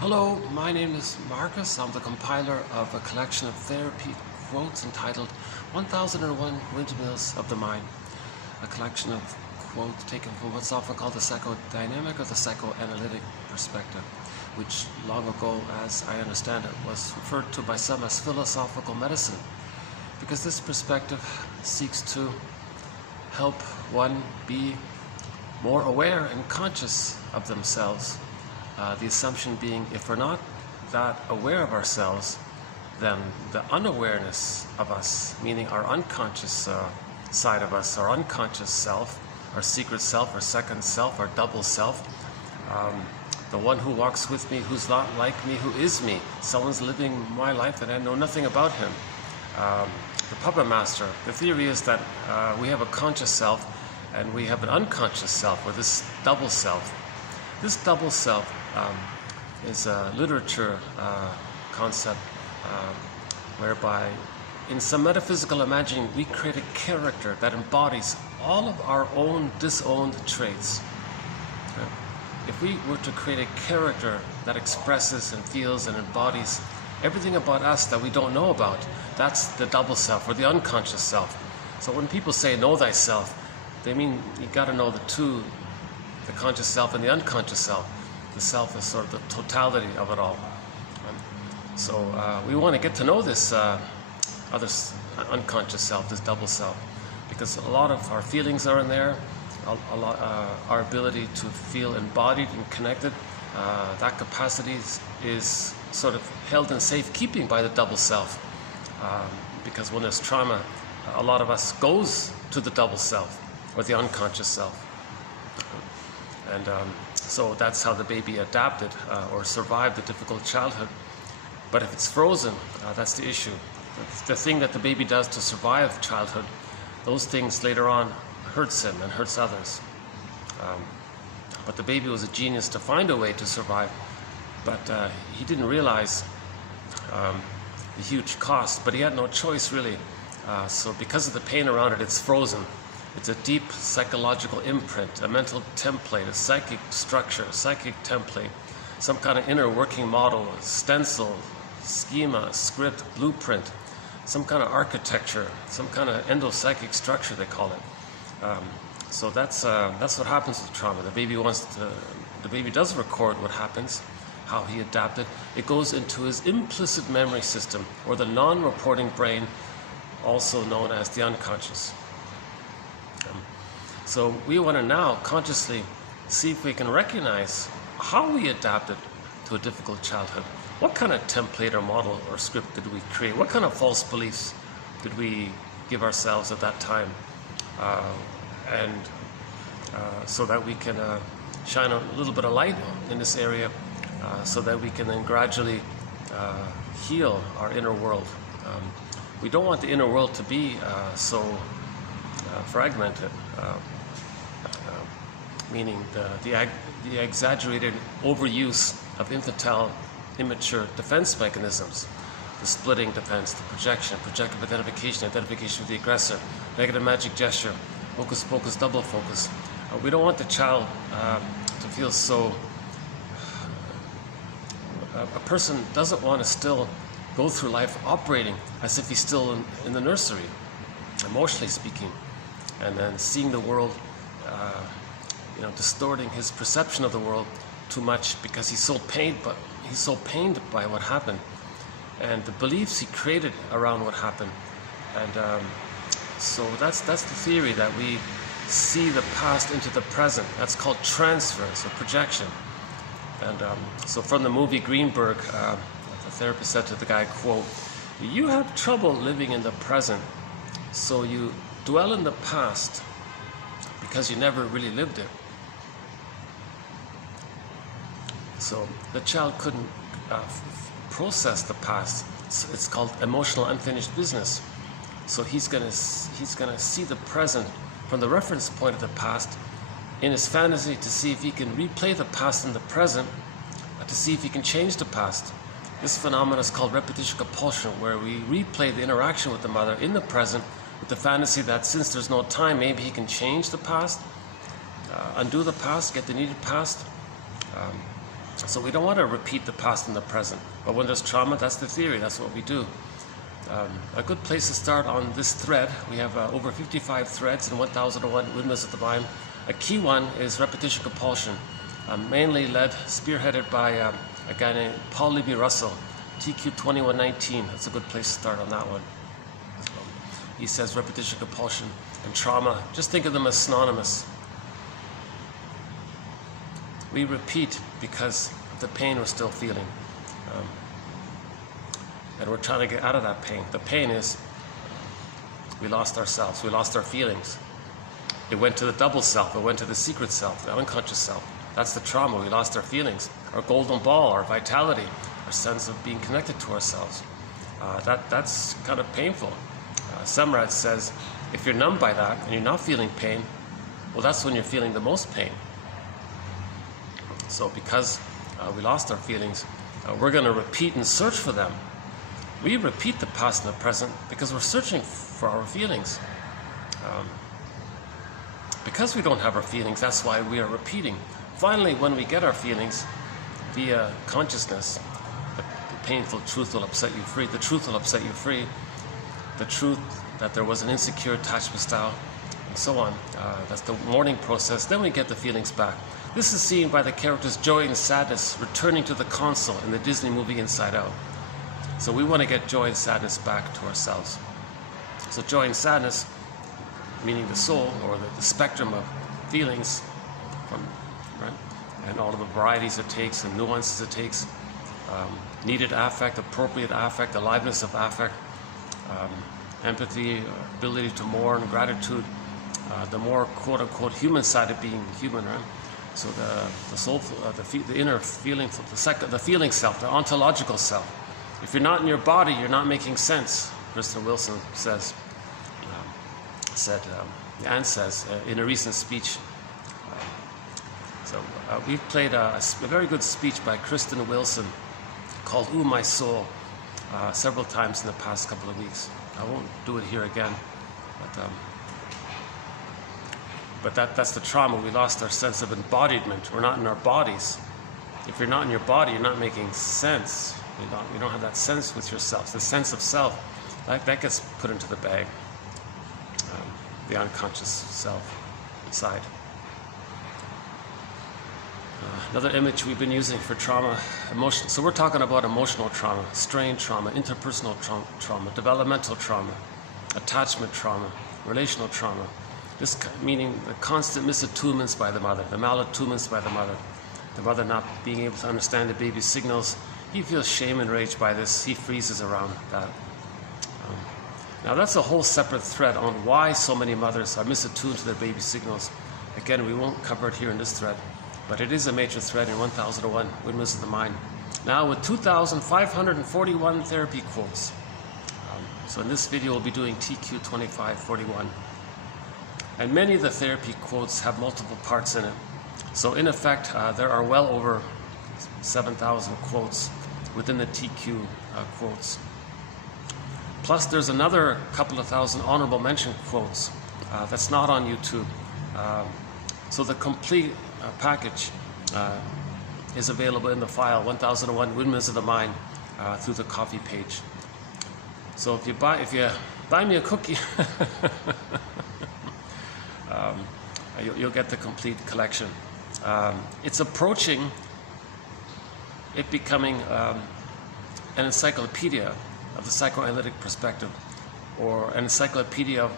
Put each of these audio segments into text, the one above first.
Hello, my name is Marcus. I'm the compiler of a collection of therapy quotes entitled 1001 Windmills of the Mind, a collection of quotes taken from what's often called the psychodynamic or the psychoanalytic perspective, which long ago, as I understand it, was referred to by some as philosophical medicine, because this perspective seeks to help one be more aware and conscious of themselves. The assumption being, if we're not that aware of ourselves, then the unawareness of us, meaning our unconscious side of us, our unconscious self, our secret self, our second self, our double self, the one who walks with me, who's not like me, who is me. Someone's living my life and I know nothing about him. The puppet master. The theory is that we have a conscious self and we have an unconscious self, or this double self. This double self is a literature concept whereby in some metaphysical imagining we create a character that embodies all of our own disowned traits. Okay? If we were to create a character that expresses and feels and embodies everything about us that we don't know about, that's the double self or the unconscious self. So when people say know thyself, they mean you got to know the two, the conscious self and the unconscious self. The self is sort of the totality of it all. So we want to get to know this other unconscious self, this double self, because a lot of our feelings are in there, our ability to feel embodied and connected, that capacity is sort of held in safekeeping by the double self, because when there's trauma, a lot of us goes to the double self or the unconscious self. And so that's how the baby adapted or survived the difficult childhood. But if it's frozen, that's the issue. The thing that the baby does to survive childhood, those things later on hurts him and hurts others. But the baby was a genius to find a way to survive. But he didn't realize the huge cost, but he had no choice really. So because of the pain around it, it's frozen. It's a deep psychological imprint, a mental template, a psychic structure, a psychic template, some kind of inner working model, a stencil, schema, script, blueprint, some kind of architecture, some kind of endopsychic structure they call it. So that's what happens with trauma. The baby does record what happens, how he adapted. It goes into his implicit memory system, or the non-reporting brain, also known as the unconscious. So we want to now consciously see if we can recognize how we adapted to a difficult childhood. What kind of template or model or script did we create? What kind of false beliefs did we give ourselves at that time? So that we can shine a little bit of light in this area so that we can then gradually heal our inner world. We don't want the inner world to be so fragmented. Meaning the exaggerated overuse of infantile, immature defense mechanisms, the splitting defense, the projection, projective identification, identification with the aggressor, negative magic gesture, hocus pocus, double focus. We don't want the child to feel so. A person doesn't want to still go through life operating as if he's still in the nursery, emotionally speaking, and then seeing the world distorting his perception of the world too much because he's so pained by what happened and the beliefs he created around what happened. And so that's the theory, that we see the past into the present. That's called transference or projection. And so from the movie Greenberg, the therapist said to the guy, quote, "You have trouble living in the present, so you dwell in the past because you never really lived it." So the child couldn't process the past. It's called emotional unfinished business. So he's gonna see the present from the reference point of the past in his fantasy to see if he can replay the past in the present, to see if he can change the past. This phenomenon is called repetition compulsion, where we replay the interaction with the mother in the present with the fantasy that since there's no time, maybe he can change the past, undo the past, get the needed past. So we don't want to repeat the past and the present. But when there's trauma, that's the theory. That's what we do. A good place to start on this thread, we have over 55 threads in 1001 Windmills of the Mind. A key one is repetition compulsion, mainly spearheaded by a guy named Paul Libby Russell, TQ 2119. That's a good place to start on that one. He says repetition compulsion and trauma, just think of them as synonymous. We repeat because of the pain we're still feeling. And we're trying to get out of that pain. The pain is we lost ourselves, we lost our feelings. It went to the double self, it went to the secret self, the unconscious self. That's the trauma, we lost our feelings, our golden ball, our vitality, our sense of being connected to ourselves. That's kind of painful. Semrat says, if you're numb by that and you're not feeling pain, well, that's when you're feeling the most pain. So because we lost our feelings, we're going to repeat and search for them. We repeat the past and the present because we're searching for our feelings. Because we don't have our feelings, that's why we are repeating. Finally, when we get our feelings via consciousness, the painful truth will set you free. The truth will set you free. The truth that there was an insecure attachment style, and so on. That's the mourning process. Then we get the feelings back. This is seen by the characters joy and sadness returning to the console in the Disney movie Inside Out. So we want to get joy and sadness back to ourselves. So joy and sadness, meaning the soul or the spectrum of feelings, right? And all of the varieties it takes and nuances it takes, needed affect, appropriate affect, aliveness of affect, empathy, ability to mourn, gratitude, the more quote-unquote human side of being human, right? So the soul, the inner feeling, the feeling self, the ontological self. If you're not in your body, you're not making sense. Kristen Wilson says, Anne says in a recent speech. We've played a very good speech by Kristen Wilson called "Ooh, My Soul" several times in the past couple of weeks. I won't do it here again, but that's the trauma. We lost our sense of embodiment. We're not in our bodies. If you're not in your body, you're not making sense. You don't have that sense with yourself. The sense of self, that gets put into the bag. The unconscious self side. Another image we've been using for trauma, emotion. So we're talking about emotional trauma, strain trauma, interpersonal trauma, developmental trauma, attachment trauma, relational trauma. This meaning the constant misattunements by the mother, the malattunements by the mother not being able to understand the baby's signals. He feels shame and rage by this. He freezes around that. Now that's a whole separate thread on why so many mothers are misattuned to their baby signals. Again, we won't cover it here in this thread, but it is a major thread in 1001 Windmills of the Mind. Now with 2,541 therapy quotes. So in this video we'll be doing TQ 2541. And many of the therapy quotes have multiple parts in it. So in effect, there are well over 7,000 quotes within the TQ quotes. Plus there's another couple of thousand honorable mention quotes that's not on YouTube. So the complete package is available in the file 1001 Windmills of the Mind through the coffee page. So if you buy me a cookie, you'll get the complete collection. It's approaching it becoming an encyclopedia of the psychoanalytic perspective, or an encyclopedia of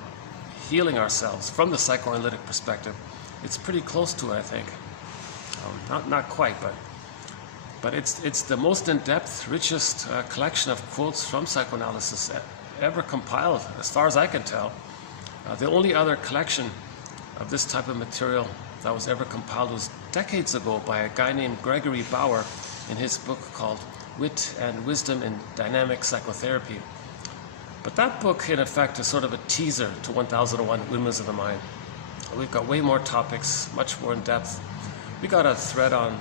healing ourselves from the psychoanalytic perspective. It's pretty close to it, I think. Not quite, but it's the most in-depth, richest collection of quotes from psychoanalysis ever compiled, as far as I can tell. The only other collection of this type of material that was ever compiled was decades ago by a guy named Gregory Bauer in his book called Wit and Wisdom in Dynamic Psychotherapy. But that book, in effect, is sort of a teaser to 1001 Windmills of the Mind. We've got way more topics, much more in depth. We got a thread on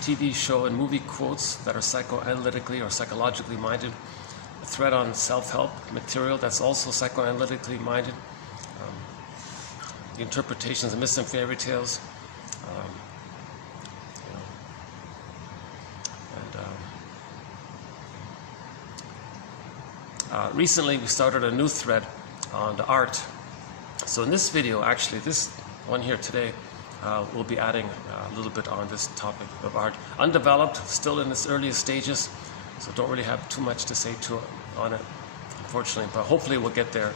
TV show and movie quotes that are psychoanalytically or psychologically minded. A thread on self-help material that's also psychoanalytically minded. The interpretations of myths and fairy tales. Recently we started a new thread on the art. So in this video, actually this one here today, we'll be adding a little bit on this topic of art. Undeveloped, still in its earliest stages, so don't really have too much to say on it, unfortunately, but hopefully we'll get there.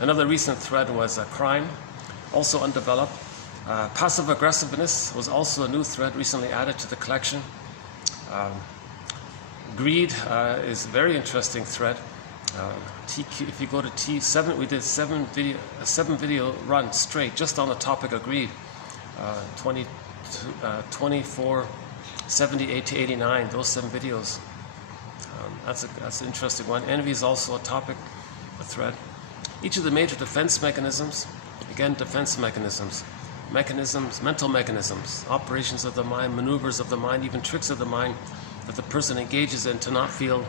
Another recent thread was crime, also undeveloped. Passive aggressiveness was also a new thread recently added to the collection. Greed is a very interesting thread. If you go to T7, we did a 7 video run straight just on the topic of greed. 24, 78 to 89, those 7 videos. That's an interesting one. Envy is also a topic, a thread. Each of the major defense mechanisms, again, defense mechanisms, mental mechanisms, operations of the mind, maneuvers of the mind, even tricks of the mind that the person engages in to not feel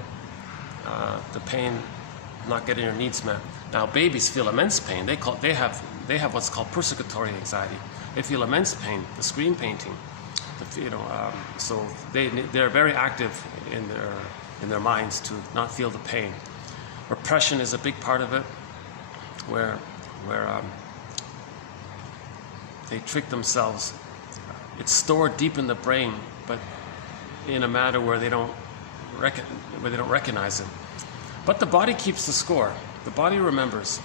the pain, not getting their needs met. Now, babies feel immense pain. They have what's called persecutory anxiety. They feel immense pain. The screen painting, so they're very active in their minds to not feel the pain. Repression is a big part of it, where they trick themselves. It's stored deep in the brain, but in a manner where they don't recognize it. But the body keeps the score. The body remembers.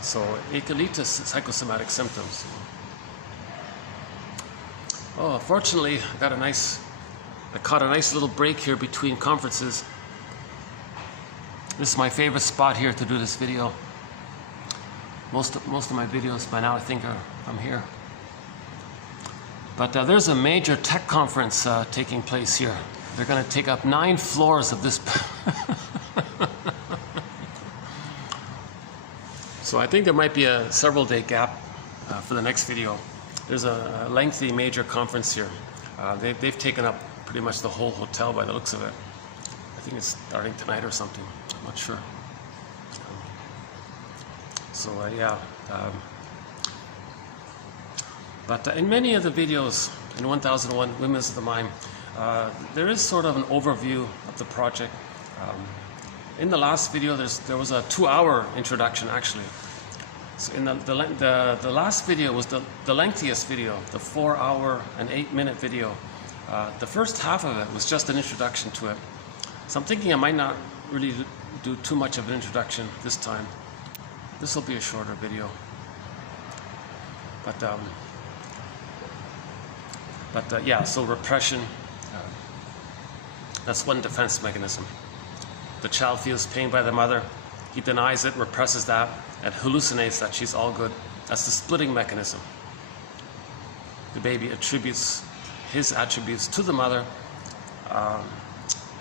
So it can lead to psychosomatic symptoms. Oh, fortunately, I caught a nice little break here between conferences. This is my favorite spot here to do this video. Most of my videos by now, I think, I'm here. But there's a major tech conference taking place here. They're going to take up 9 floors of this. So I think there might be a several-day gap for the next video. There's a lengthy major conference here. They've taken up pretty much the whole hotel by the looks of it. I think it's starting tonight or something. I'm not sure. But in many of the videos in 1001 Windmills of the Mind, there is sort of an overview of the project. In the last video, there was a 2-hour introduction, actually. So in the last video was the lengthiest video, the 4-hour and 8-minute video. The first half of it was just an introduction to it. So I'm thinking I might not really do too much of an introduction this time. This will be a shorter video. Yeah, so repression, that's one defense mechanism. The child feels pain by the mother. He denies it, represses that, and hallucinates that she's all good. That's the splitting mechanism. The baby attributes his attributes to the mother,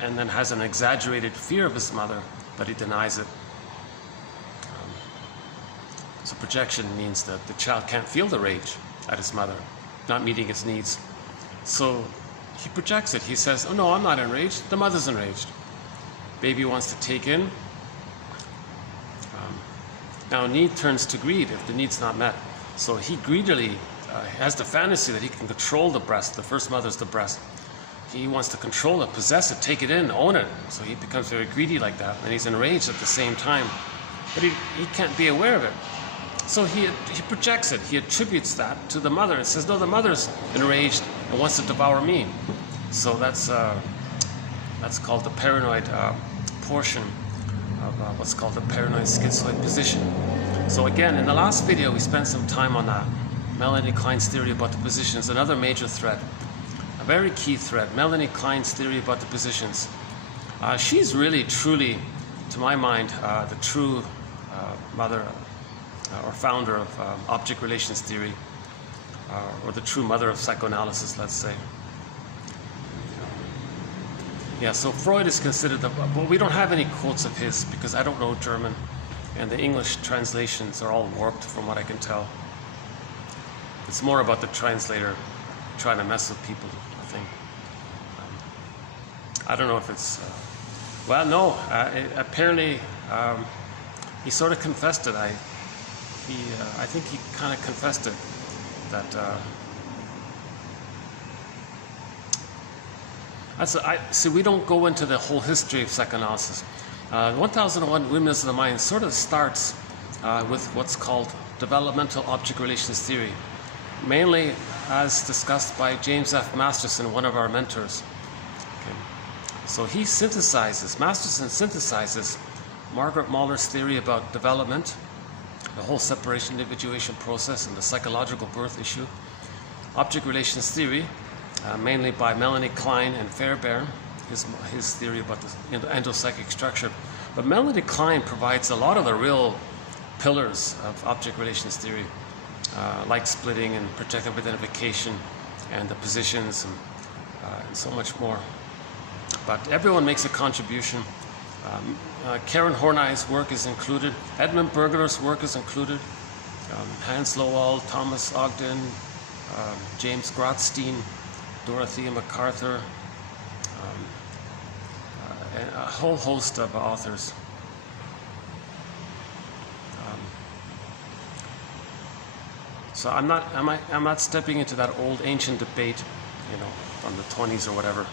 and then has an exaggerated fear of his mother, but he denies it. So projection means that the child can't feel the rage at his mother, not meeting his needs. So he projects it. He says, oh no, I'm not enraged. The mother's enraged. Baby wants to take in. Now need turns to greed if the need's not met. So he greedily has the fantasy that he can control the breast. The first mother's the breast. He wants to control it, possess it, take it in, own it. So he becomes very greedy like that, and he's enraged at the same time. But he can't be aware of it. So he projects it. He attributes that to the mother and says, no, the mother's enraged and wants to devour me. So that's called the paranoid portion of what's called the paranoid schizoid position. So again, in the last video, we spent some time on that. Melanie Klein's theory about the positions, another major thread, a very key thread. Melanie Klein's theory about the positions. She's really, truly, to my mind, the true mother or founder of object relations theory, or the true mother of psychoanalysis, let's say. Yeah, so Freud is considered well, we don't have any quotes of his because I don't know German, and the English translations are all warped from what I can tell. It's more about the translator trying to mess with people, I think. I don't know if it's, well, no, apparently he sort of confessed it. I think he kind of confessed it, that see, we don't go into the whole history of psychoanalysis, 1001 Windmills of the Mind sort of starts with what's called developmental object relations theory, mainly as discussed by James F. Masterson, one of our mentors. Okay. So he Masterson synthesizes Margaret Mahler's theory about development, the whole separation individuation process, and the psychological birth issue. Object relations theory, mainly by Melanie Klein and Fairbairn, his theory about the endopsychic structure. But Melanie Klein provides a lot of the real pillars of object relations theory, like splitting and projective identification and the positions and so much more. But everyone makes a contribution. Karen Horney's work is included. Edmund Berger's work is included. Hans Lowell, Thomas Ogden, James Grotstein, Dorothea MacArthur, and a whole host of authors. So I'm not stepping into that old ancient debate, from the 20s or whatever.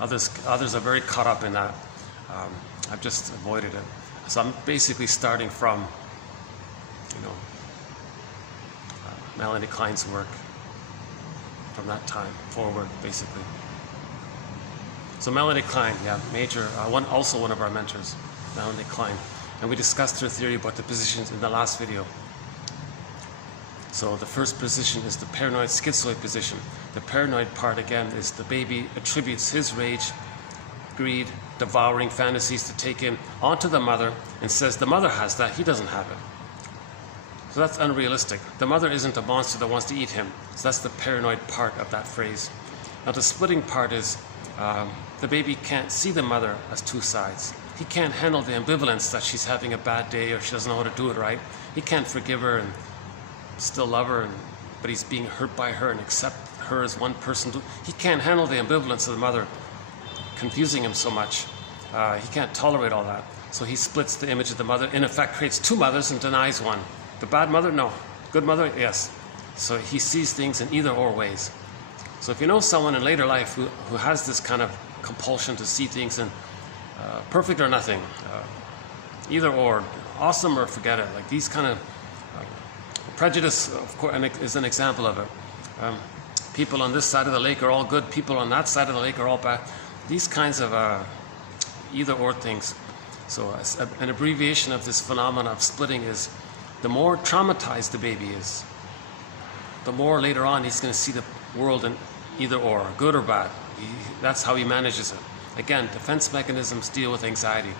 Others are very caught up in that. I've just avoided it. So I'm basically starting from, Melanie Klein's work from that time forward, basically. So Melanie Klein, also one of our mentors, Melanie Klein, and we discussed her theory about the positions in the last video. So the first position is the paranoid schizoid position. The paranoid part, again, is the baby attributes his rage, greed, devouring fantasies to take in onto the mother and says the mother has that, he doesn't have it. So that's unrealistic. The mother isn't a monster that wants to eat him. So that's the paranoid part of that phrase. Now the splitting part is the baby can't see the mother as two sides. He can't handle the ambivalence that she's having a bad day or she doesn't know how to do it right. He can't forgive her and still love her, but he's being hurt by her and accept her as one person. He can't handle the ambivalence of the mother, confusing him so much. He can't tolerate all that. So he splits the image of the mother, in effect creates two mothers and denies one. The bad mother, no. Good mother, yes. So he sees things in either or ways. So if you know someone in later life who has this kind of compulsion to see things in perfect or nothing, either or, awesome or forget it, like these kind of prejudice, of course, is an example of it. People on this side of the lake are all good, people on that side of the lake are all bad. These kinds of either or things. So an abbreviation of this phenomenon of splitting is the more traumatized the baby is, the more later on he's going to see the world in either or, good or bad. That's how he manages it. Again, defense mechanisms deal with anxiety.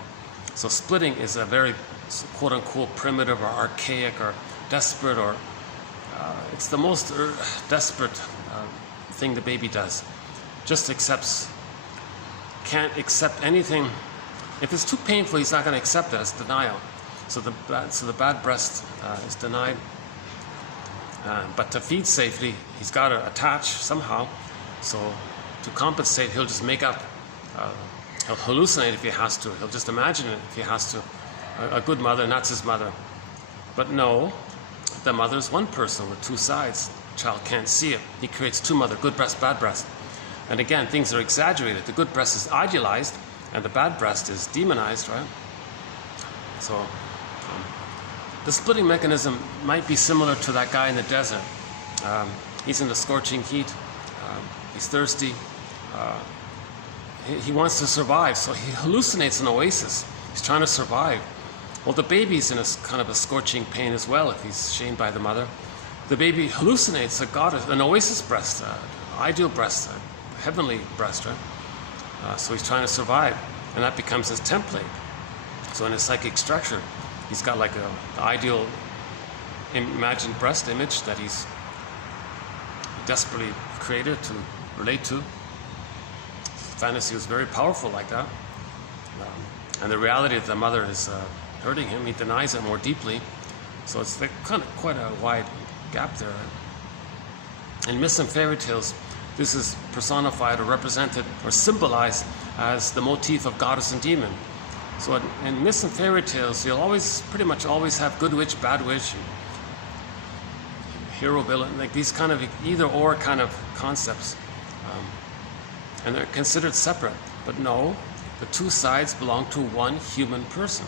So splitting is a very quote-unquote primitive or archaic or desperate, or it's the most desperate thing the baby does. Just can't accept anything. If it's too painful, he's not going to accept it. It's denial. So the bad breast is denied. But to feed safely, he's got to attach somehow. So to compensate, he'll just make up. He'll hallucinate if he has to. He'll just imagine it if he has to. A good mother, and that's his mother. But no, the mother's one person with two sides. The child can't see it. He creates two mothers, good breast, bad breast. And again, things are exaggerated. The good breast is idealized, and the bad breast is demonized, right? So the splitting mechanism might be similar to that guy in the desert. He's in the scorching heat. He's thirsty. He wants to survive, so he hallucinates an oasis. He's trying to survive. Well, the baby's in a kind of a scorching pain as well if he's shamed by the mother. The baby hallucinates a goddess, an oasis breast, ideal breast, a heavenly breast, right? So he's trying to survive, and that becomes his template. So in his psychic structure, he's got like an ideal imagined breast image that he's desperately created to relate to. Fantasy was very powerful like that. And the reality that the mother is hurting him, he denies it more deeply. So it's like kind of quite a wide gap there. In myths and fairy tales, this is personified or represented or symbolized as the motif of goddess and demon. So in myths and fairy tales, you'll pretty much always have good witch, bad witch, hero, villain, like these kind of either or kind of concepts. And they're considered separate. But no, The two sides belong to one human person.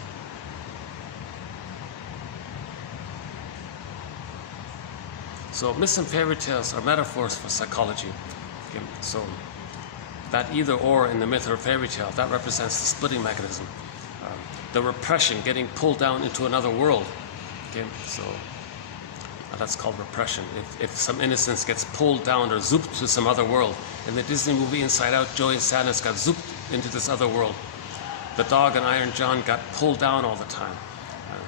So myths and fairy tales are metaphors for psychology. Okay, so that either or in the myth or fairy tale, that represents the splitting mechanism. The repression, getting pulled down into another world. Okay, so that's called repression. If some innocence gets pulled down or zooped to some other world. In the Disney movie Inside Out, Joey and Sadness got zooped into this other world. The dog and Iron John got pulled down all the time.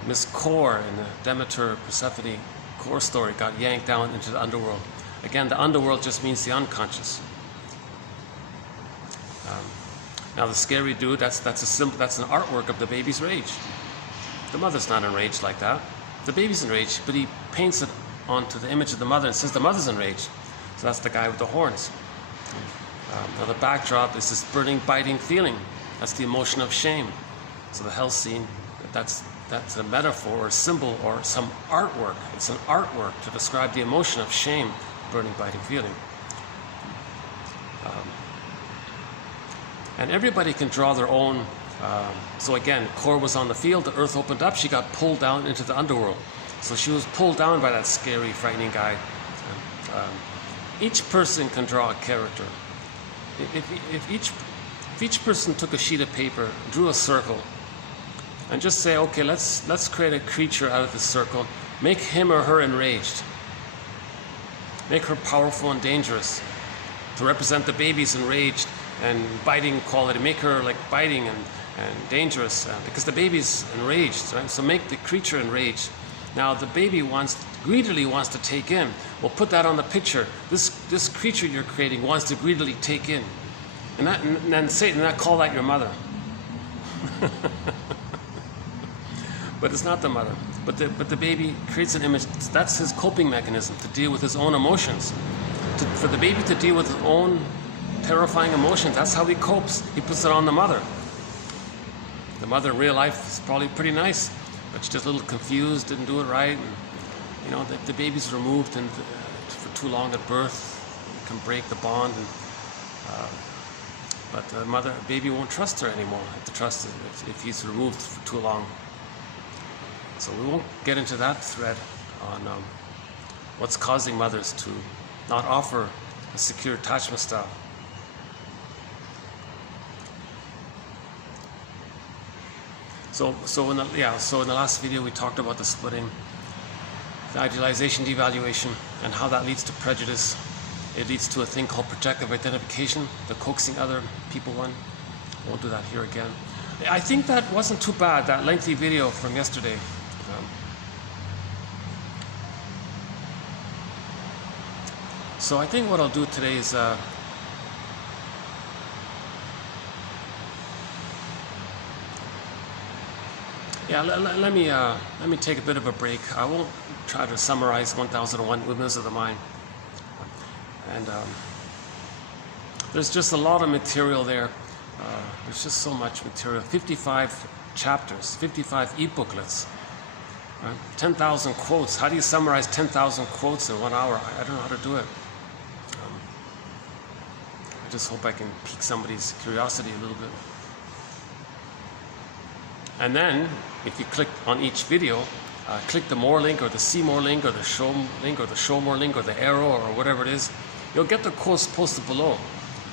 Miss Core in the Demeter Persephone Core story got yanked down into the underworld. Again, the underworld just means the unconscious. Now the scary dude, that's an artwork of the baby's rage. The mother's not enraged like that. The baby's enraged, but he paints it onto the image of the mother and says the mother's enraged. So that's the guy with the horns. Now the backdrop is this burning, biting feeling. That's the emotion of shame. So the hell scene, that's a metaphor or a symbol or some artwork. It's an artwork to describe the emotion of shame, burning, biting feeling. And everybody can draw their own. So again, Core was on the field, the earth opened up, she got pulled down into the underworld. So she was pulled down by that scary, frightening guy. Each person can draw a character. If each person took a sheet of paper, drew a circle, and just say, okay, let's create a creature out of this circle, make him or her enraged, make her powerful and dangerous, to represent the baby's enraged and biting quality, make her like biting and dangerous, because the baby's enraged, right? So make the creature enraged. Now the baby greedily wants to take in. Well, put that on the picture. This creature you're creating wants to greedily take in, and then Satan, not call that your mother. But it's not the mother. But the baby creates an image. That's his coping mechanism to deal with his own emotions. For the baby to deal with his own terrifying emotions, that's how he copes. He puts it on the mother. The mother in real life is probably pretty nice, but she's just a little confused, didn't do it right. And, you know, the baby's removed and for too long at birth, it can break the bond. And, but the baby won't trust her anymore. Have to trust if he's removed for too long. So we won't get into that thread on what's causing mothers to not offer a secure attachment style. So in the last video we talked about the splitting, the idealization, devaluation, and how that leads to prejudice. It leads to a thing called projective identification, the coaxing other people one. I won't do that here again. I think that wasn't too bad, that lengthy video from yesterday. So I think what I'll do today is let me take a bit of a break. I won't try to summarize 1001 Windmills of the Mind. And there's just a lot of material there. There's just so much material. 55 chapters, 55 e-booklets, right? 10,000 quotes. How do you summarize 10,000 quotes in 1 hour? I don't know how to do it. I just hope I can pique somebody's curiosity a little bit. And then, if you click on each video, click the more link or the see more link or the show link or the show more link or the arrow or whatever it is, you'll get the quotes posted below.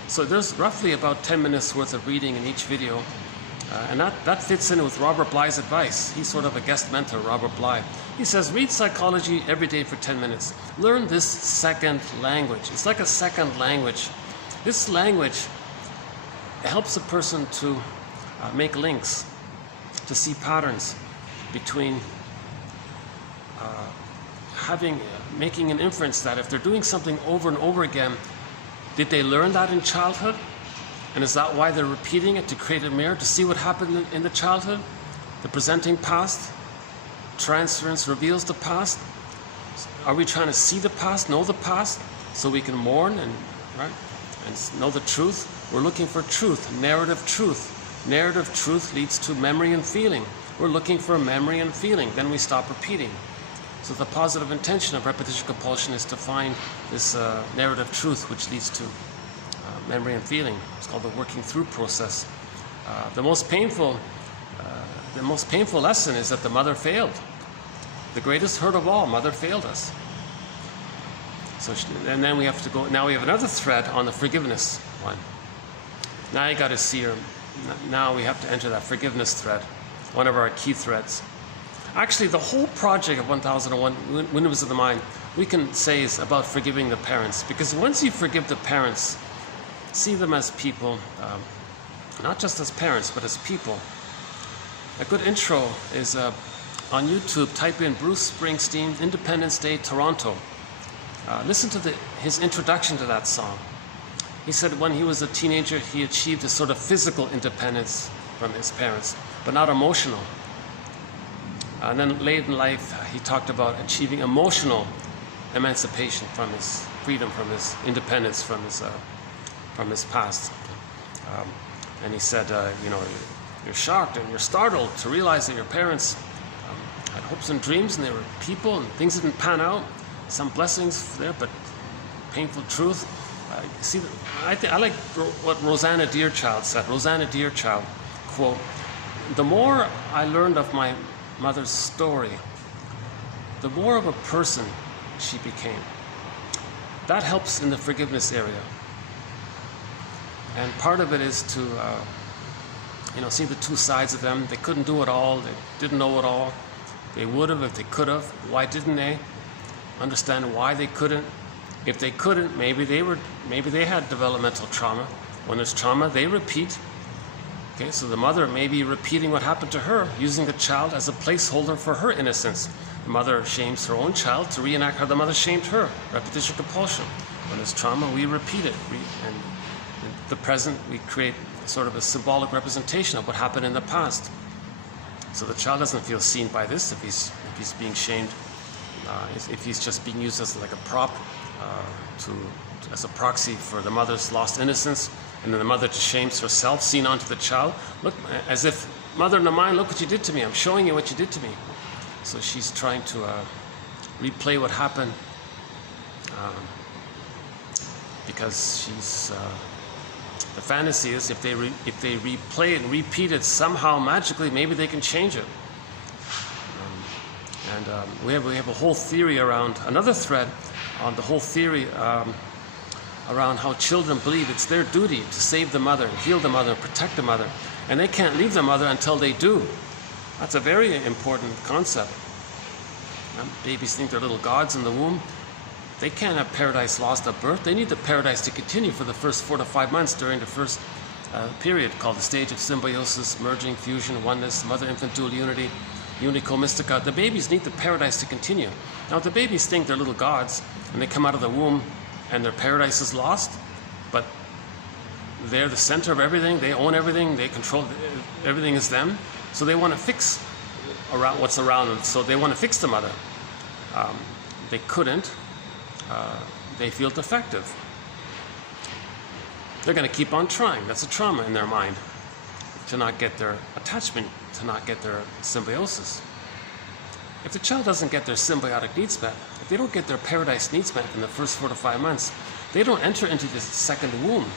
So there's roughly about 10 minutes worth of reading in each video. And that fits in with Robert Bly's advice. He's sort of a guest mentor, Robert Bly. He says, read psychology every day for 10 minutes. Learn this second language. It's like a second language. This language helps a person to make links, to see patterns between making an inference that if they're doing something over and over again, did they learn that in childhood? And is that why they're repeating it, to create a mirror, to see what happened in the childhood? The presenting past, transference reveals the past. Are we trying to see the past, know the past, so we can mourn and know the truth? We're looking for truth, narrative truth. Narrative truth leads to memory and feeling. We're looking for memory and feeling, then we stop repeating. So the positive intention of repetition compulsion is to find this narrative truth which leads to memory and feeling. It's called the working through process. The most painful lesson is that the mother failed. The greatest hurt of all, mother failed us. So, and then we have to go. Now we have another thread on the forgiveness one. Now you got to see her. Now we have to enter that forgiveness thread, one of our key threads. Actually, the whole project of 1001 Windmills of the Mind, we can say is about forgiving the parents. Because once you forgive the parents, see them as people, not just as parents, but as people. A good intro is on YouTube, type in Bruce Springsteen, Independence Day, Toronto. Listen to his introduction to that song. He said when he was a teenager, he achieved a sort of physical independence from his parents, but not emotional. And then late in life, he talked about achieving emotional emancipation from his freedom, from his independence, from his past. And he said, you know, you're shocked and you're startled to realize that your parents had hopes and dreams, and they were people, and things didn't pan out. Some blessings there, but painful truth. See, I like what Rosanna Deerchild said. Rosanna Deerchild, quote, "The more I learned of my mother's story, the more of a person she became." That helps in the forgiveness area. And part of it is to, you know, see the two sides of them. They couldn't do it all. They didn't know it all. They would have if they could have. Why didn't they? Understand why they couldn't. If they couldn't, maybe they had developmental trauma. When there's trauma, they repeat. Okay, so the mother may be repeating what happened to her, using the child as a placeholder for her innocence. The mother shames her own child to reenact how the mother shamed her. Repetition compulsion. When there's trauma, we repeat it. And in the present, we create sort of a symbolic representation of what happened in the past. So the child doesn't feel seen by this if he's being shamed, if he's just being used as like a prop, as a proxy for the mother's lost innocence, and then the mother just shames herself, seen onto the child. Look, as if, mother in the mind, look what you did to me. I'm showing you what you did to me. So she's trying to replay what happened because she's. The fantasy is if they replay it and repeat it somehow magically, maybe they can change it. We have a whole theory around another thread on the whole theory around how children believe it's their duty to save the mother, heal the mother, protect the mother, and they can't leave the mother until they do. That's a very important concept. Babies think they're little gods in the womb. They can't have paradise lost at birth. They need the paradise to continue for the first 4 to 5 months during the first period called the stage of symbiosis, merging, fusion, oneness, mother-infant dual unity, unico mystica. The babies need the paradise to continue. Now, if the babies think they're little gods and they come out of the womb and their paradise is lost, but they're the center of everything, they own everything, they control, everything is them, so they want to fix around what's around them, so they want to fix the mother. They couldn't. They feel defective. They're going to keep on trying. That's a trauma in their mind, to not get their attachment, to not get their symbiosis. If the child doesn't get their symbiotic needs met, if they don't get their paradise needs met in the first 4 to 5 months, they don't enter into this second womb.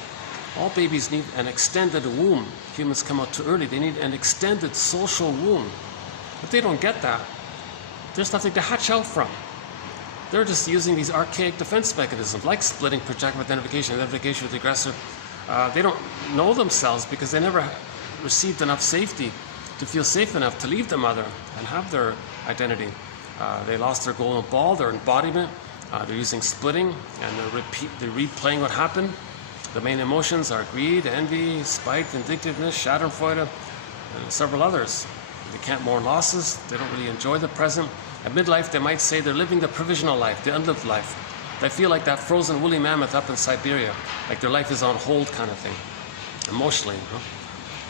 All babies need an extended womb. Humans come out too early. They need an extended social womb. If they don't get that, there's nothing to hatch out from. They're just using these archaic defense mechanisms, like splitting, projectile identification with the aggressor. They don't know themselves because they never received enough safety to feel safe enough to leave the mother and have their identity. They lost their golden ball, their embodiment. They're using splitting, and they're replaying what happened. The main emotions are greed, envy, spite, vindictiveness, schadenfreude, and several others. They can't mourn losses. They don't really enjoy the present. At midlife, they might say they're living the provisional life, the unlived life. They feel like that frozen woolly mammoth up in Siberia, like their life is on hold kind of thing, emotionally. You know?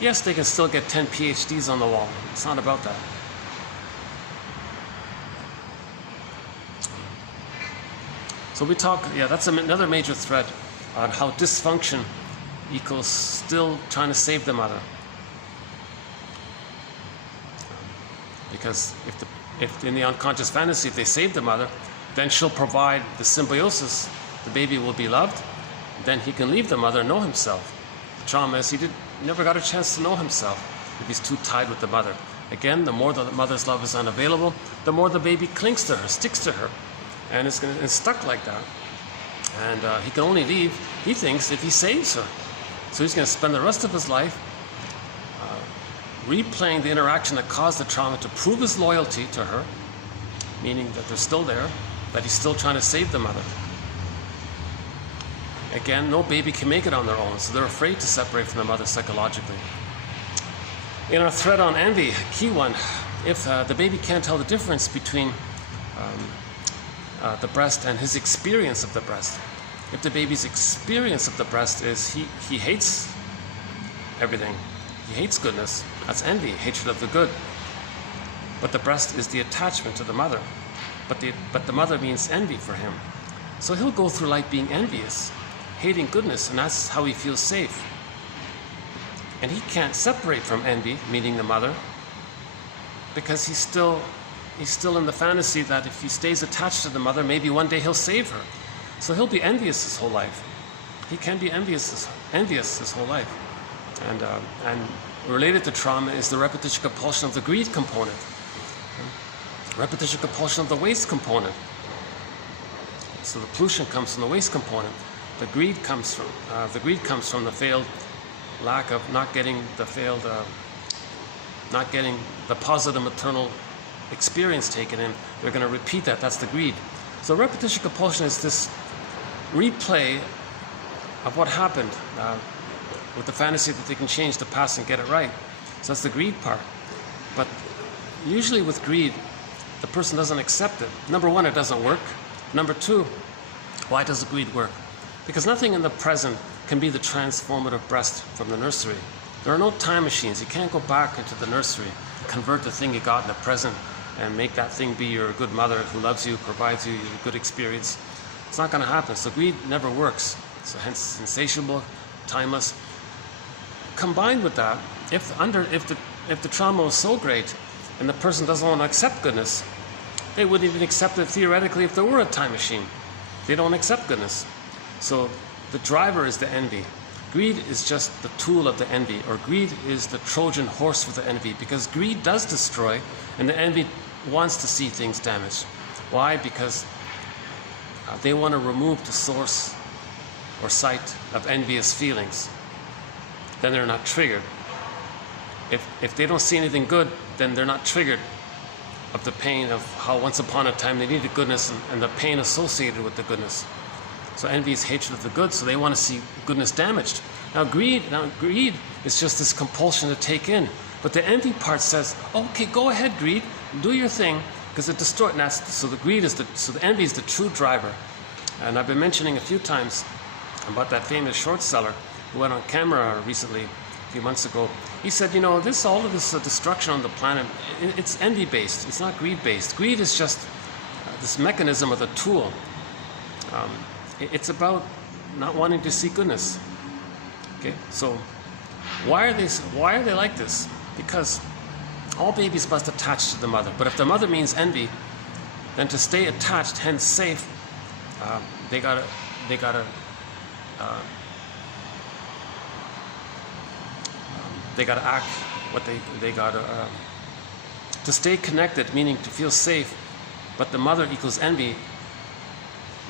Yes, they can still get 10 PhDs on the wall. It's not about that. So we talk, that's another major thread on how dysfunction equals still trying to save the mother. Because if in the unconscious fantasy, if they save the mother, then she'll provide the symbiosis. The baby will be loved. Then he can leave the mother and know himself. trauma is he never got a chance to know himself if he's too tied with the mother. Again, the more the mother's love is unavailable, the more the baby clings to her, sticks to her, and it's stuck like that. And he can only leave, he thinks, if he saves her. So he's going to spend the rest of his life replaying the interaction that caused the trauma to prove his loyalty to her, meaning that they're still there, that he's still trying to save the mother. Again, no baby can make it on their own, so they're afraid to separate from the mother psychologically. In our thread on envy, key one, if the baby can't tell the difference between the breast and his experience of the breast. If the baby's experience of the breast is he hates everything, he hates goodness, that's envy, hatred of the good. But the breast is the attachment to the mother. But the mother means envy for him. So he'll go through life being envious, hating goodness, and that's how he feels safe. And he can't separate from envy, meaning the mother, because he's still in the fantasy that if he stays attached to the mother, maybe one day he'll save her. So he'll be envious his whole life. He can be envious his whole life. And related to trauma is the repetition compulsion of the greed component, repetition compulsion of the waste component. So the pollution comes from the waste component. The greed comes from the failed lack of not getting the positive maternal experience taken in. They're going to repeat that. That's the greed. So repetition compulsion is this replay of what happened with the fantasy that they can change the past and get it right. So that's the greed part. But usually with greed, the person doesn't accept it. Number one, it doesn't work. Number two, why does the greed work? Because nothing in the present can be the transformative breast from the nursery. There are no time machines. You can't go back into the nursery, convert the thing you got in the present, and make that thing be your good mother who loves you, provides you a good experience. It's not going to happen. So greed never works. So hence insatiable, timeless. Combined with that, if the trauma was so great and the person doesn't want to accept goodness, they wouldn't even accept it theoretically if there were a time machine. They don't accept goodness. So the driver is the envy. Greed is just the tool of the envy, or greed is the Trojan horse for the envy, because greed does destroy and the envy wants to see things damaged. Why? Because they want to remove the source or site of envious feelings. Then they're not triggered. If they don't see anything good, then they're not triggered of the pain of how once upon a time they needed goodness and the pain associated with the goodness. So envy is hatred of the good, so they want to see goodness damaged. Now greed is just this compulsion to take in. But the envy part says, okay, go ahead, greed, do your thing, because it destroys. So the envy is the true driver. And I've been mentioning a few times about that famous short seller who went on camera recently, a few months ago. He said, all of this destruction on the planet, it's envy-based. It's not greed-based. Greed is just this mechanism or the tool. It's about not wanting to see goodness. Okay, so why are they like this? Because all babies must attach to the mother. But if the mother means envy, then to stay attached, hence safe, they gotta act what they gotta to stay connected, meaning to feel safe. But the mother equals envy,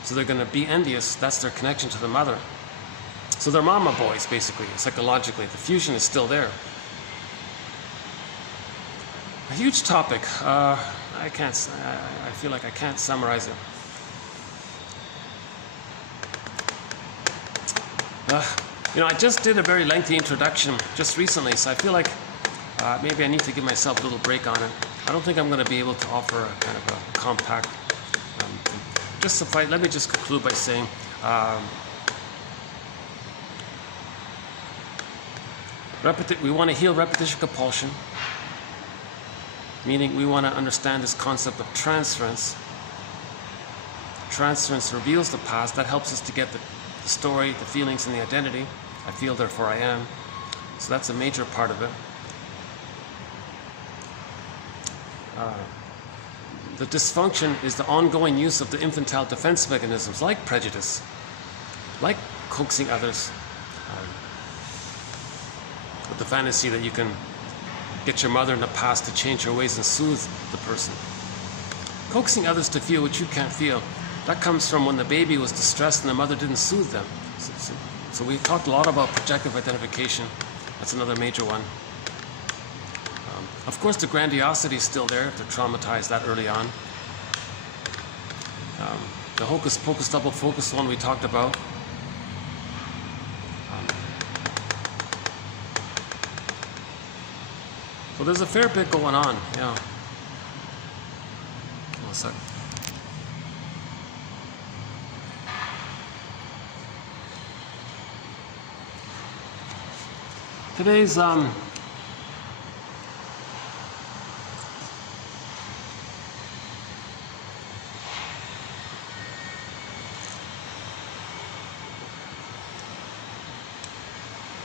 so they're going to be envious. That's their connection to the mother. So they're mama boys, basically, psychologically. The fusion is still there. A huge topic. I feel like I can't summarize it. I just did a very lengthy introduction just recently, so I feel like maybe I need to give myself a little break on it. I don't think I'm going to be able to offer a kind of a compact. Let me just conclude by saying, we want to heal repetition compulsion, meaning we want to understand this concept of transference. Transference reveals the past. That helps us to get the story, the feelings, and the identity. I feel, therefore I am. So that's a major part of it. The dysfunction is the ongoing use of the infantile defense mechanisms like prejudice, like coaxing others, with the fantasy that you can get your mother in the past to change her ways and soothe the person. Coaxing others to feel what you can't feel, that comes from when the baby was distressed and the mother didn't soothe them. So we talked a lot about projective identification. That's another major one. Of course, the grandiosity is still there if they're traumatized that early on. The hocus pocus double focus one we talked about. So there's a fair bit going on, yeah. One sec. Today's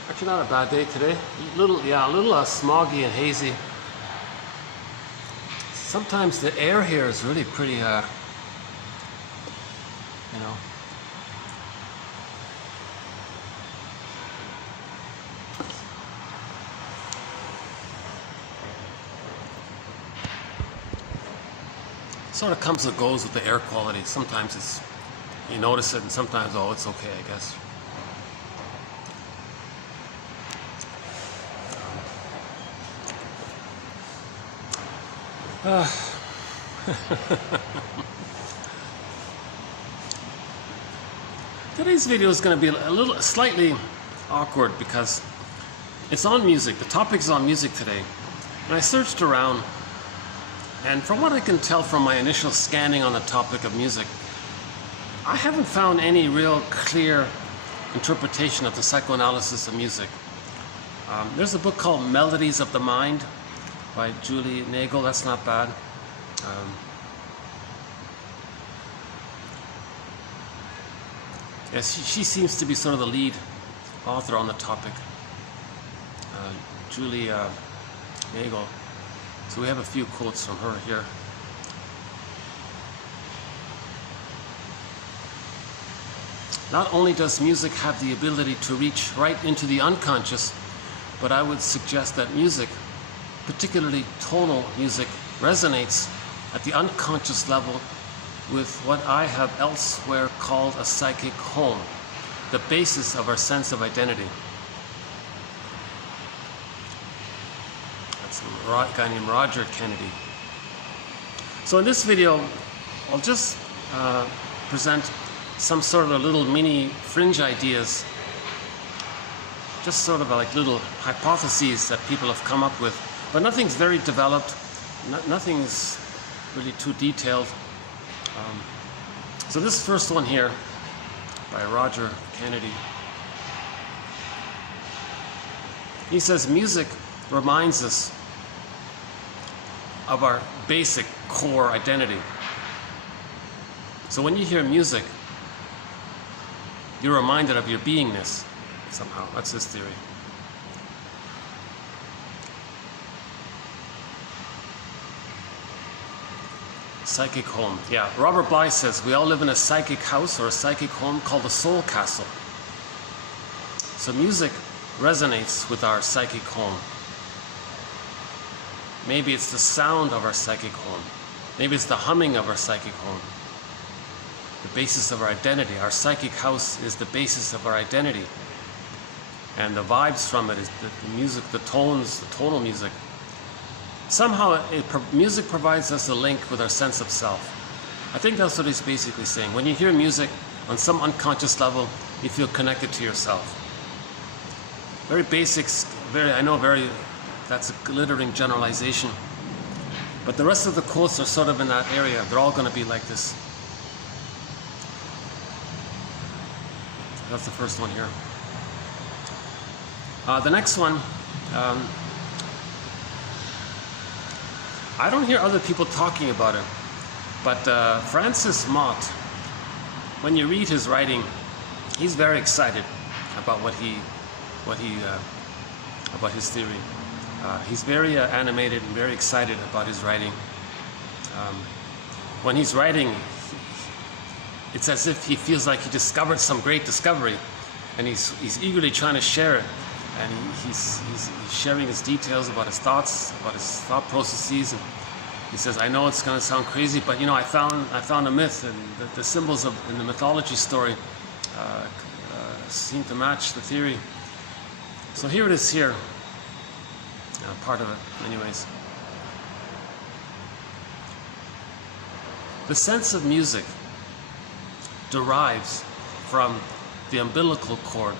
actually not a bad day today. A little smoggy and hazy. Sometimes the air here is really pretty, you know. Sort of comes and goes with the air quality. Sometimes it's, you notice it, and sometimes, oh, it's okay, I guess. Today's video is going to be slightly awkward because it's on music. The topic is on music today. And I searched around, and from what I can tell from my initial scanning on the topic of music, I haven't found any real clear interpretation of the psychoanalysis of music. There's a book called Melodies of the Mind by Julie Nagel. That's not bad. Yes, she seems to be sort of the lead author on the topic. Julie Nagel. So we have a few quotes from her here. Not only does music have the ability to reach right into the unconscious, but I would suggest that music, particularly tonal music, resonates at the unconscious level with what I have elsewhere called a psychic home, the basis of our sense of identity. That's a guy named Roger Kennedy. So in this video, I'll just present some sort of little mini fringe ideas, just sort of like little hypotheses that people have come up with, but nothing's very developed, nothing's really too detailed. So this first one here by Roger Kennedy, he says music reminds us of our basic core identity. So when you hear music, you're reminded of your beingness somehow. That's his theory. Psychic home. Yeah, Robert Bly says we all live in a psychic house or a psychic home called the soul castle. So music resonates with our psychic home. Maybe it's the sound of our psychic home. Maybe it's the humming of our psychic home. The basis of our identity. Our psychic house is the basis of our identity. And the vibes from it is the music, the tones, the tonal music. Somehow music provides us a link with our sense of self. I think that's what he's basically saying. When you hear music, on some unconscious level, you feel connected to yourself. Very basics, that's a glittering generalization. But the rest of the quotes are sort of in that area. They're all going to be like this. That's the first one here. The next one, I don't hear other people talking about it, but Francis Mott, when you read his writing, he's very excited about about his theory. He's very animated and very excited about his writing. When he's writing, it's as if he feels like he discovered some great discovery, and he's eagerly trying to share it. and he's sharing his details about his thoughts, about his thought processes, and he says, I know it's going to sound crazy, but you know, I found a myth, and the symbols in the mythology story seem to match the theory. So here it is here, part of it anyways. The sense of music derives from the umbilical cord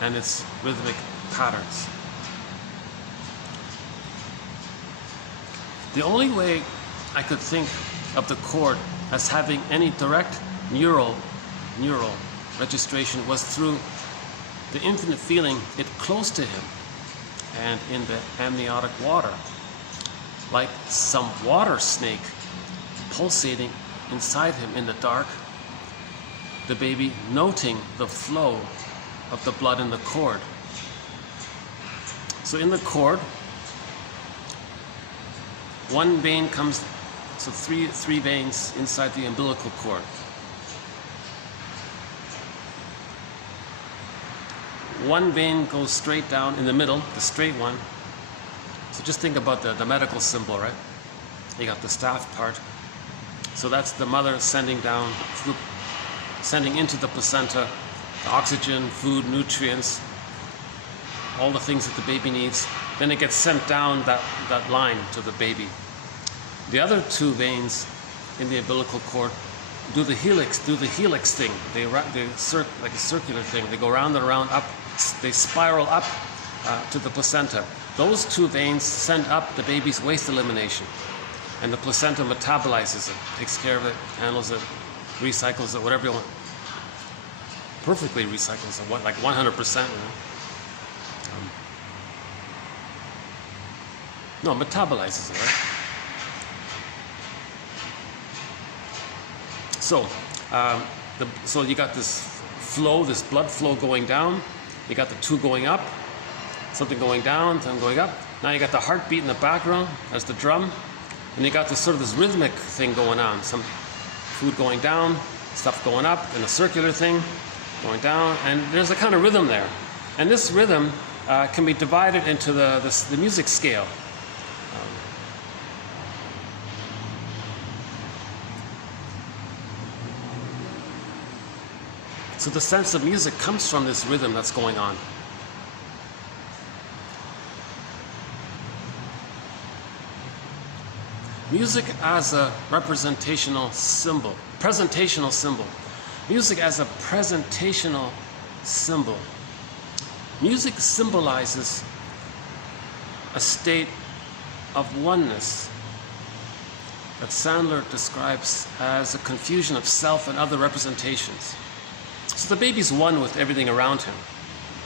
and its rhythmic patterns. The only way I could think of the cord as having any direct neural registration was through the infinite feeling it close to him and in the amniotic water, like some water snake pulsating inside him in the dark, the baby noting the flow of the blood in the cord. So in the cord, one vein comes, so three veins inside the umbilical cord. One vein goes straight down in the middle, the straight one. So just think about the medical symbol, right? You got the staff part. So that's the mother sending down, sending into the placenta the oxygen, food, nutrients, all the things that the baby needs. Then it gets sent down that line to the baby. The other two veins in the umbilical cord do the helix thing. They like a circular thing. They go round and around, up. They spiral up to the placenta. Those two veins send up the baby's waste elimination, and the placenta metabolizes it, takes care of it, handles it, recycles it, whatever you want. Perfectly recycles it, like 100%. You know? No, metabolizes it, right? So, so you got this flow, this blood flow going down. You got the two going up, something going down, something going up. Now you got the heartbeat in the background. There's the drum, and you got this sort of this rhythmic thing going on. Some food going down, stuff going up, and a circular thing going down, and there's a kind of rhythm there. And this rhythm can be divided into the music scale. So the sense of music comes from this rhythm that's going on. Music as a presentational symbol. Music as a presentational symbol. Music symbolizes a state of oneness that Sandler describes as a confusion of self and other representations. So the baby's one with everything around him.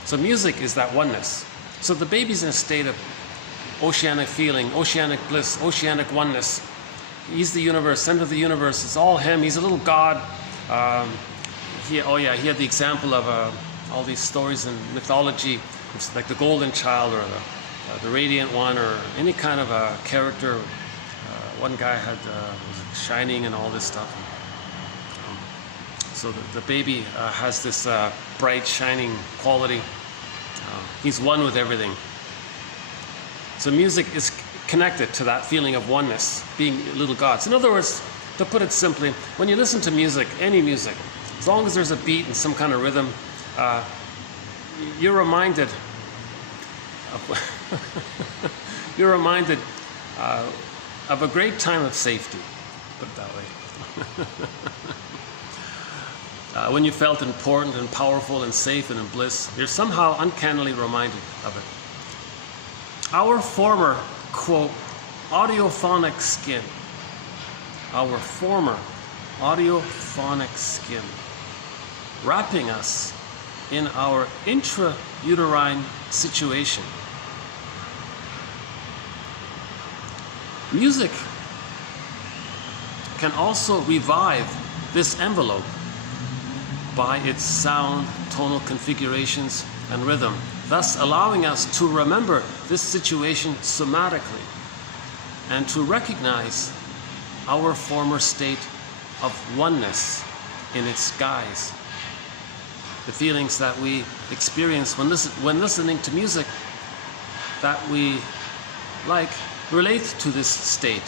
So music is that oneness. So the baby's in a state of oceanic feeling, oceanic bliss, oceanic oneness. He's the universe, center of the universe. It's all him. He's a little god. He had the example of all these stories in mythology. It's like the golden child or the radiant one or any kind of a character. One guy had was shining and all this stuff. So the baby has this bright, shining quality. He's one with everything. So music is connected to that feeling of oneness, being little gods. In other words, to put it simply, when you listen to music, any music, as long as there's a beat and some kind of rhythm, you're reminded of a great time of safety, put it that way. When you felt important and powerful and safe and in bliss, you're somehow uncannily reminded of it. Our former, quote, audio-phonic skin, wrapping us in our intrauterine situation. Music can also revive this envelope by its sound, tonal configurations, and rhythm, thus allowing us to remember this situation somatically and to recognize our former state of oneness in its guise. the feelings that we experience when listening to music that we like relate to this state.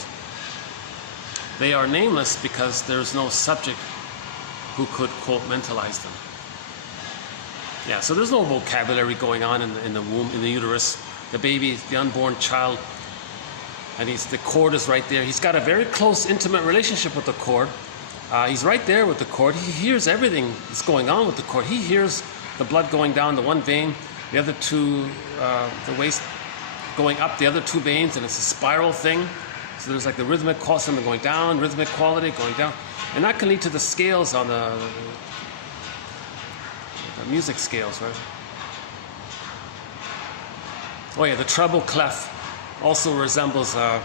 They are nameless because there's no subject who could, quote, mentalize them. Yeah, so there's no vocabulary going on in the womb, in the uterus. The baby, the unborn child, and the cord is right there. He's got a very close, intimate relationship with the cord. He's right there with the cord. He hears everything that's going on with the cord. He hears the blood going down the one vein, the other two, the waist going up the other two veins, and it's a spiral thing. So there's like the rhythmic quality, something going down, rhythmic quality going down. And that can lead to the scales on the music scales, right? Oh yeah, the treble clef also resembles the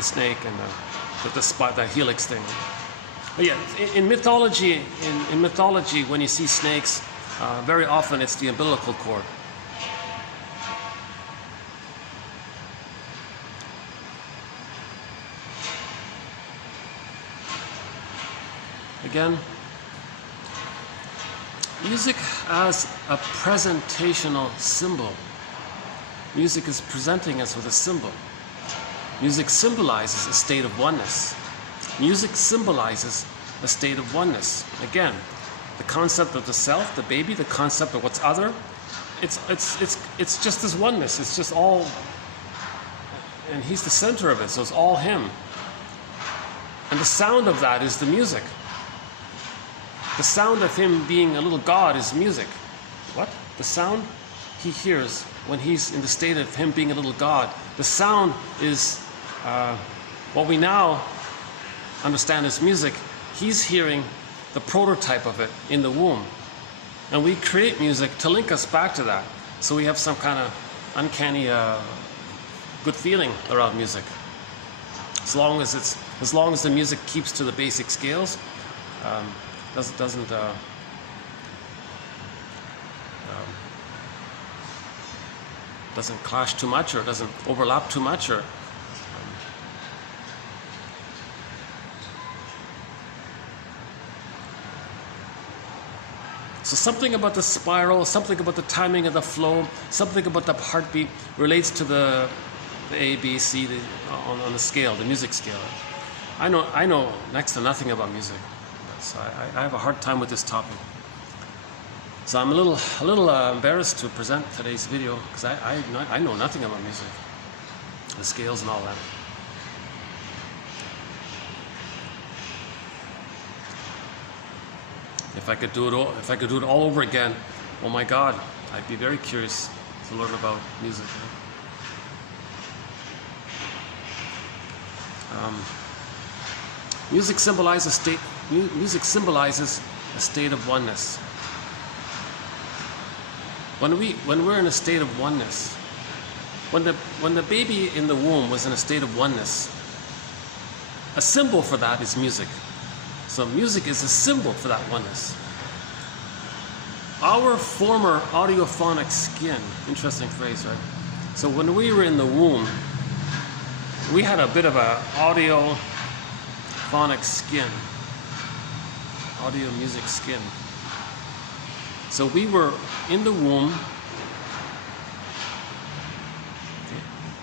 snake and the helix thing. But yeah, in mythology, when you see snakes, very often it's the umbilical cord. Again, music as a presentational symbol. Music is presenting us with a symbol. Music symbolizes a state of oneness. Music symbolizes a state of oneness. Again, the concept of the self, the baby, the concept of what's other, it's just this oneness. It's just all, and he's the center of it, so it's all him. And the sound of that is the music. The sound of him being a little god is music. What? The sound he hears when he's in the state of him being a little god. The sound is what we now understand as music. He's hearing the prototype of it in the womb. And we create music to link us back to that. So we have some kind of uncanny good feeling around music. As long as the music keeps to the basic scales, doesn't clash too much, or doesn't overlap too much, or so something about the spiral, something about the timing of the flow, something about the heartbeat relates to the A, B, C, on the scale, the music scale. I know next to nothing about music. So I have a hard time with this topic. So I'm a little embarrassed to present today's video because I know nothing about music, the scales and all that. If I could do it all over again, oh my God, I'd be very curious to learn about music. Music symbolizes a state of oneness. When we're in a state of oneness, when the baby in the womb was in a state of oneness, a symbol for that is music. So music is a symbol for that oneness. Our former audio-phonic skin, interesting phrase, right? So when we were in the womb, we had a bit of a audio-phonic skin, audio music skin. So we were in the womb,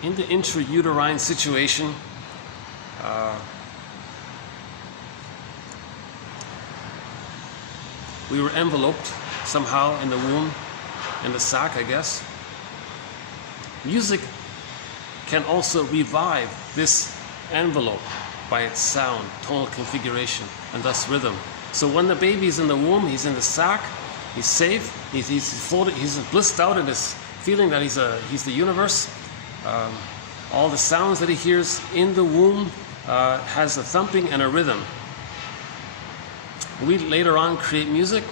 in the intrauterine situation. We were enveloped somehow in the womb, in the sac, I guess. Music can also revive this envelope by its sound, tonal configuration, and thus rhythm. So when the baby's in the womb, he's in the sac, he's safe, he's floating, he's blissed out in this feeling that he's the universe. All the sounds that he hears in the womb has a thumping and a rhythm. We later on create music.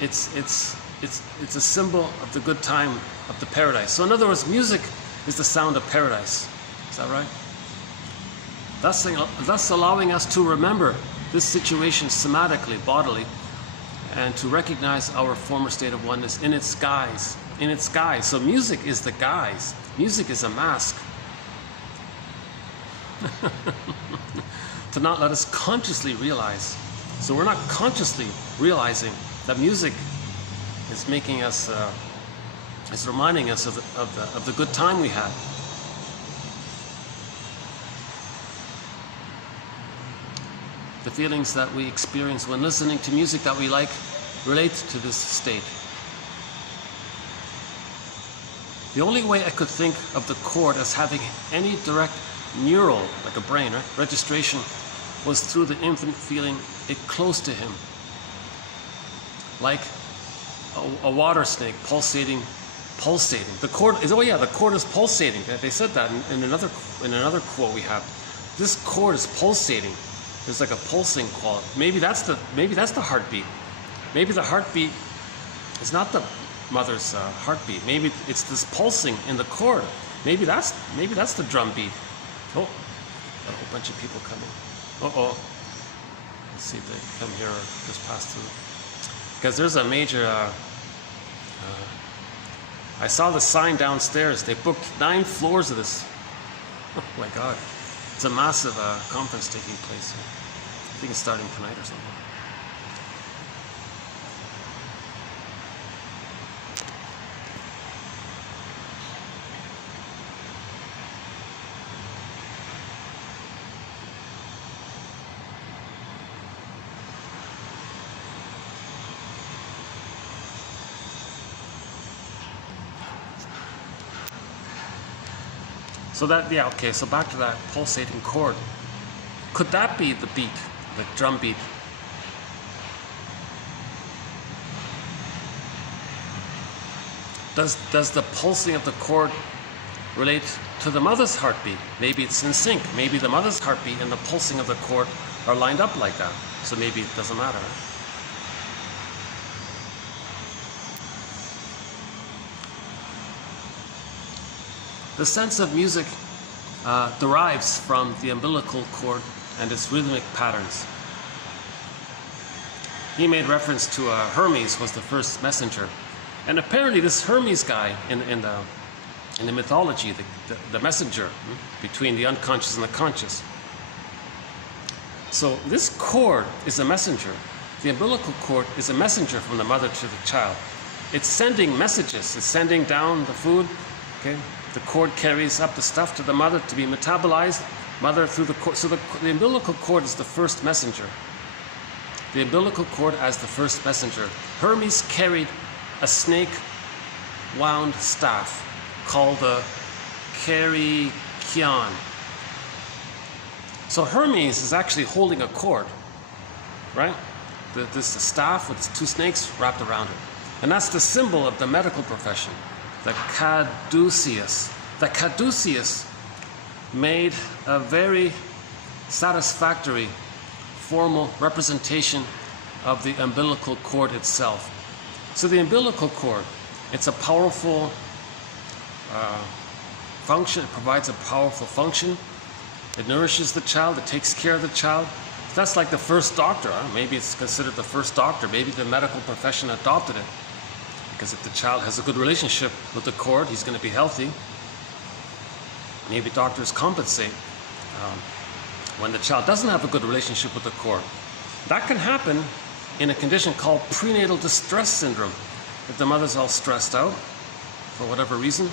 It's a symbol of the good time of the paradise. So in other words, music is the sound of paradise. Is that right? Thus allowing us to remember this situation somatically, bodily, and to recognize our former state of oneness in its guise. In its guise. So music is the guise. Music is a mask. To not let us consciously realize So we're not consciously realizing that music is making us, is reminding us of the good time we had. The feelings that we experience when listening to music that we like relate to this state. The only way I could think of the chord as having any direct neural, like a brain, right, registration, was through the infant feeling it close to him, like a water snake pulsating. The chord is, oh yeah, the chord is pulsating. They said that in another quote we have. This chord is pulsating. There's like a pulsing quality. Maybe that's the heartbeat. Maybe the heartbeat is not the mother's heartbeat. Maybe it's this pulsing in the chord. Maybe that's the drum beat. Oh, got a whole bunch of people coming. Uh-oh. Let's see if they come here or just pass through. Because there's a major, I saw the sign downstairs. They booked 9 floors of this. Oh my God. It's a massive conference taking place here. I think it's starting tonight or something. So that, yeah, okay, so back to that pulsating chord. Could that be the beat, the drum beat? Does the pulsing of the chord relate to the mother's heartbeat? Maybe it's in sync. Maybe the mother's heartbeat and the pulsing of the chord are lined up like that. So maybe it doesn't matter. The sense of music derives from the umbilical cord and its rhythmic patterns. He made reference to Hermes was the first messenger. And apparently this Hermes guy in the mythology, the messenger between the unconscious and the conscious. So this cord is a messenger. The umbilical cord is a messenger from the mother to the child. It's sending messages. It's sending down the food. Okay. The cord carries up the stuff to the mother to be metabolized. Mother through the cord. So the umbilical cord is the first messenger. The umbilical cord as the first messenger. Hermes carried a snake-wound staff called the Kerykeion. So Hermes is actually holding a cord, right? This staff with 2 snakes wrapped around it. And that's the symbol of the medical profession. The caduceus. The caduceus made a very satisfactory formal representation of the umbilical cord itself. So the umbilical cord, it's a powerful function. It provides a powerful function. It nourishes the child. It takes care of the child. That's like the first doctor. Maybe it's considered the first doctor. Maybe the medical profession adopted it. Because if the child has a good relationship with the cord, he's going to be healthy. Maybe doctors compensate when the child doesn't have a good relationship with the cord. That can happen in a condition called prenatal distress syndrome. If the mother's all stressed out for whatever reason.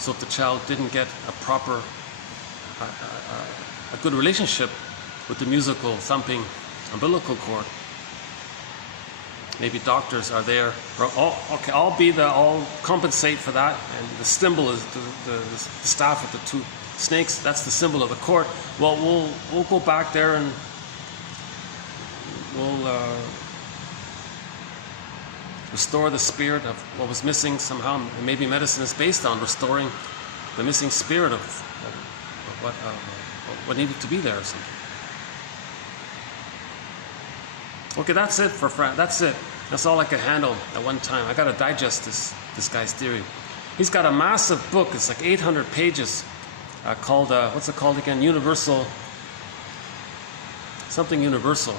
So if the child didn't get a proper, a good relationship with the musical thumping umbilical cord, maybe doctors are there. Okay, I'll compensate for that. And the symbol is the staff with the 2 snakes. That's the symbol of the cord. Well, we'll go back there and we'll restore the spirit of what was missing somehow. Maybe medicine is based on restoring the missing spirit of what needed to be there or something. Okay, that's it for France. That's it. That's all I could handle at one time. I got to digest this guy's theory. He's got a massive book. It's like 800 pages called, what's it called again? Universal, something universal.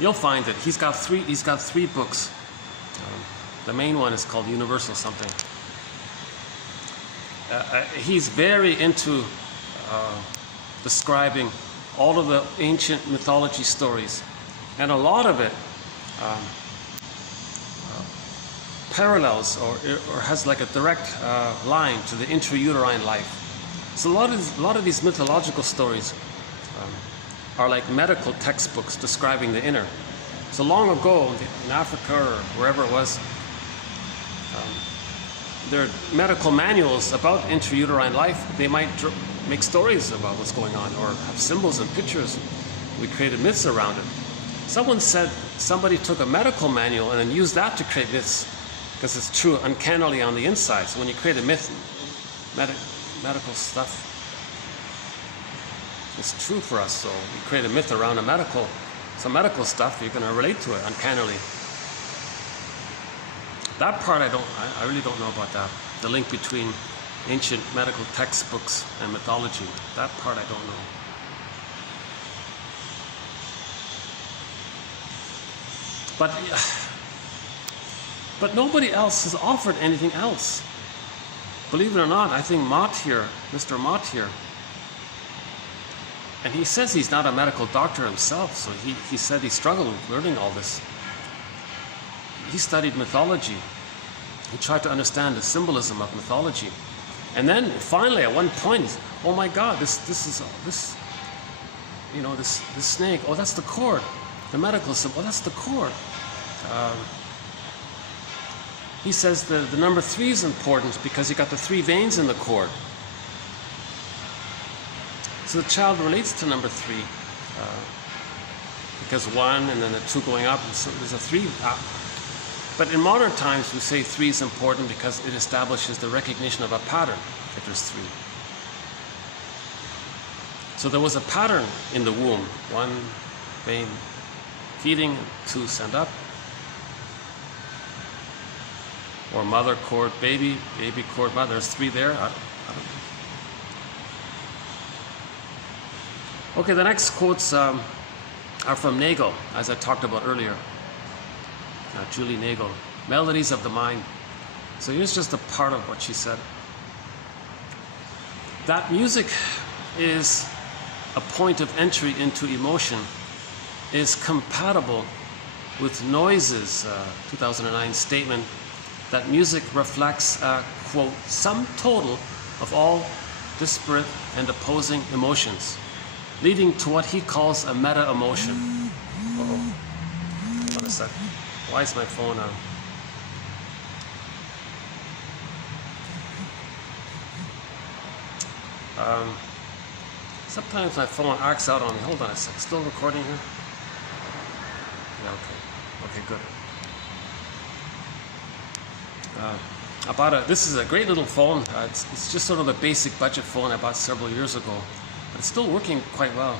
You'll find it. He's got three books. The main one is called Universal something. he's very into describing all of the ancient mythology stories, and a lot of it parallels or has like a direct line to the intrauterine life. So a lot of these mythological stories are like medical textbooks describing the inner. So long ago in Africa or wherever it was, there are medical manuals about intrauterine life. They might make stories about what's going on or have symbols and pictures. We created myths around it. Someone said somebody took a medical manual and then used that to create myths because it's true uncannily on the inside. So when you create a myth, medical stuff, it's true for us. So you create a myth around some medical stuff, you're going to relate to it uncannily. That part I really don't know about that. The link between ancient medical textbooks and mythology. That part I don't know. But nobody else has offered anything else. Believe it or not, I think Mott here, Mr. Mott here, and he says he's not a medical doctor himself, so he said he struggled with learning all this. He studied mythology. He tried to understand the symbolism of mythology. And then finally at one point, oh my God, this snake, oh that's the cord. The medical symbol, oh that's the cord. He says the number 3 is important because you got the 3 veins in the cord. So the child relates to number 3 because 1 and then the 2 going up, and so there's a 3. But in modern times we say 3 is important because it establishes the recognition of a pattern if there's 3. So there was a pattern in the womb. 1 vein feeding, 2 send up. Or mother cord baby, baby cord mother. There's 3 there. I don't know. Okay, the next quotes are from Nagel, as I talked about earlier. Julie Nagel, Melodies of the Mind. So here's just a part of what she said. That music is a point of entry into emotion, is compatible with Noise's 2009 statement that music reflects a, quote, sum total of all disparate and opposing emotions, leading to what he calls a meta-emotion. Uh-oh. Hold on a sec. Why is my phone on? Sometimes my phone acts out on me. Hold on a sec. Still recording here? Yeah, okay. Okay, good. This is a great little phone. It's just sort of a basic budget phone I bought several years ago. But it's still working quite well.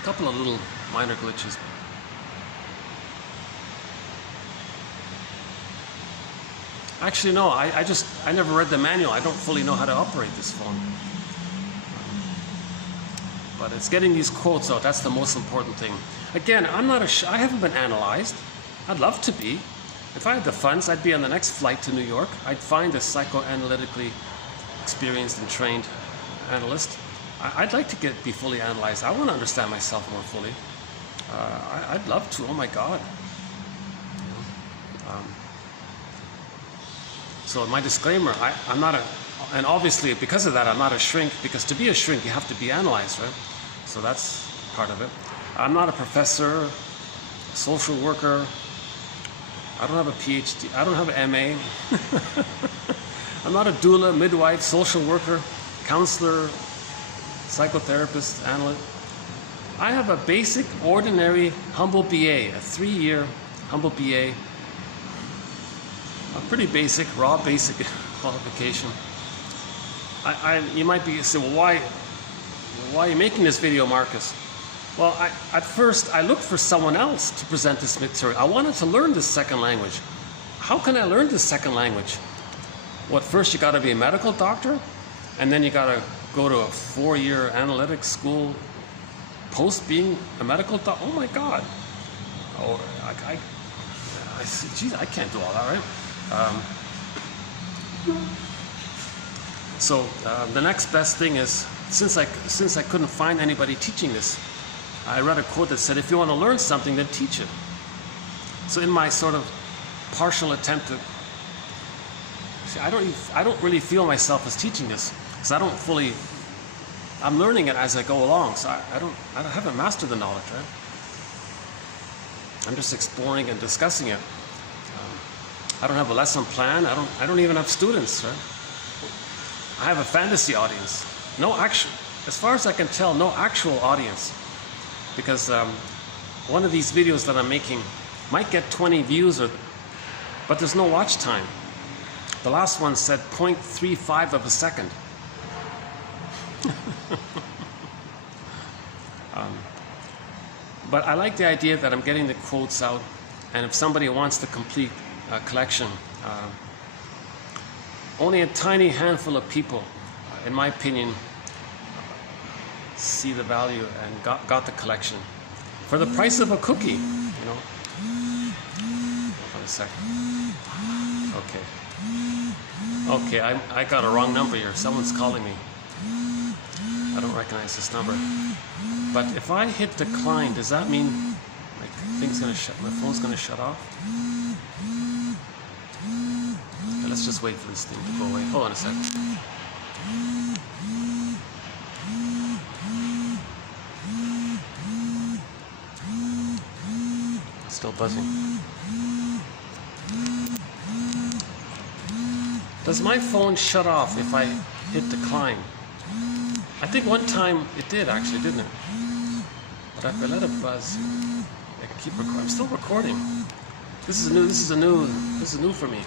A couple of little minor glitches. Actually, no, I never read the manual. I don't fully know how to operate this phone. But it's getting these quotes out. That's the most important thing. Again, I haven't been analyzed. I'd love to be. If I had the funds, I'd be on the next flight to New York. I'd find a psychoanalytically experienced and trained analyst. I'd like to be fully analyzed. I want to understand myself more fully. I'd love to. Oh my God. So my disclaimer, I'm not and obviously because of that, I'm not a shrink, because to be a shrink, you have to be analyzed, right? So that's part of it. I'm not a professor, social worker. I don't have a PhD. I don't have an MA. I'm not a doula, midwife, social worker, counselor, psychotherapist, analyst. I have a basic, ordinary, humble BA, a 3-year humble BA. A pretty basic, raw basic qualification. You might be saying, well, why are you making this video, Marcus? Well, at first, I looked for someone else to present this material. I wanted to learn this second language. How can I learn this second language? Well, first you got to be a medical doctor, and then you got to go to a 4-year analytics school post being a medical doctor. Oh my God. Oh, geez, I can't do all that, right? So the next best thing is, since I couldn't find anybody teaching this, I read a quote that said, if you want to learn something, then teach it. So in my sort of partial attempt to, see, I don't really feel myself as teaching this, because I'm learning it as I go along, so I haven't mastered the knowledge, right? I'm just exploring and discussing it. I don't have a lesson plan. I don't even have students, right? I have a fantasy audience. No actual, as far as I can tell, no actual audience. Because one of these videos that I'm making might get 20 views, but there's no watch time. The last one said 0.35 of a second. But I like the idea that I'm getting the quotes out, and if somebody wants the complete collection, only a tiny handful of people, in my opinion, see the value and got the collection for the price of a cookie, you know. Hold on a second. Okay, I got a wrong number here. Someone's calling me. I don't recognize this number. But if I hit decline, does that mean like my phone's gonna shut off? Okay, let's just wait for this thing to go away. Hold on a second. It's still buzzing. Does my phone shut off if I hit decline? I think one time it did actually, didn't it? But if I let it buzz, I can keep recording. I'm still recording. This is new for me.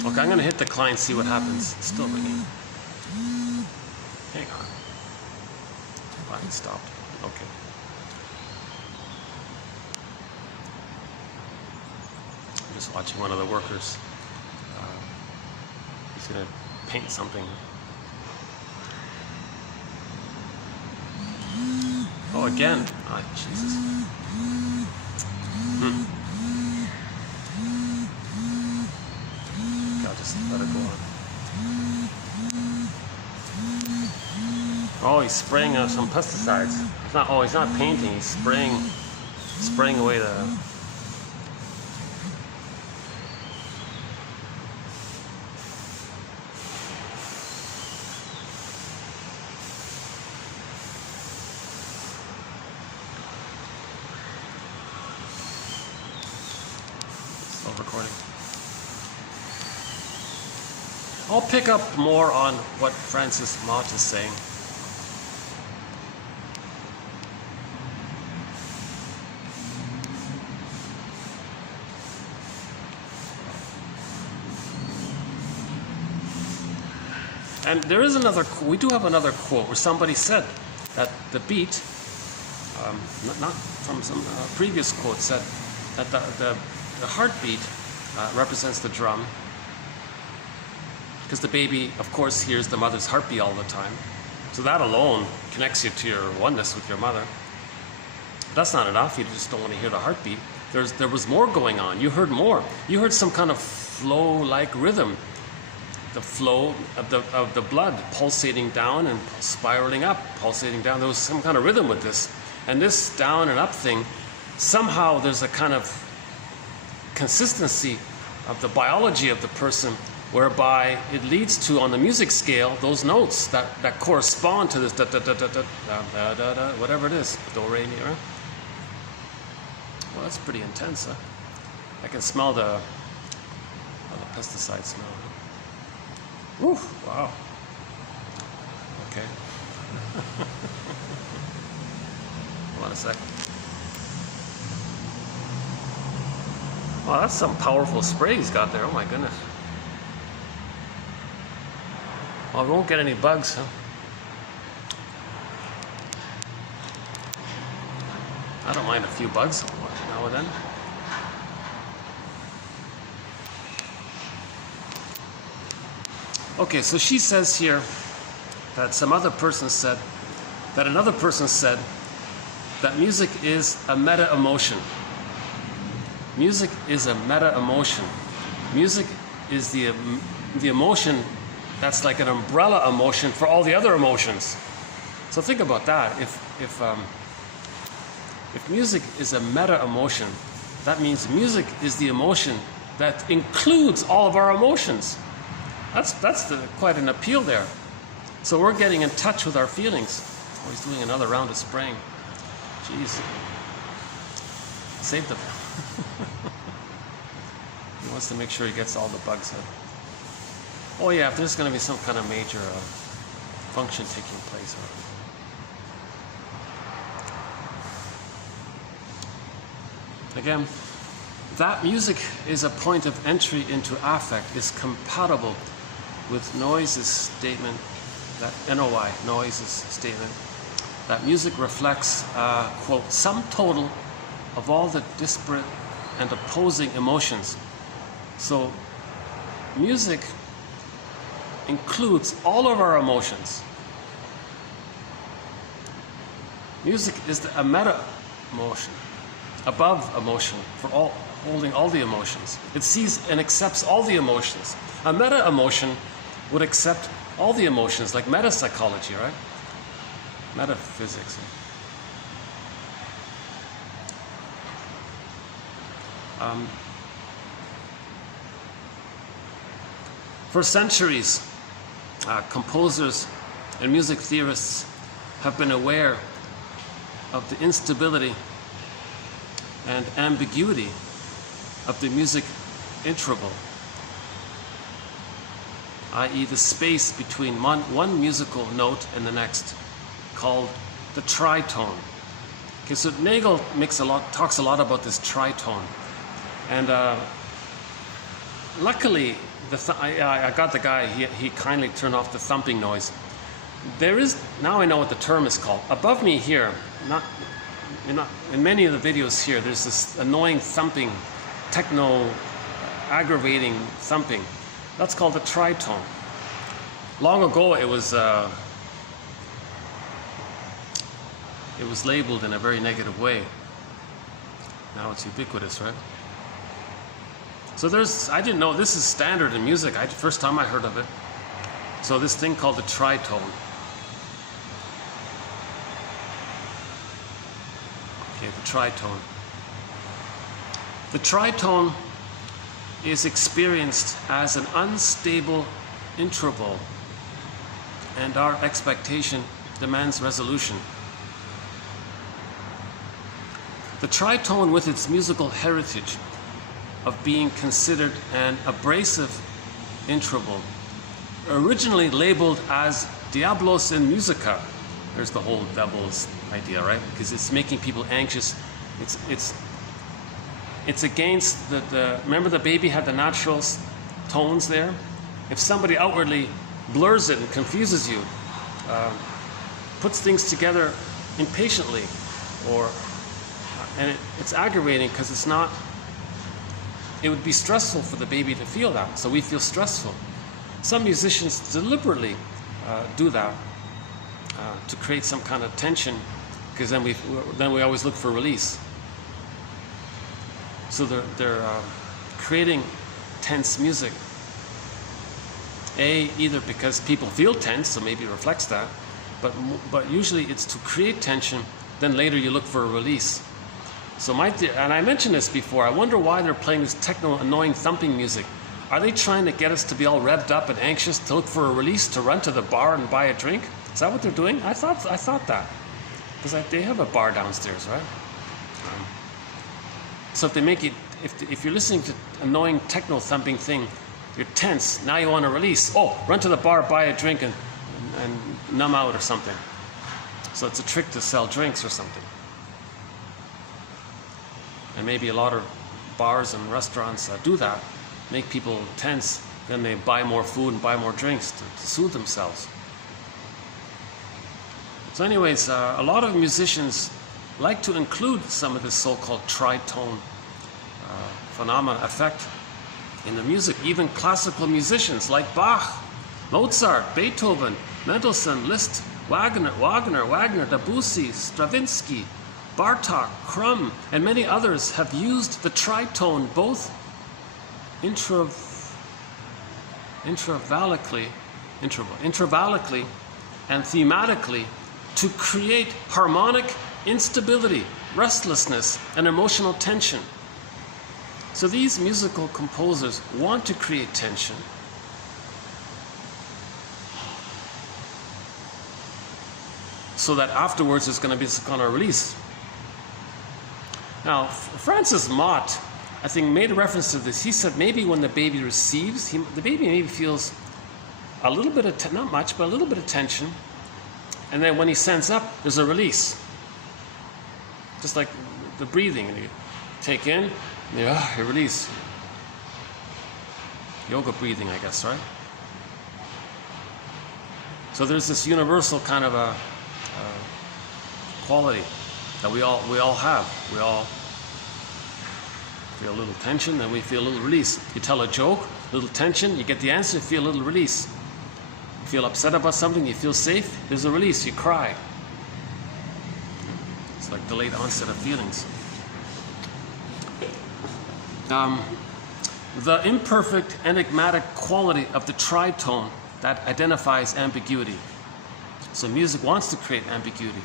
Okay, I'm gonna hit decline, see what happens. It's still ringing. Hang on. Oh, it stopped. Okay. I'm just watching one of the workers. He's gonna paint something. Oh, again. Oh, Jesus. Okay, I'll just let it go on. Oh, he's spraying some pesticides. He's not painting, he's spraying away the... recording. I'll pick up more on what Francis Mott is saying. And there is we do have another quote where somebody said that the beat, not from some previous quote, said that the heartbeat represents the drum, because the baby, of course, hears the mother's heartbeat all the time. So that alone connects you to your oneness with your mother. But that's not enough. You just don't want to hear the heartbeat. There was more going on. You heard more. You heard some kind of flow-like rhythm. The flow of the blood pulsating down and spiraling up, pulsating down. There was some kind of rhythm with this. And this down and up thing, somehow there's a kind of consistency of the biology of the person, whereby it leads to, on the music scale, those notes that correspond to this da da da da da da da da, whatever it is, do re mi, right? Well, that's pretty intense, huh? I can smell the pesticide smell. Woo! Wow. Okay. Hold on a sec. Wow, that's some powerful spray he's got there. Oh my goodness. Well, we won't get any bugs, huh? I don't mind a few bugs now and then. Okay, so she says here that another person said that music is a meta-emotion. Music is a meta-emotion. Music is the emotion that's like an umbrella emotion for all the other emotions. So think about that. If music is a meta emotion, that means music is the emotion that includes all of our emotions. That's quite an appeal there. So we're getting in touch with our feelings. Oh, he's doing another round of spraying. Jeez. Saved him. He wants to make sure he gets all the bugs out. Oh yeah, if there's going to be some kind of major function taking place. Again, that music is a point of entry into affect, is compatible with Noise's statement, that NOI, Noise's statement, that music reflects, quote, sum total of all the disparate and opposing emotions. So, music includes all of our emotions. Music is a meta emotion, above emotion, for all, holding all the emotions. It sees and accepts all the emotions. A meta emotion would accept all the emotions, like meta-psychology, right? Metaphysics. For centuries, composers and music theorists have been aware of the instability and ambiguity of the music interval, i.e. the space between one musical note and the next, called the tritone. Okay, so Nagel talks a lot about this tritone, and luckily I got the guy. He kindly turned off the thumping noise. There is, now I know what the term is called. Above me here, in many of the videos here, there's this annoying thumping, techno aggravating thumping. That's called the tritone. Long ago it was labeled in a very negative way. Now it's ubiquitous, right? So I didn't know, this is standard in music. First time I heard of it. So this thing called the tritone. Okay, the tritone. The tritone is experienced as an unstable interval, and our expectation demands resolution. The tritone, with its musical heritage of being considered an abrasive interval, originally labeled as Diablos in Musica. There's the whole devil's idea, right? Because it's making people anxious. It's against remember the baby had the natural tones there? If somebody outwardly blurs it and confuses you, puts things together impatiently, and it's aggravating because it's not, it would be stressful for the baby to feel that, so we feel stressful. Some musicians deliberately do that to create some kind of tension, because then we always look for release. So they're creating tense music. Either because people feel tense, so maybe it reflects that, but usually it's to create tension. Then later you look for a release. So and I mentioned this before, I wonder why they're playing this techno annoying thumping music. Are they trying to get us to be all revved up and anxious to look for a release, to run to the bar and buy a drink? Is that what they're doing? I thought that, because they have a bar downstairs, right? So if they make it, if you're listening to annoying techno thumping thing, you're tense. Now you want to release. Oh, run to the bar, buy a drink, and numb out or something. So it's a trick to sell drinks or something. And maybe a lot of bars and restaurants do that, make people tense. Then they buy more food and buy more drinks to soothe themselves. So anyways, a lot of musicians like to include some of this so-called tritone phenomena, effect in the music. Even classical musicians like Bach, Mozart, Beethoven, Mendelssohn, Liszt, Wagner, Debussy, Stravinsky, Bartok, Crumb, and many others have used the tritone both intraverse intravalically and thematically to create harmonic instability, restlessness, and emotional tension. So these musical composers want to create tension. So that afterwards there's going to be some kind of release. Now, Francis Mott, I think, made a reference to this. He said maybe when the baby receives, the baby maybe feels a little bit of, not much, but a little bit of tension. And then when he sends up, there's a release. Just like the breathing. And you take in, and you release. Yoga breathing, I guess, right? So there's this universal kind of a quality that we all have. We all feel a little tension, then we feel a little release. You tell a joke, a little tension, you get the answer, you feel a little release. You feel upset about something, you feel safe, there's a release, you cry. It's like delayed onset of feelings. The imperfect, enigmatic quality of the tritone that identifies ambiguity. So music wants to create ambiguity.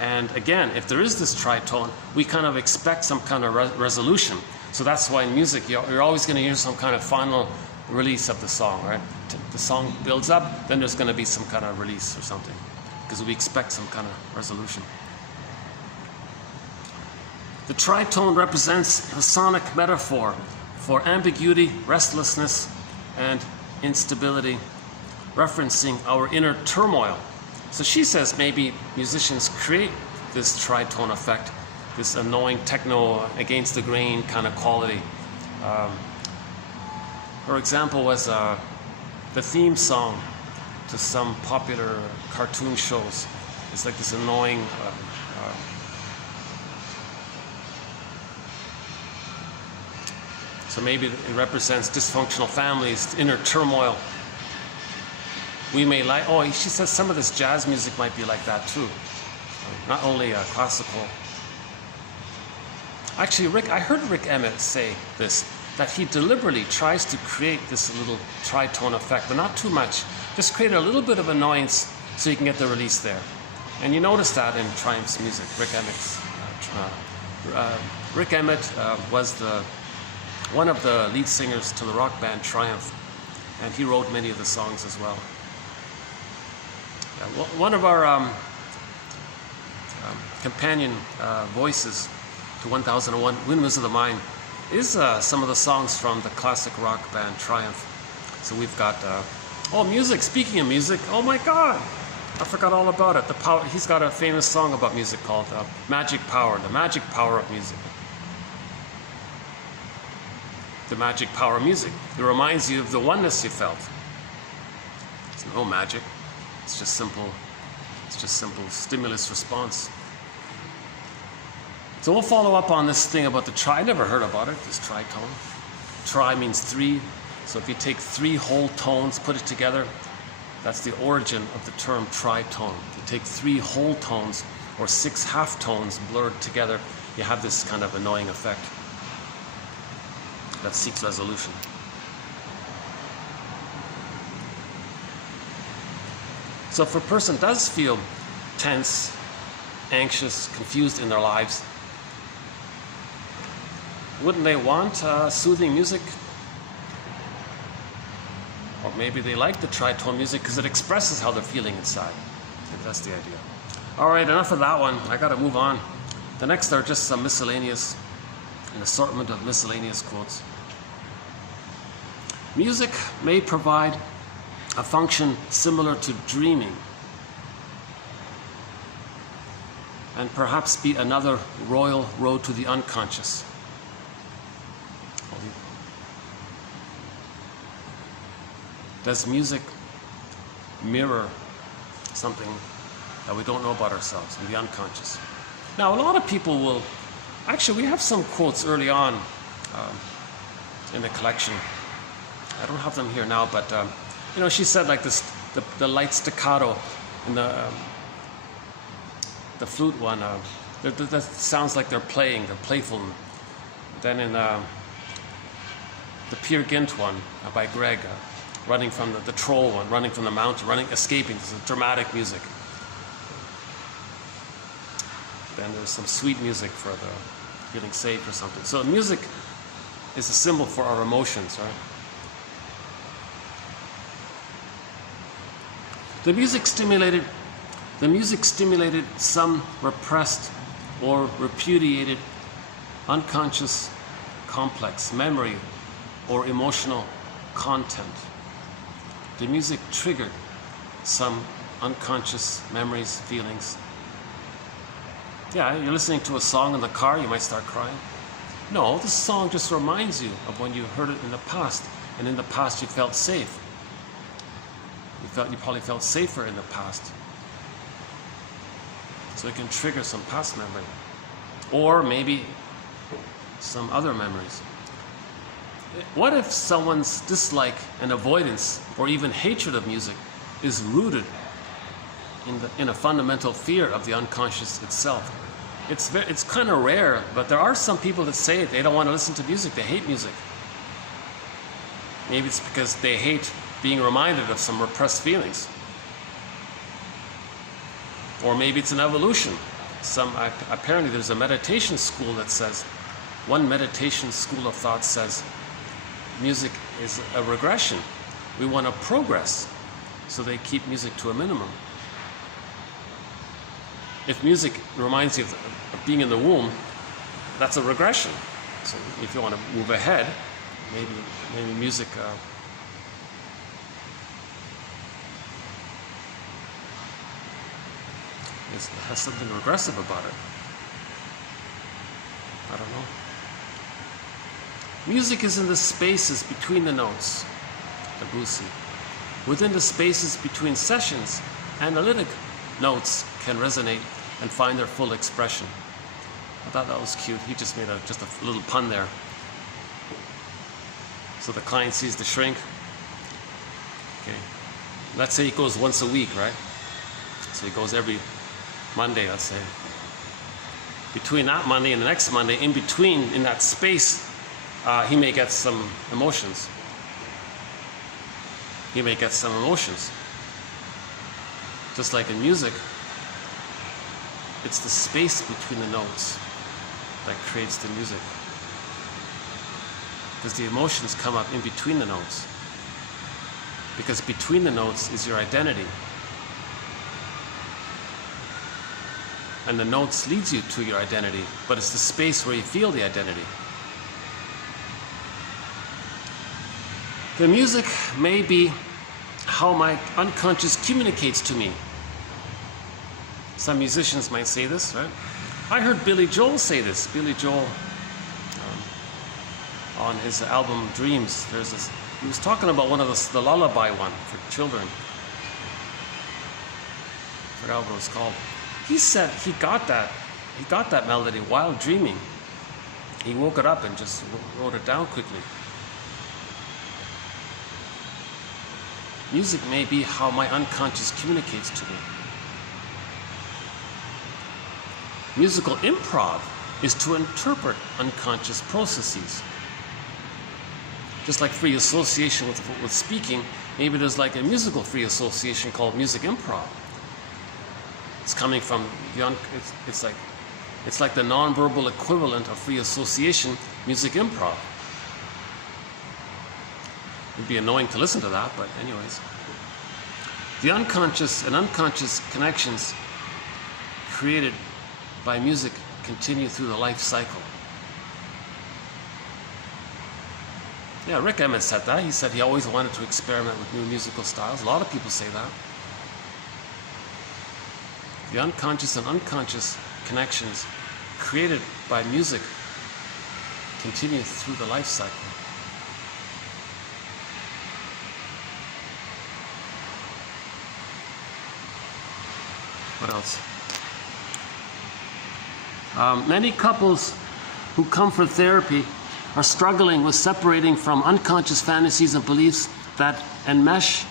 And again, if there is this tritone, we kind of expect some kind of resolution. So that's why in music, you're always going to hear some kind of final release of the song, right? The song builds up, then there's going to be some kind of release or something, because we expect some kind of resolution. The tritone represents a sonic metaphor for ambiguity, restlessness, and instability, referencing our inner turmoil. So she says maybe musicians create this tritone effect, this annoying techno against the grain kind of quality. Her example was the theme song to some popular cartoon shows. It's like this annoying so maybe it represents dysfunctional families, inner turmoil. We may like, she says some of this jazz music might be like that too. Not only classical. Actually, I heard Rick Emmett say this, that he deliberately tries to create this little tritone effect, but not too much. Just create a little bit of annoyance so you can get the release there. And you notice that in Triumph's music, Rick Emmett's. Rick Emmett was one of the lead singers to the rock band Triumph, and he wrote many of the songs as well. One of our companion voices to 1001 Windmills of the Mind is some of the songs from the classic rock band Triumph. So we've got, music, speaking of music, oh my God, I forgot all about it. He's got a famous song about music called Magic Power, the magic power of music. The magic power of music. It reminds you of the oneness you felt. It's no magic. It's just simple stimulus response. So we'll follow up on this thing about the tri. I never heard about it, this tritone. Tri means three. So if you take three whole tones, put it together, that's the origin of the term tritone. You take three whole tones or 6 half tones blurred together, you have this kind of annoying effect that seeks resolution. So if a person does feel tense, anxious, confused in their lives, wouldn't they want soothing music? Or maybe they like the tritone music because it expresses how they're feeling inside. I think that's the idea. All right, enough of that one. I got to move on. The next are just some miscellaneous, an assortment of miscellaneous quotes. Music may provide a function similar to dreaming, and perhaps be another royal road to the unconscious. Does music mirror something that we don't know about ourselves in the unconscious? Now, a lot of people will, actually, we have some quotes early on in the collection. I don't have them here now, but she said like this, the light staccato in the flute one, that sounds like they're playing, they're playful. Then in the Peer Gynt one by Greg, running from the troll one, running from the mountain, escaping. This is dramatic music. Then there's some sweet music for the feeling safe or something. So music is a symbol for our emotions, right? The music stimulated some repressed or repudiated unconscious complex memory or emotional content. The music triggered some unconscious memories, feelings. Yeah, you're listening to a song in the car, you might start crying. No, this song just reminds you of when you heard it in the past, and in the past you felt safe. You probably felt safer in the past. So it can trigger some past memory. Or maybe some other memories. What if someone's dislike and avoidance or even hatred of music is rooted in a fundamental fear of the unconscious itself? It's kind of rare, but there are some people that say they don't want to listen to music, they hate music. Maybe it's because they hate being reminded of some repressed feelings. Or maybe it's an evolution. Apparently there's a meditation school that says, one meditation school of thought says, music is a regression. We want to progress. So they keep music to a minimum. If music reminds you of being in the womb, that's a regression. So if you want to move ahead, maybe music has something regressive about it. I don't know. Music is in the spaces between the notes, the Debussy. Within the spaces between sessions, analytic notes can resonate and find their full expression. I thought that was cute. He just made just a little pun there. So the client sees the shrink. Okay. Let's say he goes once a week, right? So he goes every Monday, let's say. Between that Monday and the next Monday, in between, in that space, he may get some emotions. He may get some emotions. Just like in music, it's the space between the notes that creates the music. Because the emotions come up in between the notes. Because between the notes is your identity. And the notes leads you to your identity, but it's the space where you feel the identity. The music may be how my unconscious communicates to me. Some musicians might say this, right? I heard Billy Joel say this. Billy Joel, on his album Dreams, he was talking about one of the lullaby one for children. I forgot what it was called. He said he got that melody while dreaming. He woke it up and just wrote it down quickly. Music may be how my unconscious communicates to me. Musical improv is to interpret unconscious processes. Just like free association with speaking, maybe there's like a musical free association called music improv. It's coming from it's like the nonverbal equivalent of free association, music improv. It'd be annoying to listen to that, but anyways. The unconscious and unconscious connections created by music continue through the life cycle. Yeah, Rick Emmett said that. He said he always wanted to experiment with new musical styles. A lot of people say that. The unconscious and unconscious connections created by music continue through the life cycle. What else? Many couples who come for therapy are struggling with separating from unconscious fantasies and beliefs that enmesh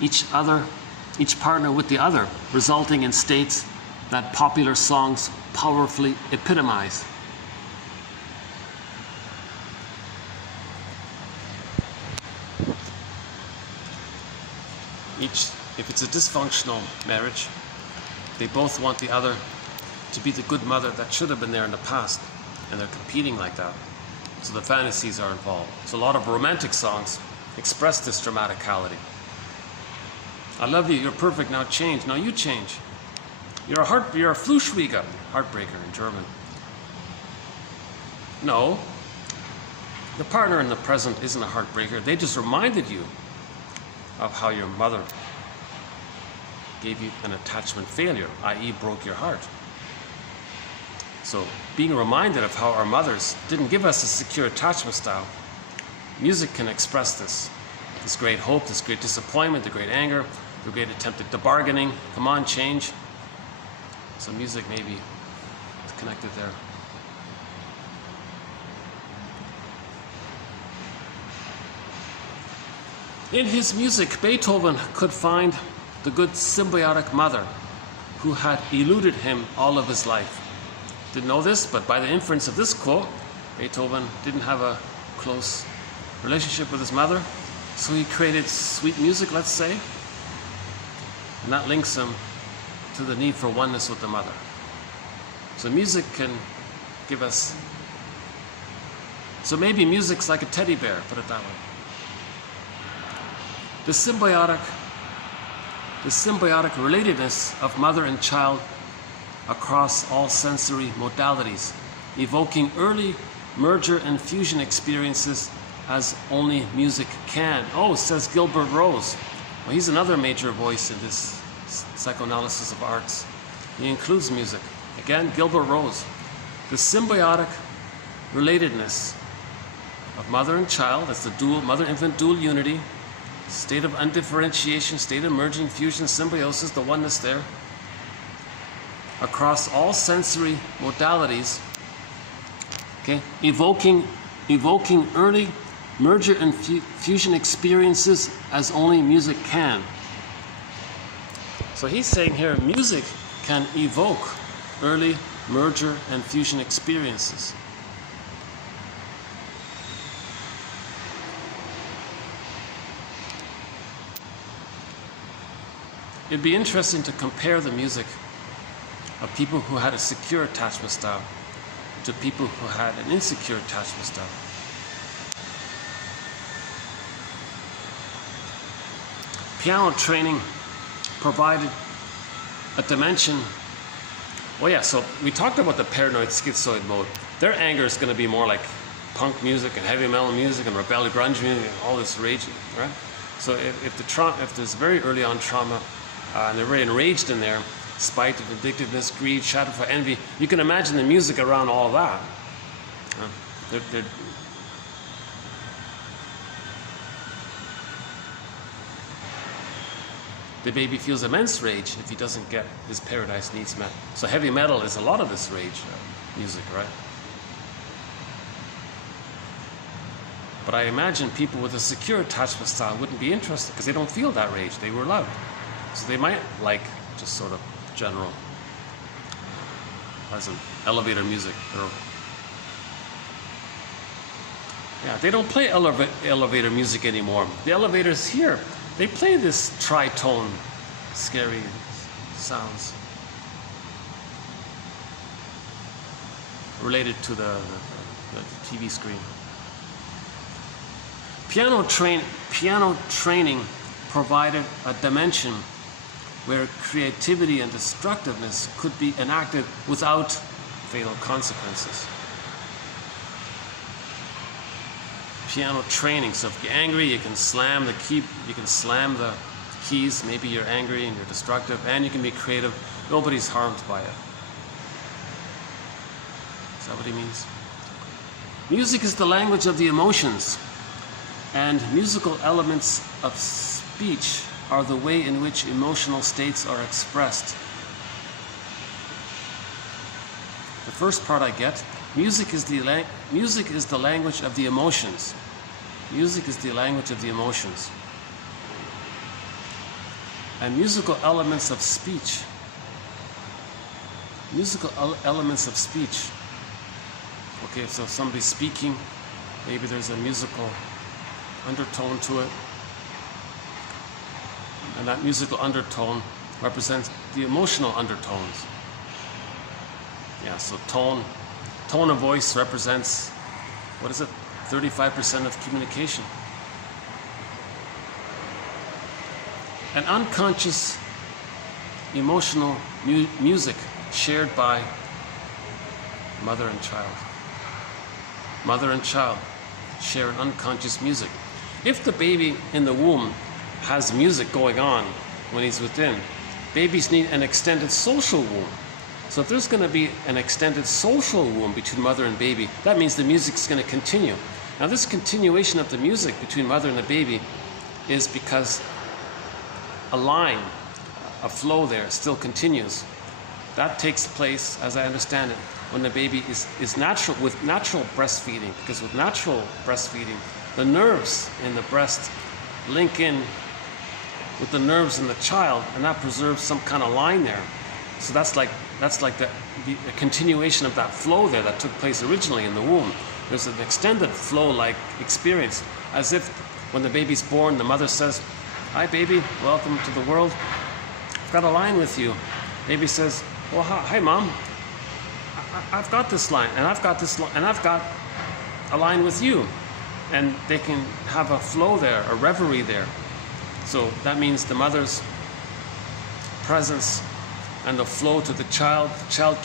each partner with the other, resulting in states that popular songs powerfully epitomize. if it's a dysfunctional marriage, they both want the other to be the good mother that should have been there in the past, and they're competing like that. So the fantasies are involved. So a lot of romantic songs express this dramaticality. I love you, you're perfect, now change. Now you change. You're a Fluschwieger, heartbreaker in German. No, the partner in the present isn't a heartbreaker. They just reminded you of how your mother gave you an attachment failure, i.e. broke your heart. So being reminded of how our mothers didn't give us a secure attachment style, music can express this great hope, this great disappointment, the great anger, the great attempt at the bargaining. Come on, change. So music maybe is connected there. In his music, Beethoven could find the good symbiotic mother who had eluded him all of his life. Didn't know this, but by the inference of this quote, Beethoven didn't have a close relationship with his mother, so he created sweet music, let's say, and that links him to the need for oneness with the mother. So music can give us, so maybe music's like a teddy bear, put it that way. The symbiotic relatedness of mother and child across all sensory modalities, evoking early merger and fusion experiences as only music can. Oh, says Gilbert Rose. Well, he's another major voice in this psychoanalysis of arts. He includes music. Again, Gilbert Rose. The symbiotic relatedness of mother and child, that's the dual, mother-infant dual unity, state of undifferentiation, state of merging, fusion, symbiosis, the oneness there, across all sensory modalities, okay, evoking early merger and fusion experiences as only music can. So he's saying here, music can evoke early merger and fusion experiences. It'd be interesting to compare the music of people who had a secure attachment style to people who had an insecure attachment style. Piano training provided a dimension. Oh yeah, so we talked about the paranoid schizoid mode. Their anger is going to be more like punk music and heavy metal music and rebellious grunge music and all this raging, right? So if there's very early on trauma and they're very enraged in there, spite, vindictiveness, greed, shadow for envy, you can imagine the music around all of that. The baby feels immense rage if he doesn't get his paradise needs met. So heavy metal is a lot of this rage music, right? But I imagine people with a secure attachment style wouldn't be interested because they don't feel that rage. They were loved. So they might like just sort of general, as in elevator music. Yeah, they don't play elevator music anymore. The elevators here, they play this tritone, scary sounds related to the TV screen. Piano training provided a dimension where creativity and destructiveness could be enacted without fatal consequences. Piano training. So if you're angry, you can slam the key, you can slam the keys. Maybe you're angry and you're destructive, and you can be creative. Nobody's harmed by it. Is that what he means? Music is the language of the emotions, and musical elements of speech are the way in which emotional states are expressed. The first part I get. Music is the language of the emotions. Music is the language of the emotions. And musical elements of speech. Musical elements of speech. Okay, so if somebody's speaking, maybe there's a musical undertone to it. and that musical undertone represents the emotional undertones. Yeah, so tone of voice represents, what is it, 35% of communication. An unconscious emotional music shared by mother and child. Mother and child share an unconscious music. If the baby in the womb has music going on when he's within, babies need an extended social womb. So if there's going to be an extended social womb between mother and baby, that means the music's going to continue. Now this continuation of the music between mother and the baby is because a line, a flow there still continues. That takes place, as I understand it, when the baby is natural, with natural breastfeeding, because with natural breastfeeding, the nerves in the breast link in with the nerves in the child, and that preserves some kind of line there. So that's like the continuation of that flow there that took place originally in the womb. There's an extended flow-like experience, as if when the baby's born, the mother says, "Hi baby, welcome to the world. I've got a line with you." Baby says, "Well, hi mom. I've got this line, and I've got this line, and I've got a line with you." And they can have a flow there, a reverie there. So that means the mother's presence and the flow to the child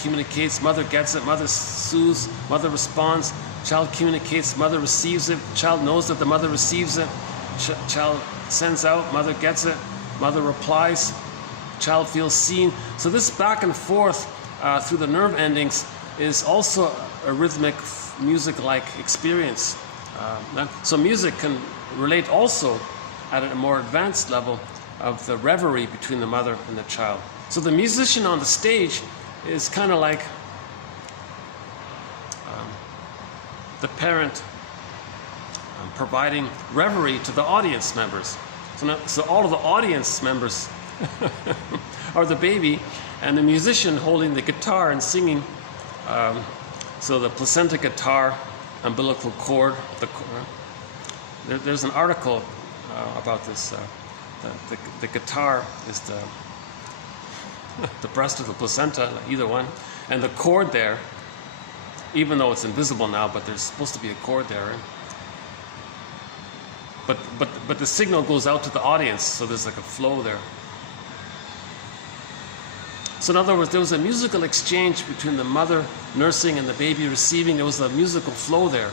communicates, mother gets it, mother soothes, mother responds, child communicates, mother receives it, child knows that the mother receives it, child sends out, mother gets it, mother replies, child feels seen. So this back and forth through the nerve endings is also a rhythmic, music-like experience. So music can relate also at a more advanced level of the reverie between the mother and the child. So the musician on the stage is kind of like the parent providing reverie to the audience members. So all of the audience members are the baby, and the musician holding the guitar and singing. So the placenta guitar, umbilical cord. There's an article about this. The guitar is the breast of the placenta, either one, and the cord there, even though it's invisible now, but there's supposed to be a cord there, right? But the signal goes out to the audience, so there's like a flow there. So in other words, there was a musical exchange between the mother nursing and the baby receiving. There was a musical flow there.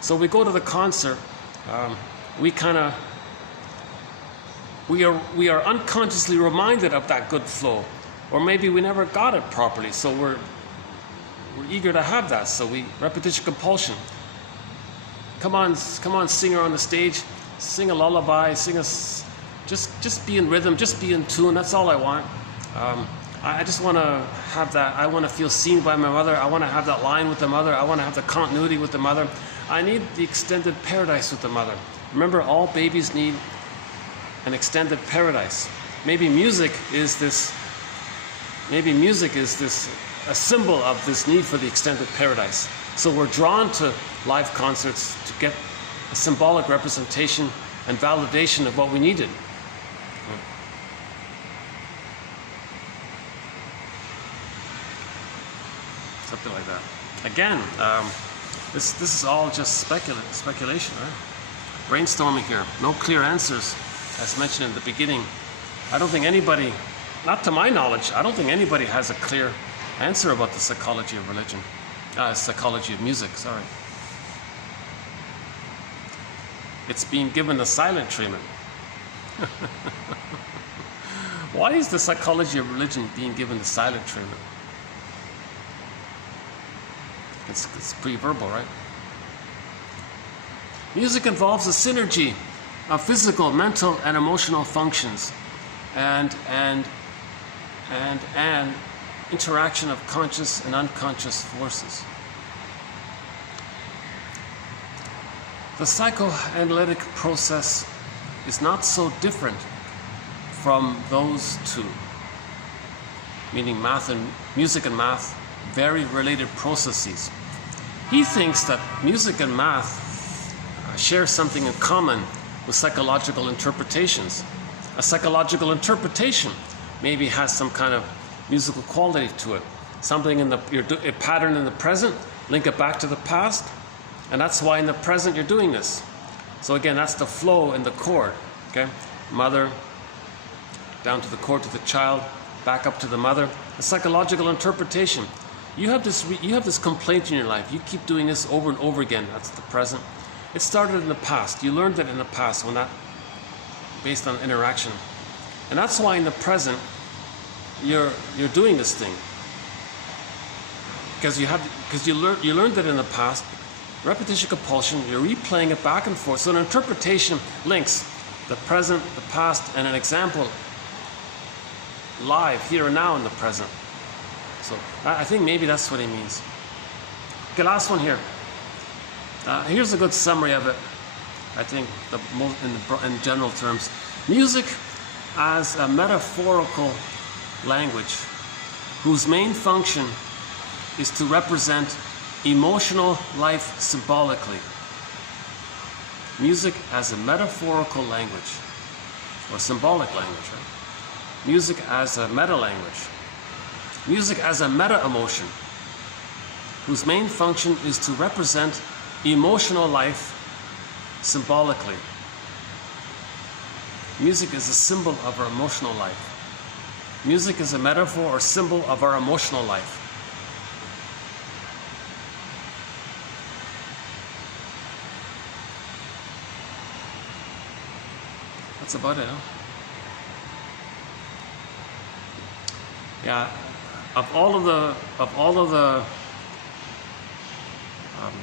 So we go to the concert, we are unconsciously reminded of that good flow, or maybe we never got it properly, so we're eager to have that. So repetition compulsion. Come on, singer on the stage, sing a lullaby, just be in rhythm, just be in tune. That's all I want. I just want to have that. I want to feel seen by my mother. I want to have that line with the mother. I want to have the continuity with the mother. I need the extended paradise with the mother. Remember, all babies need an extended paradise. Maybe music is this, a symbol of this need for the extended paradise. So we're drawn to live concerts to get a symbolic representation and validation of what we needed. Something like that. Again, this is all just speculation, right? Brainstorming here. No clear answers, as mentioned in the beginning. I don't think anybody, not to my knowledge, I don't think anybody has a clear answer about the psychology of religion. Psychology of music, sorry. It's being given the silent treatment. Why is the psychology of religion being given the silent treatment? It's pre-verbal, right? Music involves a synergy of physical, mental, and emotional functions, and interaction of conscious and unconscious forces. The psychoanalytic process is not so different from those two, meaning music and math, very related processes. He thinks that music and math share something in common with psychological interpretations. A psychological interpretation maybe has some kind of musical quality to it. Something in a pattern in the present, link it back to the past, and that's why in the present you're doing this. So again, that's the flow in the chord. Okay, mother, down to the chord to the child, back up to the mother. A psychological interpretation. You have this complaint in your life. You keep doing this over and over again. That's the present. It started in the past. You learned it in the past when that, based on interaction, and that's why in the present you're doing this thing. Because you learned it in the past. Repetition compulsion. You're replaying it back and forth. So an interpretation links the present, the past, and an example live here and now in the present. So I think maybe that's what he means. Okay, last one here. Here's a good summary of it. I think in general terms, music as a metaphorical language whose main function is to represent emotional life symbolically. Music as a metaphorical language, or symbolic language, right? Music as a meta-language. Music as a meta-emotion, whose main function is to represent emotional life symbolically. Music is a symbol of our emotional life. Music is a metaphor or symbol of our emotional life. That's about it, huh? Yeah, of all of the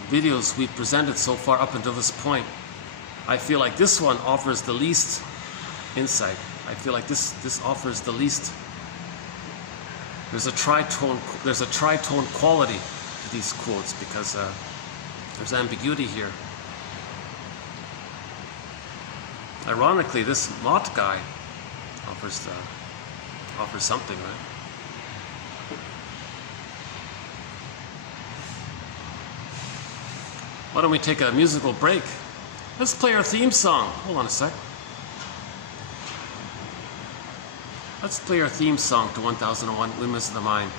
videos we've presented so far up until this point, I feel like this one offers the least insight. I feel like this offers the least. There's a tritone quality to these quotes because there's ambiguity here. Ironically, this Mott guy offers something, right? Why don't we take a musical break? Let's play our theme song. Hold on a sec. Let's play our theme song to 1001 Windmills of the Mind.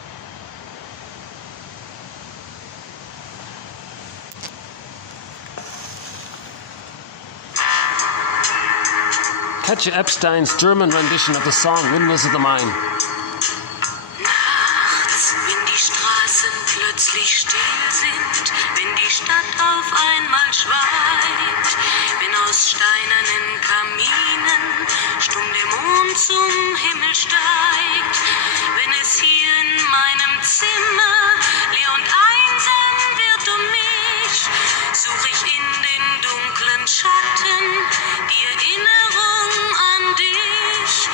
Katja Epstein's German rendition of the song Windmills of the Mind. Nachts, wenn die Straßen plötzlich still sind, wenn die Stadt auf einmal schweigt, wenn aus steinernen Kaminen stumm der Mond zum Himmel steigt, wenn es hier in meinem Zimmer leer und einsam wird um mich, such ich in den dunklen Schatten die Erinnerung an dich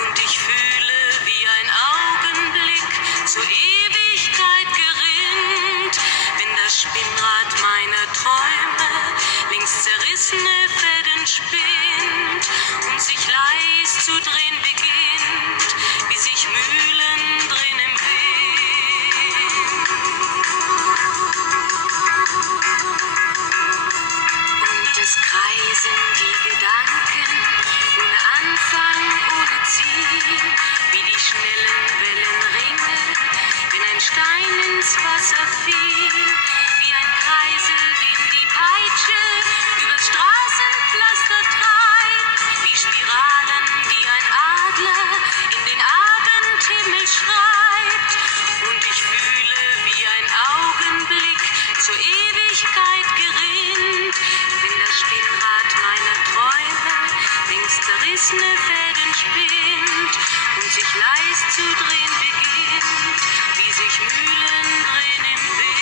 und ich fühle, wie ein Augenblick zur Ewigkeit gerinnt, wenn das Spinnrad meiner Träume links zerrissene Fäden spinnt und sich leis zu drehen beginnt, wie sich Mühlen drehen im Wind. Und es kreisen die Gedanken ohne Anfang, ohne Ziel, wie die schnellen Wellenringe, wenn ein Stein ins Wasser fiel, wie ein Kreisel, den die Peitsche übers Straßenpflaster treibt, wie Spiralen, die ein Adler in den Abendhimmel schreibt. Und ich fühle, wie ein Augenblick zur Ewigkeit gerinnt, wenn das Spinnrad meiner Träume links zerrissene Fäden spinnt und sich leis zu drehen beginnt, wie sich Mühlen drehen im Wind.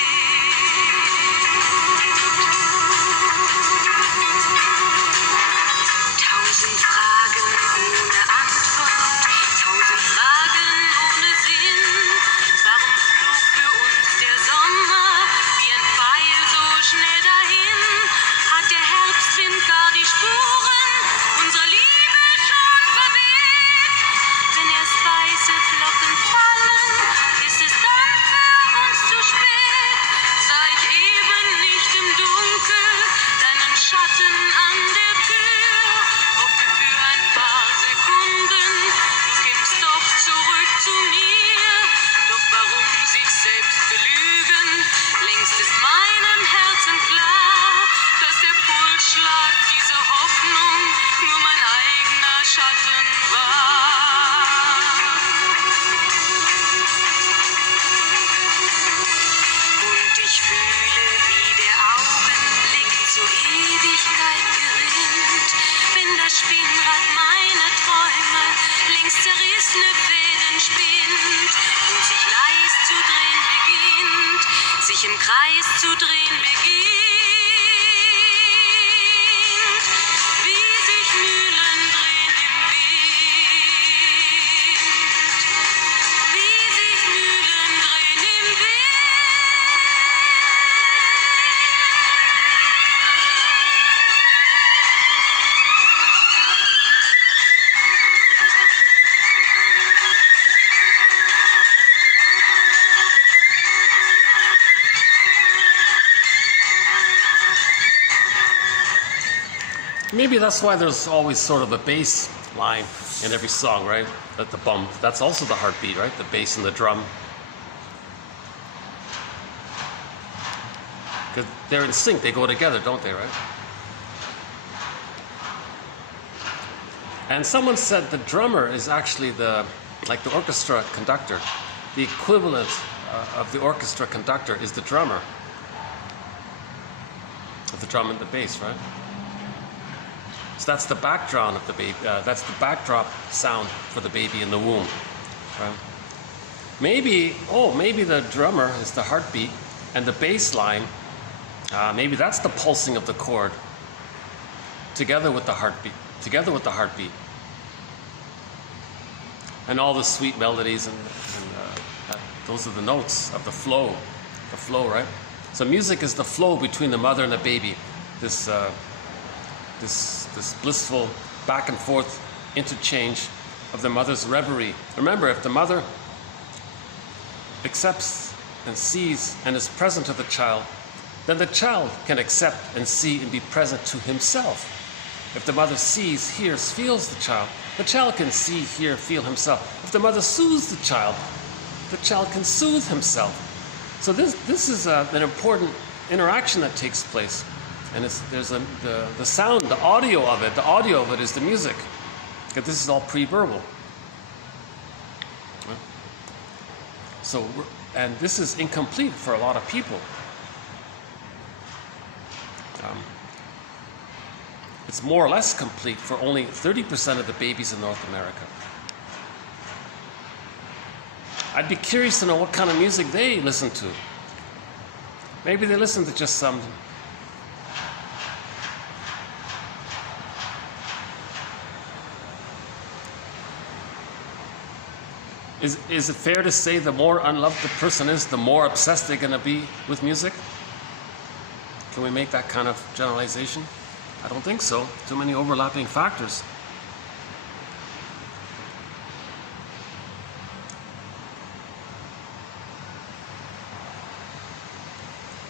Tausend Fragen ohne Antwort, tausend Fragen ohne Sinn. Warum flog für uns der Sommer wie ein Pfeil so schnell dahin? Hat der Herbstwind gar die Spuren unserer Liebe schon verweht? Wenn erst weiße Flocken fallen, ist es dann für uns zu spät. vergessene Fäden spinnt und sich leis zu drehen beginnt, sich im Kreis zu drehen beginnt, wie sich Mühlen drehen im Wind, wie sich Mühlen drehen im Wind. Maybe that's why there's always sort of a bass line in every song, right? That the bump, that's also the heartbeat, right? The bass and the drum. Because they're in sync, they go together, don't they, right? And someone said the drummer is actually like the orchestra conductor. The equivalent of the orchestra conductor is the drummer. Of the drum and the bass, right? So that's the background of the baby. That's the backdrop sound for the baby in the womb, right? Maybe the drummer is the heartbeat, and the bass line, maybe that's the pulsing of the chord, together with the heartbeat, and all the sweet melodies, and those are the notes of the flow, right? So music is the flow between the mother and the baby. This blissful back and forth interchange of the mother's reverie. Remember, if the mother accepts and sees and is present to the child, then the child can accept and see and be present to himself. If the mother sees, hears, feels the child can see, hear, feel himself. If the mother soothes the child can soothe himself. So this is an important interaction that takes place. And there's the sound, the audio of it is the music. Because this is all pre-verbal. Right? So, and this is incomplete for a lot of people. It's more or less complete for only 30% of the babies in North America. I'd be curious to know what kind of music they listen to. Maybe they listen to just some Is it fair to say the more unloved the person is, the more obsessed they're going to be with music? Can we make that kind of generalization? I don't think so. Too many overlapping factors.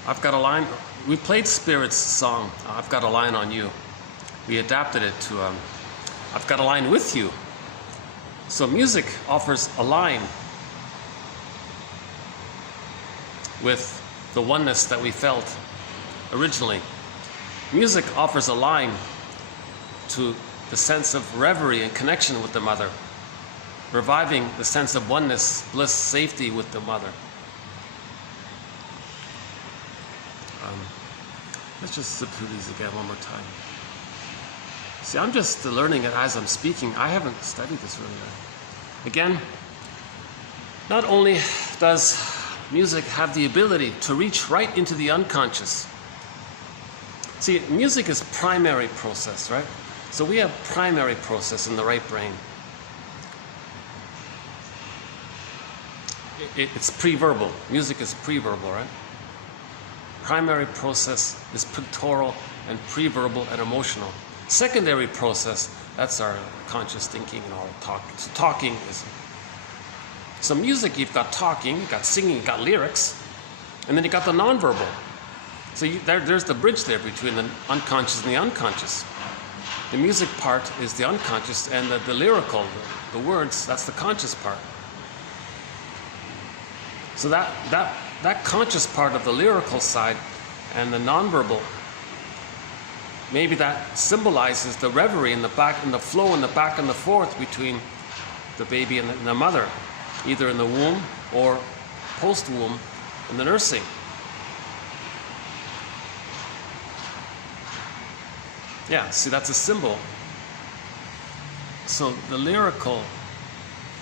I've got a line. We played Spirit's song, I've Got a Line on You. We adapted it to I've Got a Line with You. So music offers a line with the oneness that we felt originally. Music offers a line to the sense of reverie and connection with the mother, reviving the sense of oneness, bliss, safety with the mother. Let's just zip through these again one more time. See, I'm just learning it as I'm speaking. I haven't studied this really well. Again, not only does music have the ability to reach right into the unconscious. See, music is primary process, right? So we have primary process in the right brain. It's pre-verbal. Music is pre-verbal, right? Primary process is pictorial and pre-verbal and emotional. Secondary process, that's our conscious thinking and all talk. So talking is. So music, you've got talking, you've got singing, you've got lyrics, and then you've got the nonverbal. So there's the bridge there between the unconscious and the unconscious. The music part is the unconscious, and the lyrical, the words, that's the conscious part. So that conscious part of the lyrical side and the nonverbal, maybe that symbolizes the reverie and the back and the flow and the back and the forth between the baby and the mother, either in the womb or post-womb in the nursing. Yeah, see, that's a symbol. So the lyrical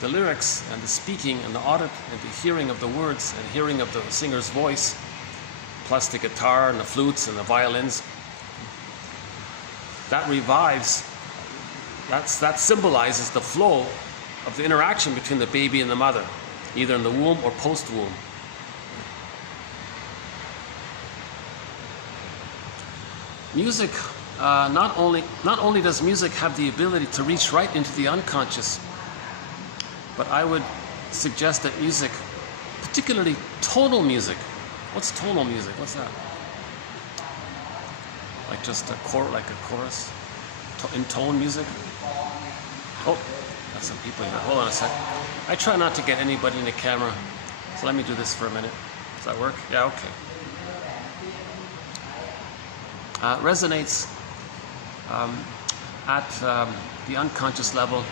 the lyrics and the speaking and the audit and the hearing of the words and hearing of the singer's voice, plus the guitar and the flutes and the violins, that revives, that symbolizes the flow of the interaction between the baby and the mother, either in the womb or post-womb. Music, not only does music have the ability to reach right into the unconscious, but I would suggest that music, particularly tonal music. What's tonal music? What's that? Like just a chorus? In tone music? Oh, got some people here. Hold on a sec. I try not to get anybody in the camera, so let me do this for a minute. Does that work? Yeah, okay. Resonates at the unconscious level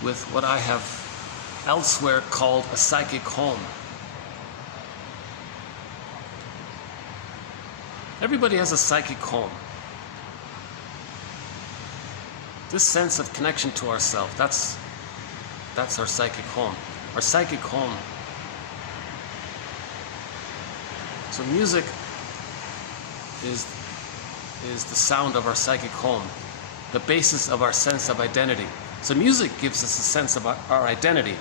with what I have elsewhere called a psychic home. Everybody has a psychic home. This sense of connection to ourselves, that's our psychic home. Our psychic home. So music is the sound of our psychic home, the basis of our sense of identity. So music gives us a sense of our identity.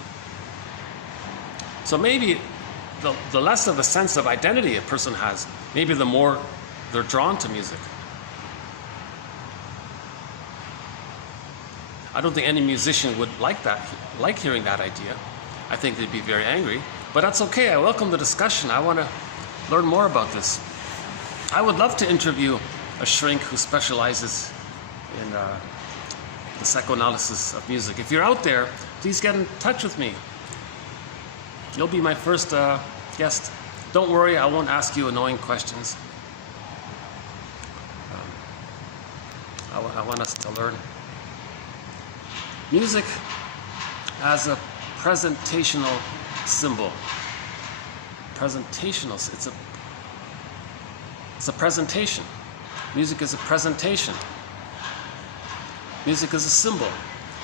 So maybe the less of a sense of identity a person has, maybe the more they're drawn to music. I don't think any musician would like hearing that idea. I think they'd be very angry, but that's okay. I welcome the discussion. I want to learn more about this. I would love to interview a shrink who specializes in the psychoanalysis of music. If you're out there, please get in touch with me. You'll be my first guest. Don't worry, I won't ask you annoying questions. I want us to learn. Music as a presentational symbol. It's a presentation. Music is a presentation. Music is a symbol.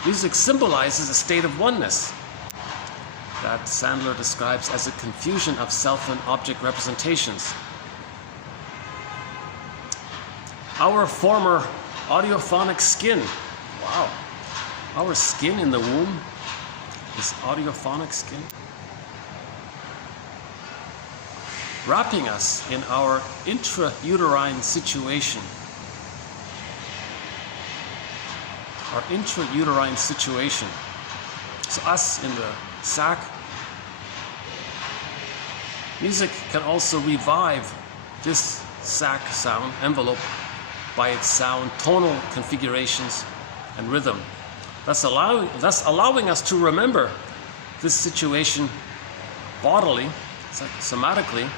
Music symbolizes a state of oneness that Sandler describes as a confusion of self and object representations. Our former audio-phonic skin. Wow. Our skin in the womb is audio-phonic skin. Wrapping us in our intrauterine situation. Our intrauterine situation. So us in the sac. Music can also revive this sac sound envelope by its sound, tonal configurations, and rhythm, thus allowing us to remember this situation bodily, somatically,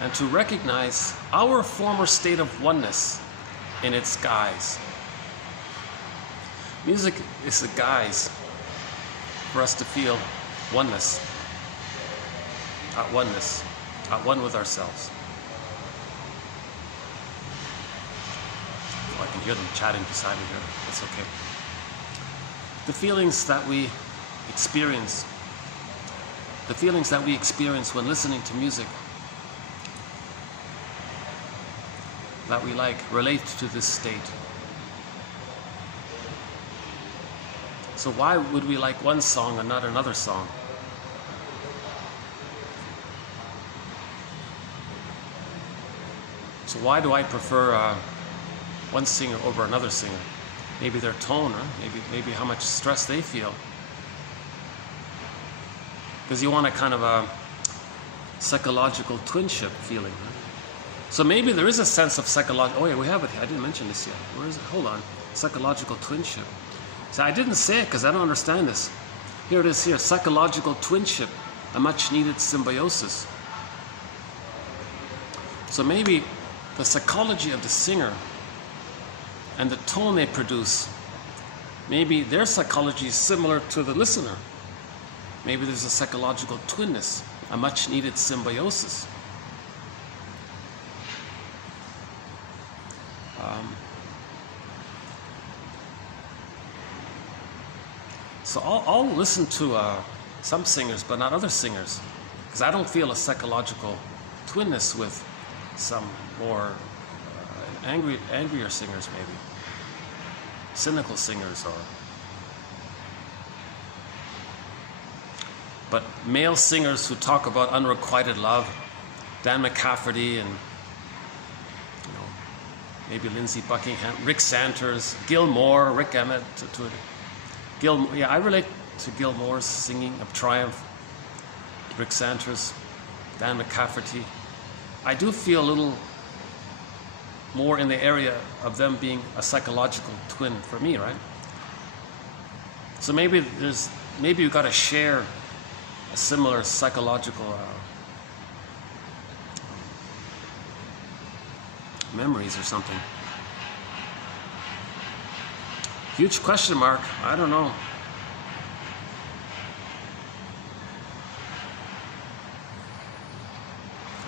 and to recognize our former state of oneness in its guise. Music is a guise for us to feel oneness, at one with ourselves. Oh, I can hear them chatting beside me here. That's okay. The feelings that we experience when listening to music that we like relate to this state. So why would we like one song and not another song? So why do I prefer one singer over another singer? Maybe their tone, or maybe how much stress they feel. Because you want a kind of a psychological twinship feeling, right? So maybe there is a sense of psychological. Oh yeah, we have it here. I didn't mention this yet. Where is it? Hold on. Psychological twinship. So I didn't say it because I don't understand this. Here it is here. Psychological twinship, a much needed symbiosis. So maybe the psychology of the singer and the tone they produce, maybe their psychology is similar to the listener. Maybe there's a psychological twinness, a much needed symbiosis. So I'll listen to some singers, but not other singers, because I don't feel a psychological twinness with some more angrier singers, maybe cynical singers, but male singers who talk about unrequited love, Dan McCafferty and maybe Lindsey Buckingham, Rick Sanders, Gil Moore, Rick Emmett. Yeah, I relate to Gil Moore's singing of Triumph, Rick Sanders, Dan McCafferty. I do feel a little more in the area of them being a psychological twin for me, right? So maybe you've got to share a similar psychological memories or something. Huge question mark. I don't know.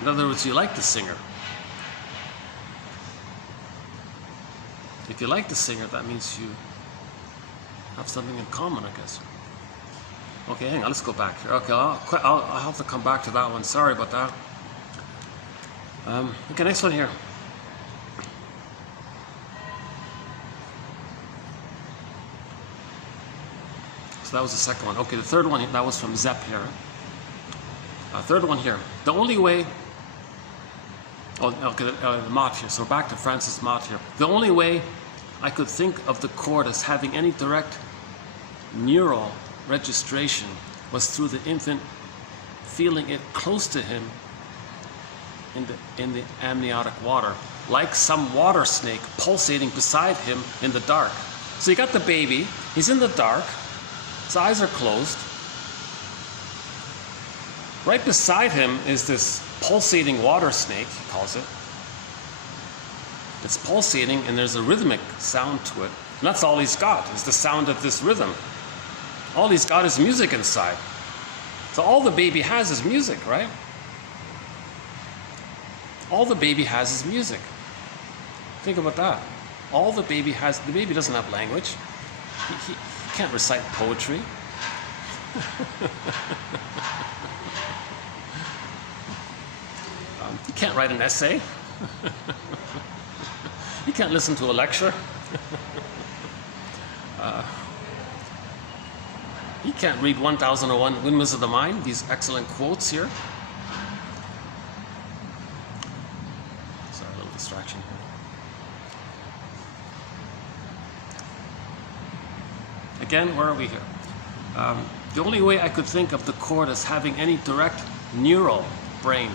In other words, you like the singer. If you like the singer, that means you have something in common, I guess. Okay, hang on, let's go back here. Okay, I'll have to come back to that one. Sorry about that. Okay, next one here. So that was the second one. Okay, the third one, that was from Zepf here. Third one here. The only way... Oh, okay, Mott here. So we're back to Francis Mott here. The only way I could think of the chord as having any direct neural registration was through the infant feeling it close to him in the amniotic water, like some water snake pulsating beside him in the dark. So you got the baby, he's in the dark, his eyes are closed. Right beside him is this pulsating water snake, he calls it. It's pulsating and there's a rhythmic sound to it. And that's all he's got, is the sound of this rhythm. All he's got is music inside. So all the baby has is music, right? All the baby has is music. Think about that. All the baby has, the baby doesn't have language. He can't recite poetry. He can't write an essay. He can't listen to a lecture. He can't read 1001 Windmills of the Mind, these excellent quotes here. Sorry, a little distraction here. Again, where are we here? The only way I could think of the chord as having any direct neural brain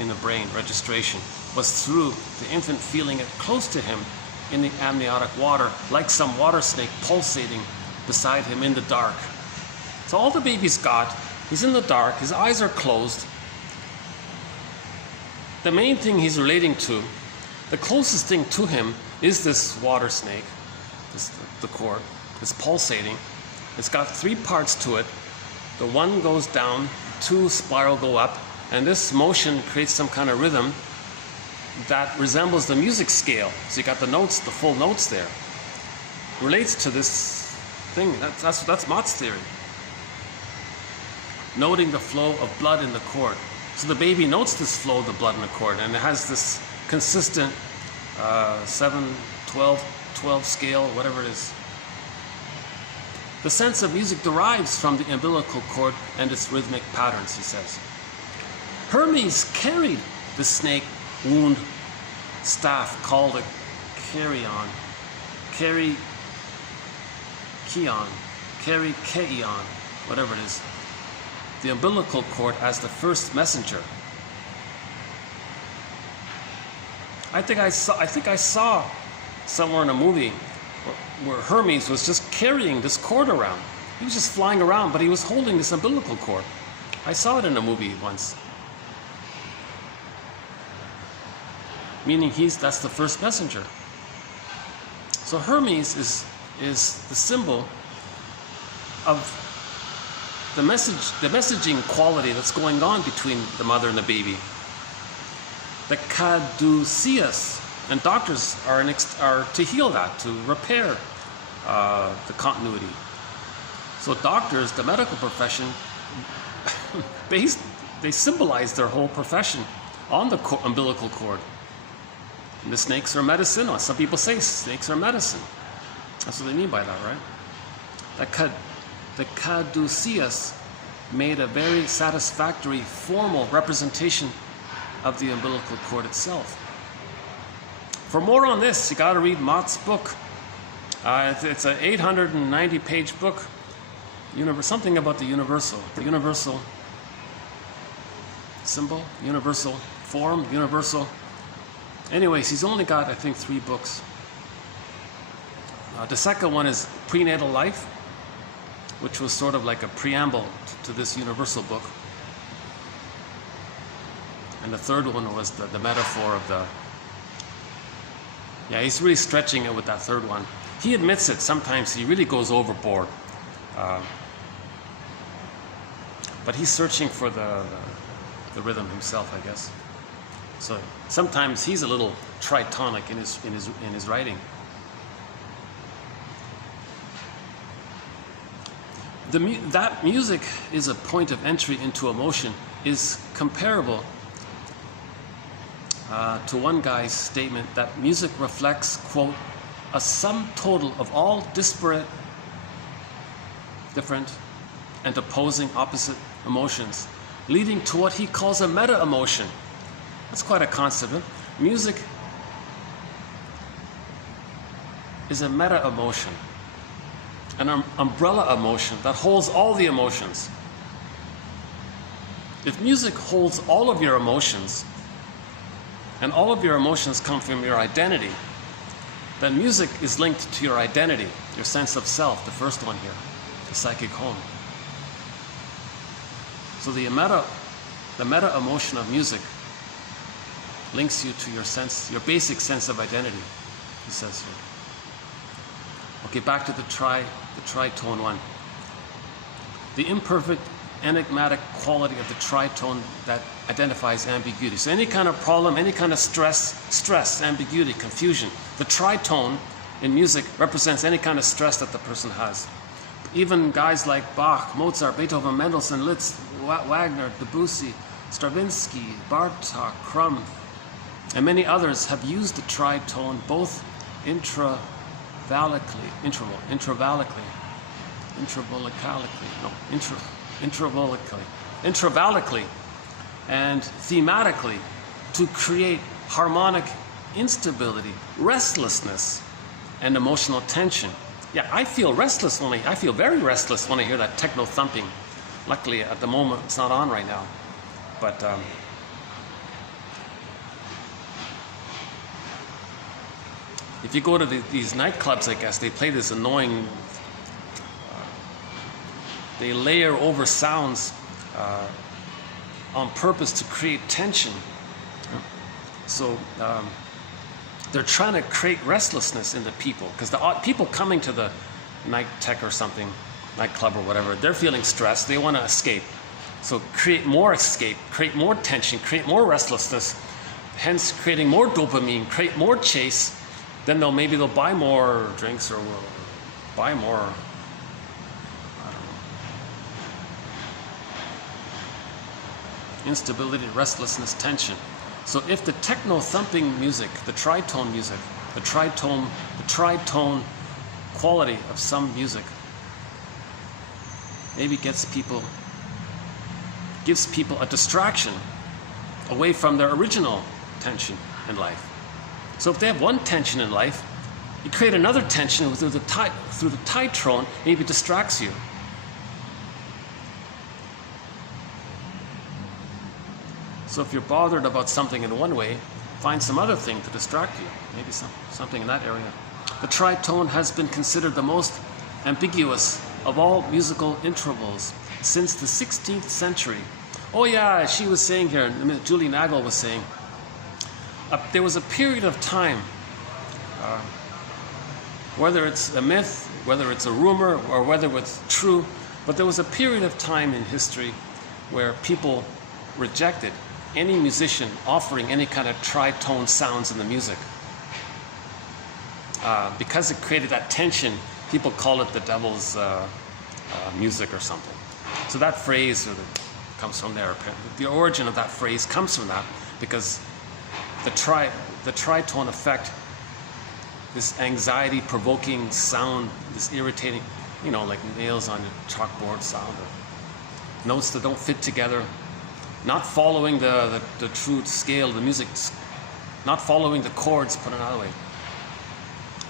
in the brain registration was through the infant feeling it close to him in the amniotic water, like some water snake pulsating beside him in the dark. So all the baby's got, he's in the dark, his eyes are closed. The main thing he's relating to, the closest thing to him is this water snake, the chord. It's pulsating. It's got three parts to it. The one goes down, two spiral go up, and this motion creates some kind of rhythm that resembles the music scale. So you got the notes, the full notes there. Relates to this thing. That's Mott's theory. Noting the flow of blood in the chord. So the baby notes this flow of the blood in the chord, and it has this consistent 7, 12, 12 scale, whatever it is. The sense of music derives from the umbilical cord and its rhythmic patterns, he says. Hermes carried the snake wound staff called a carry-on, whatever it is. The umbilical cord as the first messenger. I think I saw somewhere in a movie where Hermes was just carrying this cord around. He was just flying around, but he was holding this umbilical cord. I saw it in a movie once. Meaning that's the first messenger. So Hermes is the symbol of the messaging quality that's going on between the mother and the baby. The caduceus, and doctors are to heal that, to repair the continuity. So doctors, the medical profession, they symbolize their whole profession on the umbilical cord. And the snakes are medicine. Or some people say snakes are medicine. That's what they mean by that, right? The caduceus made a very satisfactory formal representation of the umbilical cord itself. For more on this, you got to read Mott's book. It's an 890-page book. Something about the universal symbol, universal form, universal. Anyways, he's only got, I think, 3 books. The second one is Prenatal Life, which was sort of like a preamble to this universal book. And the third one was the metaphor of the... Yeah, he's really stretching it with that third one. He admits it. Sometimes he really goes overboard. But he's searching for the rhythm himself, I guess. So sometimes he's a little tritonic in his writing. That music is a point of entry into emotion is comparable to one guy's statement that music reflects, quote, a sum total of all disparate, different, and opposing opposite emotions, leading to what he calls a meta-emotion. That's quite a concept. Huh? Music is a meta-emotion, an umbrella emotion that holds all the emotions. If music holds all of your emotions, and all of your emotions come from your identity, then music is linked to your identity, your sense of self, the first one here, the psychic home. So the meta emotion of music links you to your basic sense of identity, he says here. Okay, back to the tritone one. The imperfect, enigmatic quality of the tritone that identifies ambiguity. So any kind of problem, any kind of stress, ambiguity, confusion, the tritone in music represents any kind of stress that the person has. Even guys like Bach, Mozart, Beethoven, Mendelssohn, Liszt, Wagner, Debussy, Stravinsky, Bartok, Crumb, and many others have used the tritone both intravalically, and thematically to create harmonic instability, restlessness, and emotional tension. Yeah, I feel very restless when I hear that techno thumping. Luckily, at the moment, it's not on right now. But if you go to these nightclubs, I guess, they play this annoying, they layer over sounds on purpose to create tension. So they're trying to create restlessness in the people, because the people coming to the night tech or something, nightclub or whatever, they're feeling stressed, they want to escape. So create more escape, create more tension, create more restlessness, hence creating more dopamine, create more chase. Then maybe they'll buy more drinks or buy more, I don't know, instability, restlessness, tension. So if the techno thumping music, the tritone music, the tritone quality of some music maybe gives people a distraction away from their original tension in life. So if they have one tension in life, you create another tension through the tritone, maybe distracts you. So if you're bothered about something in one way, find some other thing to distract you, maybe something in that area. The tritone has been considered the most ambiguous of all musical intervals since the 16th century. Oh yeah, she was saying here, Julie Nagel was saying, there was a period of time, whether it's a myth, whether it's a rumor, or whether it's true, but there was a period of time in history where people rejected any musician offering any kind of tritone sounds in the music. Because it created that tension, people call it the devil's music or something. So that phrase comes from there. The origin of that phrase comes from that, because the tritone effect, this anxiety-provoking sound, this irritating, like nails on a chalkboard sound, or notes that don't fit together, not following the true scale of the music, not following the chords, put it another way.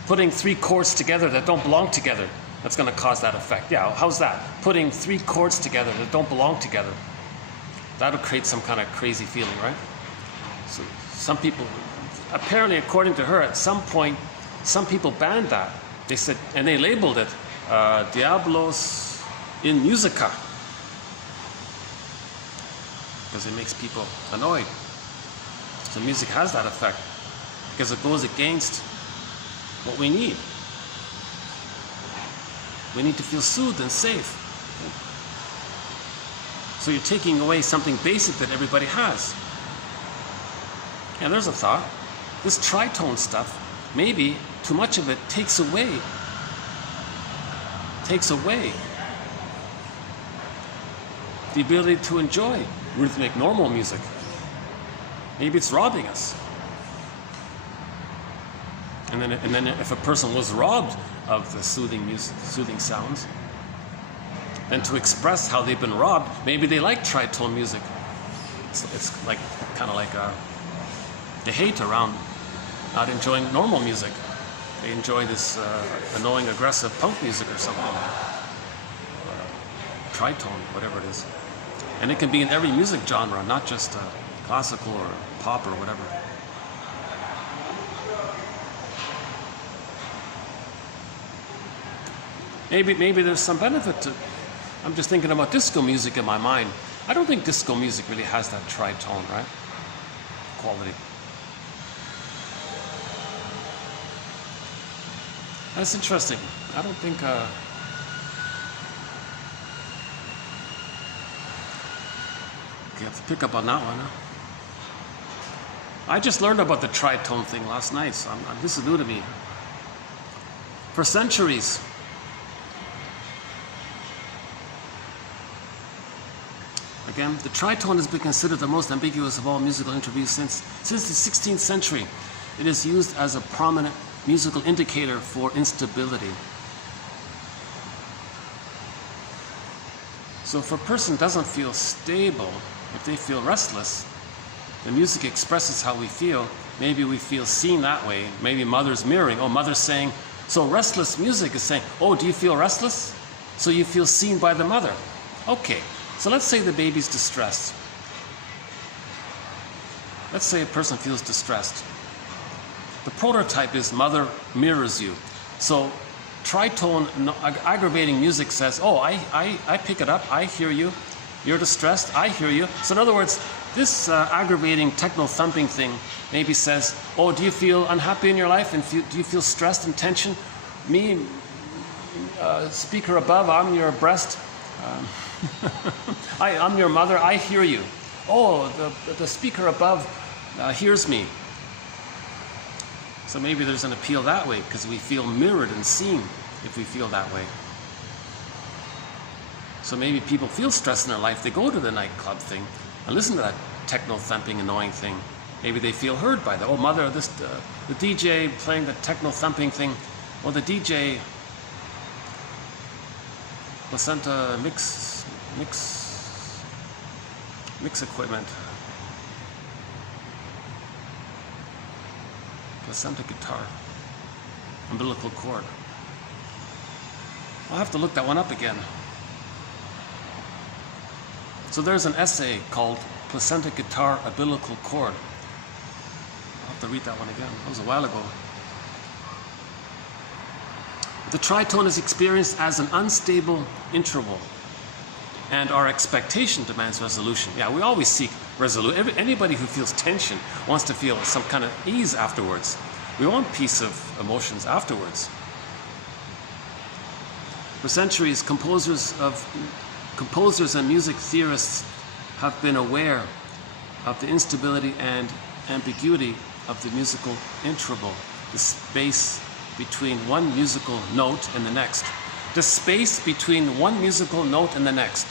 Putting 3 chords together that don't belong together, that's going to cause that effect. Yeah, how's that? Putting 3 chords together that don't belong together, that'll create some kind of crazy feeling, right? So some people, apparently according to her, at some point, some people banned that. They said, and they labeled it Diablos in Musica, because it makes people annoyed. So music has that effect, because it goes against what we need. We need to feel soothed and safe. So you're taking away something basic that everybody has. And there's a thought. This tritone stuff, maybe too much of it takes away the ability to enjoy rhythmic, normal music. Maybe it's robbing us. And then if a person was robbed of the soothing music, soothing sounds, then to express how they've been robbed, maybe they like tritone music. It's like kind of like the hate around not enjoying normal music. They enjoy this annoying, aggressive punk music or something. Tritone, whatever it is. And it can be in every music genre, not just classical or pop or whatever. Maybe there's some benefit to. I'm just thinking about disco music in my mind. I don't think disco music really has that tritone, right? Quality. That's interesting. I don't think. You have to pick up on that one, huh? I just learned about the tritone thing last night, so this is new to me. For centuries, again, the tritone has been considered the most ambiguous of all musical interviews since the 16th century. It is used as a prominent musical indicator for instability. So if a person doesn't feel stable, if they feel restless, the music expresses how we feel. Maybe we feel seen that way. Maybe mother's mirroring. Oh, mother's saying, so restless music is saying, oh, do you feel restless? So you feel seen by the mother. Okay, so let's say the baby's distressed. Let's say a person feels distressed. The prototype is mother mirrors you. So tritone aggravating music says, oh, I pick it up, I hear you. You're distressed, I hear you. So in other words, this aggravating techno-thumping thing maybe says, oh, do you feel unhappy in your life? And do you feel stressed and tension? Me, speaker above, I'm your breast. I'm your mother, I hear you. Oh, the speaker above hears me. So maybe there's an appeal that way, because we feel mirrored and seen if we feel that way. So maybe people feel stress in their life, they go to the nightclub thing and listen to that techno-thumping, annoying thing. Maybe they feel heard by that. Oh, mother, the DJ playing the techno-thumping thing. Or the DJ placenta mix equipment. Placenta guitar. Umbilical cord. I'll have to look that one up again. So there's an essay called Placenta Guitar Umbilical Cord. I'll have to read that one again. That was a while ago. The tritone is experienced as an unstable interval, and our expectation demands resolution. Yeah, we always seek resolution. Anybody who feels tension wants to feel some kind of ease afterwards. We want peace of emotions afterwards. For centuries, composers and music theorists have been aware of the instability and ambiguity of the musical interval, the space between one musical note and the next. the space between one musical note and the next.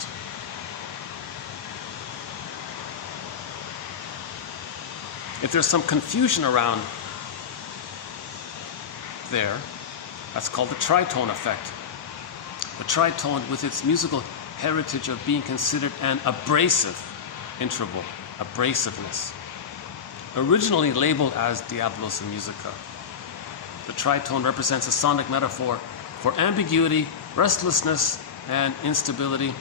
If there's some confusion around there, that's called the tritone effect. The tritone, with its musical heritage of being considered an abrasive interval, abrasiveness, originally labeled as Diablos in Musica. The tritone represents a sonic metaphor for ambiguity, restlessness, and instability,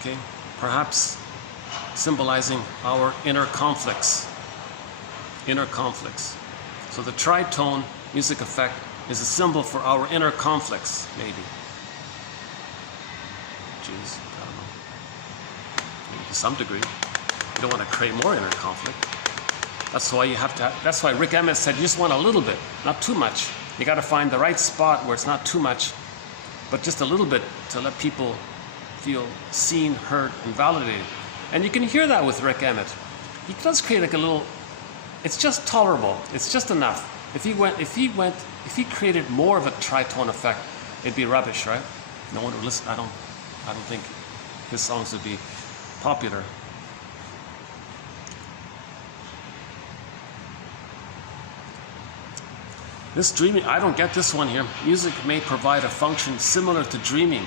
okay? Perhaps symbolizing our inner conflicts. Inner conflicts. So the tritone music effect is a symbol for our inner conflicts, maybe. Jeez, I don't know. Maybe to some degree. You don't want to create more inner conflict. That's why Rick Emmett said you just want a little bit, not too much. You got to find the right spot where it's not too much, but just a little bit to let people feel seen, heard, and validated. And you can hear that with Rick Emmett. He does create like a little, it's just tolerable. It's just enough. If he created more of a tritone effect, it'd be rubbish, right? No one would listen. I don't think his songs would be popular. This dreaming, I don't get this one here. Music may provide a function similar to dreaming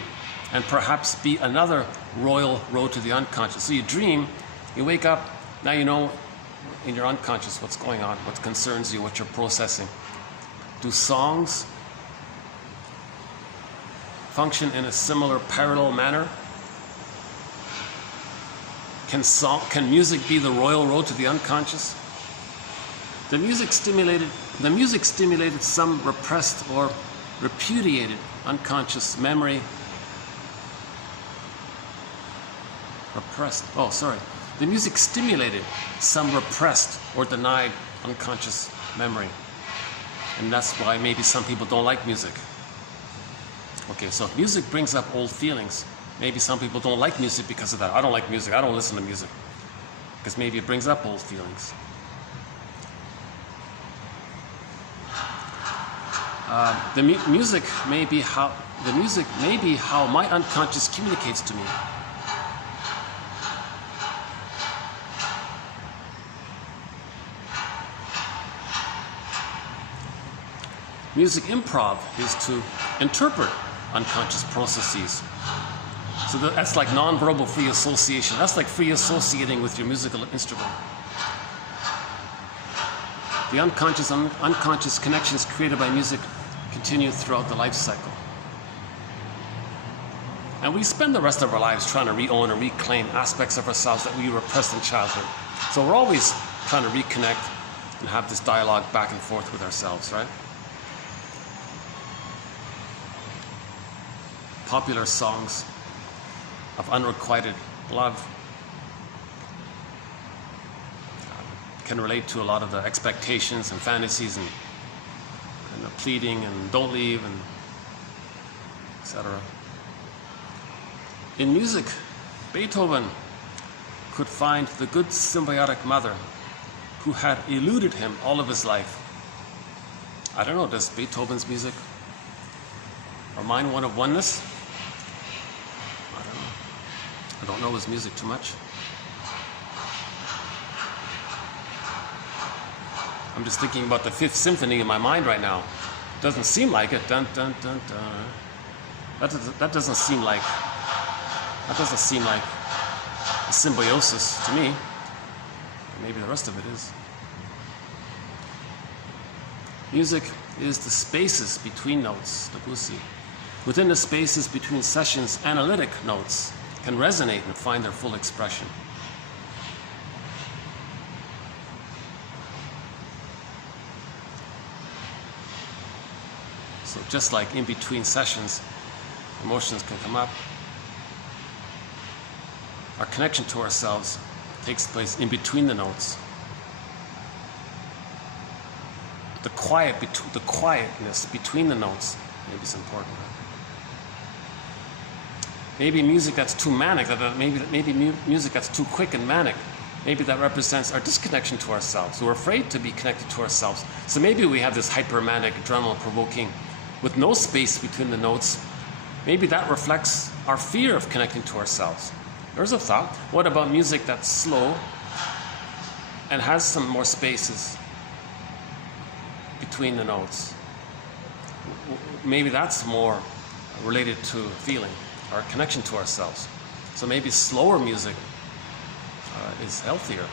and perhaps be another royal road to the unconscious. So you dream, you wake up, now you know in your unconscious what's going on, what concerns you, what you're processing. Do songs function in a similar parallel manner? Can music be the royal road to the unconscious? The music stimulated some repressed or repudiated unconscious memory. The music stimulated some repressed or denied unconscious memory. And that's why maybe some people don't like music. Okay, so if music brings up old feelings, maybe some people don't like music because of that. I don't like music, I don't listen to music. Because maybe it brings up old feelings. The music may be how my unconscious communicates to me. Music improv is to interpret unconscious processes. So that's like nonverbal free association. That's like free associating with your musical instrument. The unconscious connections created by music continue throughout the life cycle. And we spend the rest of our lives trying to re-own and reclaim aspects of ourselves that we repressed in childhood. So we're always trying to reconnect and have this dialogue back and forth with ourselves, right? Popular songs of unrequited love can relate to a lot of the expectations and fantasies and the pleading and don't leave and etc. In music, Beethoven could find the good symbiotic mother who had eluded him all of his life. I don't know, does Beethoven's music remind one of oneness? I don't know. I don't know his music too much. I'm just thinking about the Fifth Symphony in my mind right now. Doesn't seem like it. Dun dun dun dun. That doesn't seem like a symbiosis to me. Maybe the rest of it is. Music is the spaces between notes, Debussy. Within the spaces between sessions, analytic notes can resonate and find their full expression. So just like in between sessions, emotions can come up. Our connection to ourselves takes place in between the notes. The quietness between the notes maybe is important. Maybe music that's too manic, maybe music that's too quick and manic, maybe that represents our disconnection to ourselves. We're afraid to be connected to ourselves. So maybe we have this hypermanic, adrenaline-provoking, with no space between the notes, maybe that reflects our fear of connecting to ourselves. There's a thought. What about music that's slow and has some more spaces between the notes? Maybe that's more related to feeling, our connection to ourselves. So maybe slower music is healthier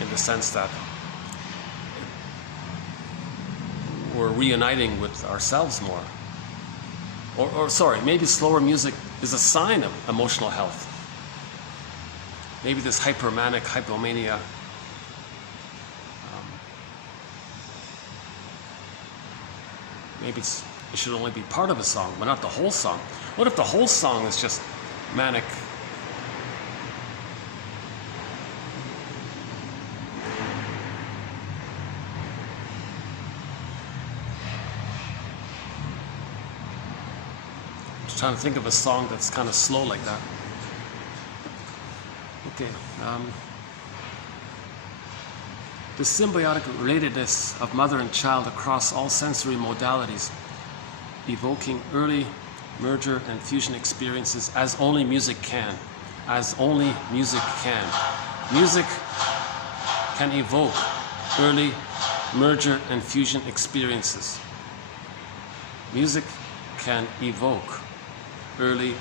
in the sense that we're reuniting with ourselves more. Or sorry, maybe slower music is a sign of emotional health. Maybe this hypermanic, hypomania, maybe it should only be part of a song, but not the whole song. What if the whole song is just manic? Just trying to think of a song that's kind of slow like that. Okay. The symbiotic relatedness of mother and child across all sensory modalities, evoking early merger and fusion experiences as only music can. As only music can. Music can evoke early merger and fusion experiences. Music can evoke early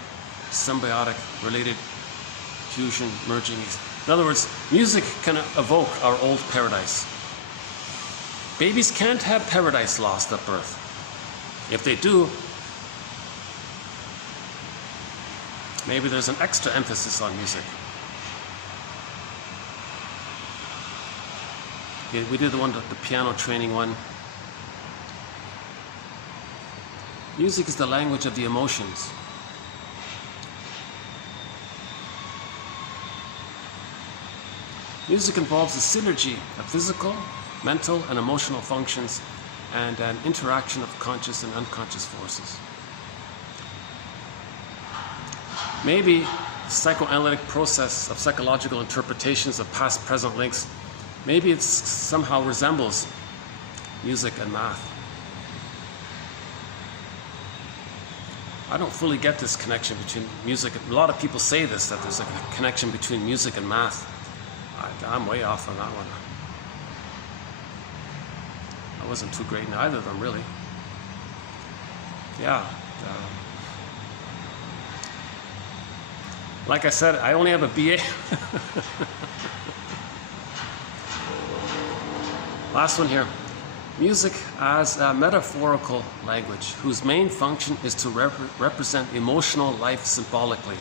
symbiotic related fusion merging. In other words, music can evoke our old paradise. Babies can't have paradise lost at birth. If they do, maybe there's an extra emphasis on music. Yeah, we did the piano training one. Music is the language of the emotions. Music involves a synergy of physical, mental, and emotional functions and an interaction of conscious and unconscious forces. Maybe the psychoanalytic process of psychological interpretations of past-present links, maybe it somehow resembles music and math. I don't fully get this connection between music. A lot of people say this, that there's a connection between music and math. I'm way off on that one. I wasn't too great in either of them, really. Yeah. Like I said, I only have a BA. Last one here. Music as a metaphorical language whose main function is to represent emotional life symbolically.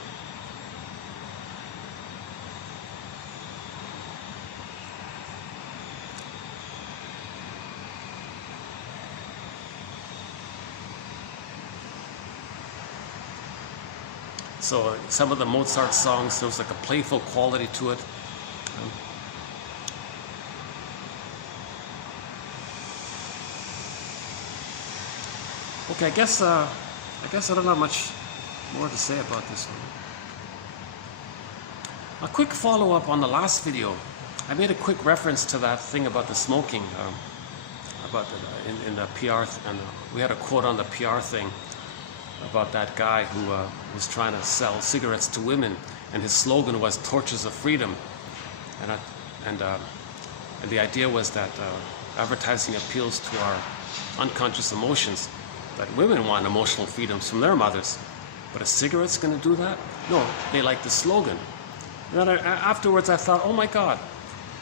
So some of the Mozart songs, there was like a playful quality to it. Okay, I guess I don't have much more to say about this one. A quick follow-up on the last video. I made a quick reference to that thing about the smoking, about in the PR, and we had a quote on the PR thing about that guy who was trying to sell cigarettes to women, and his slogan was "Torches of Freedom," and the idea was that advertising appeals to our unconscious emotions, that women want emotional freedoms from their mothers, but a cigarette's going to do that? No, they like the slogan. And then afterwards I thought, oh my God,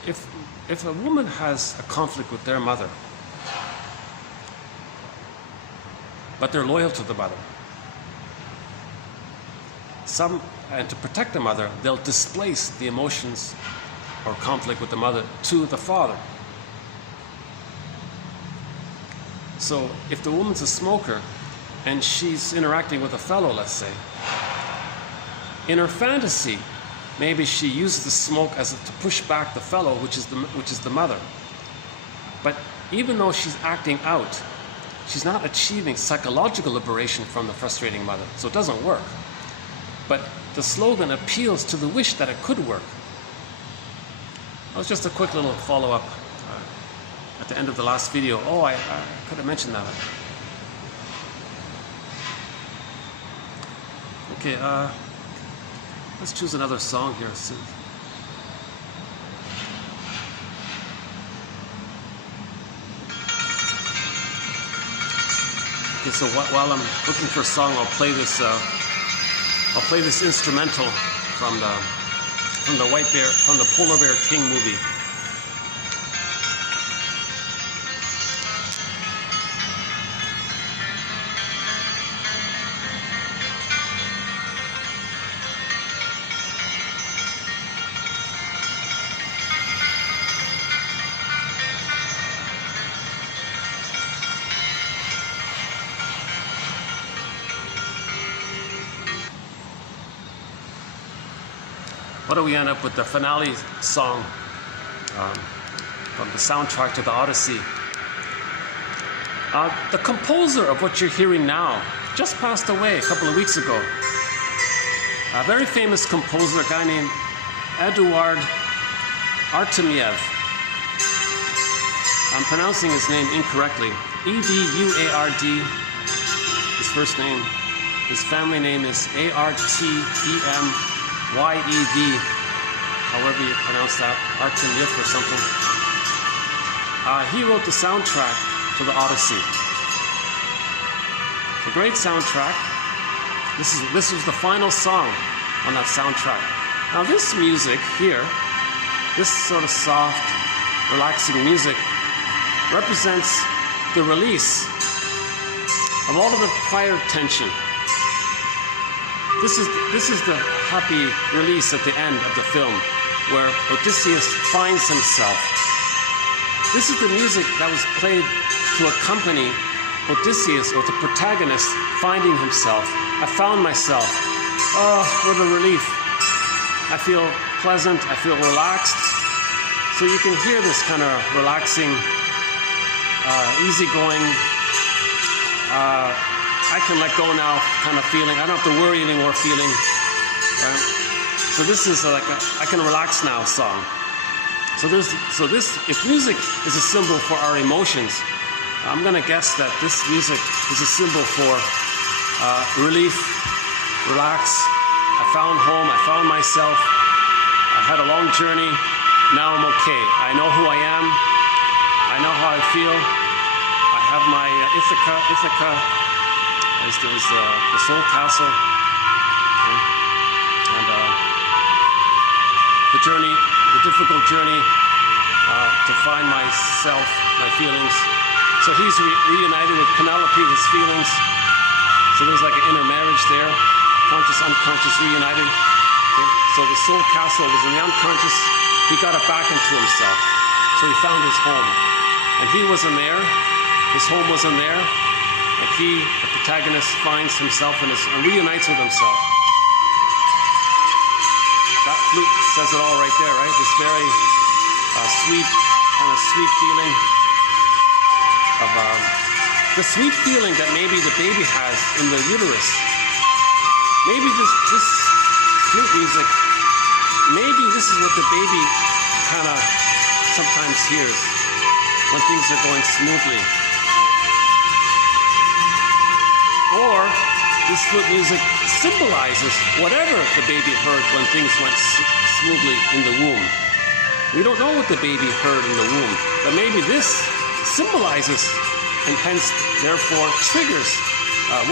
if a woman has a conflict with their mother, but they're loyal to the mother, and to protect the mother, they'll displace the emotions or conflict with the mother to the father. So if the woman's a smoker and she's interacting with a fellow, let's say, in her fantasy, maybe she uses the smoke to push back the fellow, which is the mother. But even though she's acting out, she's not achieving psychological liberation from the frustrating mother, so it doesn't work. But the slogan appeals to the wish that it could work. That was just a quick little follow-up at the end of the last video. Oh, I could have mentioned that. Okay, let's choose another song here. Okay, so while I'm looking for a song, I'll play this instrumental from the Polar Bear King movie. What do we end up with? The finale song from the soundtrack to the Odyssey. The composer of what you're hearing now just passed away a couple of weeks ago. A very famous composer, a guy named Eduard Artemiev. I'm pronouncing his name incorrectly. E-D-U-A-R-D, his first name. His family name is A-R-T-E-M-Y-E-V, however you pronounce that, Artemiev or something. He wrote the soundtrack to the Odyssey. It's a great soundtrack. This was the final song on that soundtrack. Now this music here, this sort of soft, relaxing music, represents the release of all of the prior tension. This is the happy release at the end of the film, where Odysseus finds himself. This is the music that was played to accompany Odysseus, or the protagonist, finding himself. I found myself. Oh, what a relief. I feel pleasant, I feel relaxed. So you can hear this kind of relaxing, easygoing, I can let go now kind of feeling. I don't have to worry anymore feeling. Right? So this is like a I can relax now song. So this, if music is a symbol for our emotions, I'm gonna guess that this music is a symbol for relief, relax. I found home, I found myself. I had a long journey, now I'm okay. I know who I am, I know how I feel. I have my Ithaca is the soul castle, okay. And the journey, the difficult journey to find myself, my feelings. So he's reunited with Penelope, his feelings. So there's like an inner marriage there, conscious, unconscious, reunited. Okay. So the soul castle was in the unconscious. He got it back into himself. So he found his home, and he wasn't there. His home wasn't there. And he, the protagonist, finds himself and reunites with himself. That flute says it all right there, right? This very sweet, kind of sweet feeling of the sweet feeling that maybe the baby has in the uterus. Maybe this flute music, maybe this is what the baby kind of sometimes hears when things are going smoothly. Or this flute music symbolizes whatever the baby heard when things went smoothly in the womb. We don't know what the baby heard in the womb, but maybe this symbolizes and hence, therefore, triggers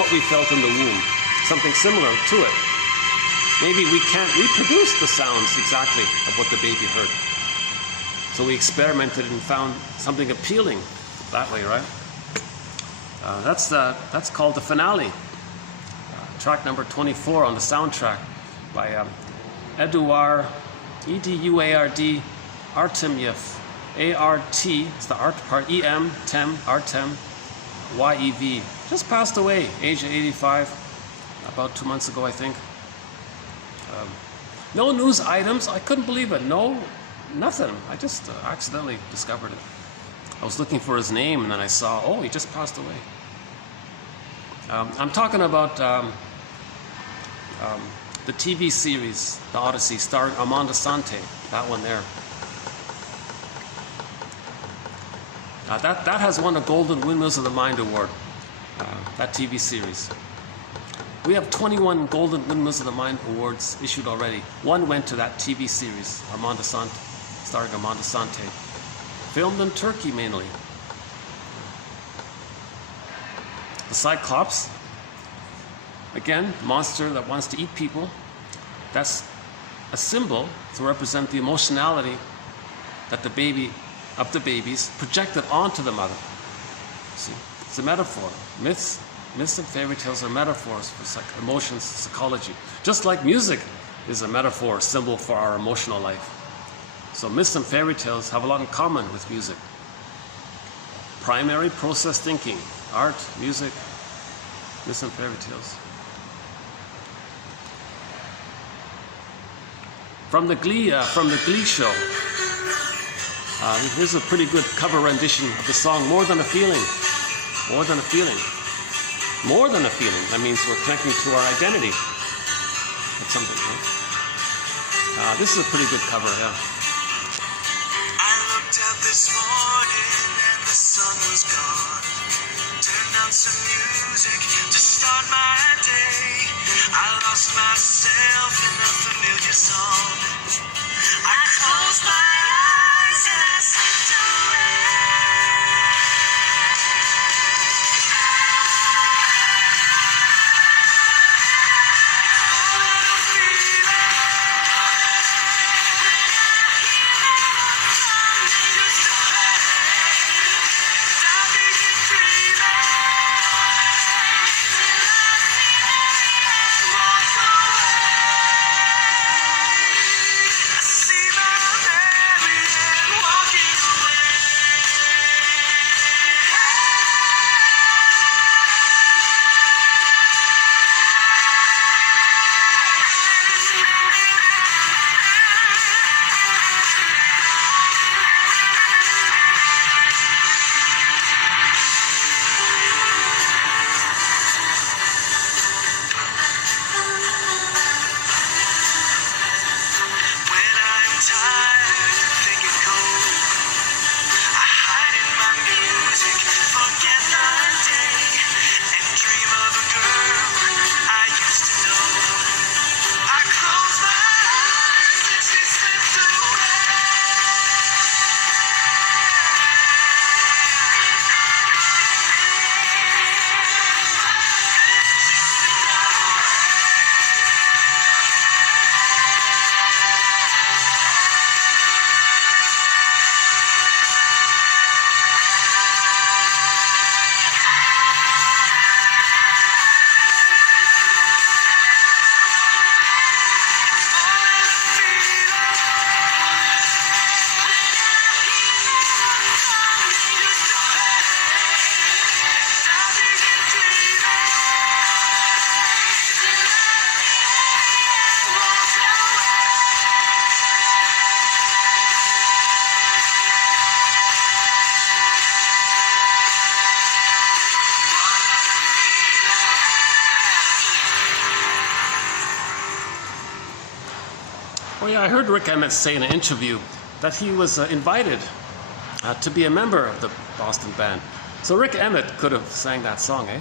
what we felt in the womb, something similar to it. Maybe we can't reproduce the sounds exactly of what the baby heard. So we experimented and found something appealing that way, right? That's called the finale. Track number 24 on the soundtrack by Eduard, E-D-U-A-R-D, Artemiev, A-R-T, it's the art part, E-M, Tem, Artem, Y-E-V. Just passed away, age of 85, about 2 months ago, I think. No news items, I couldn't believe it, no, nothing. I just accidentally discovered it. I was looking for his name and then I saw, oh, he just passed away. I'm talking about the TV series, The Odyssey, starring Armand Assante, that one there. That has won a Golden Windmills of the Mind award, that TV series. We have 21 Golden Windmills of the Mind awards issued already. One went to that TV series, starring Armando Sante. Filmed in Turkey mainly. The Cyclops, again, monster that wants to eat people. That's a symbol to represent the emotionality that the babies projected onto the mother. See, it's a metaphor. Myths and fairy tales are metaphors for emotions, psychology. Just like music is a metaphor, symbol for our emotional life. So myths and fairy tales have a lot in common with music. Primary process thinking, art, music, myths and fairy tales. From the Glee show. Here's a pretty good cover rendition of the song "More Than a Feeling." More than a feeling. More than a feeling. That means we're connecting to our identity. That's something, right? This is a pretty good cover, yeah. I looked out this morning and the sun was gone. Turned on some music to start my day. I lost myself in a familiar song. I closed my eyes and I slipped away. Oh yeah, I heard Rick Emmett say in an interview that he was invited to be a member of the Boston band. So Rick Emmett could have sang that song, eh?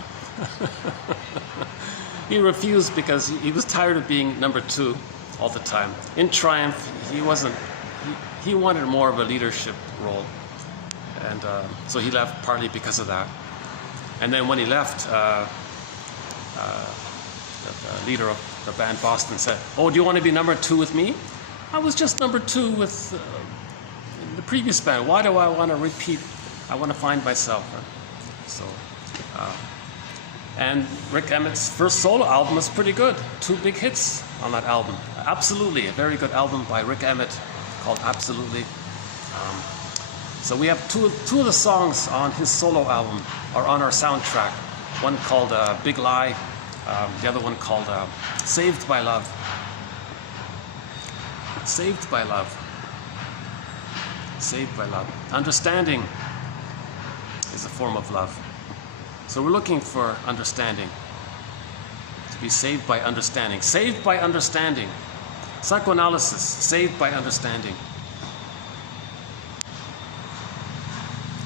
He refused because he was tired of being number 2 all the time. In Triumph, he wanted more of a leadership role. And so he left partly because of that. And then when he left, the leader of the band Boston said, "Oh, do you want to be number 2 with me? I was just number 2 with the previous band. Why do I want to repeat? I want to find myself." So, and Rick Emmett's first solo album was pretty good. 2 big hits on that album. Absolutely, a very good album by Rick Emmett called Absolutely. So we have two of the songs on his solo album are on our soundtrack. One called Big Lie, the other one called Saved by Love. Saved by Love. Saved by Love. Understanding is a form of love. So we're looking for understanding. To be saved by understanding. Saved by understanding. Psychoanalysis. Saved by understanding.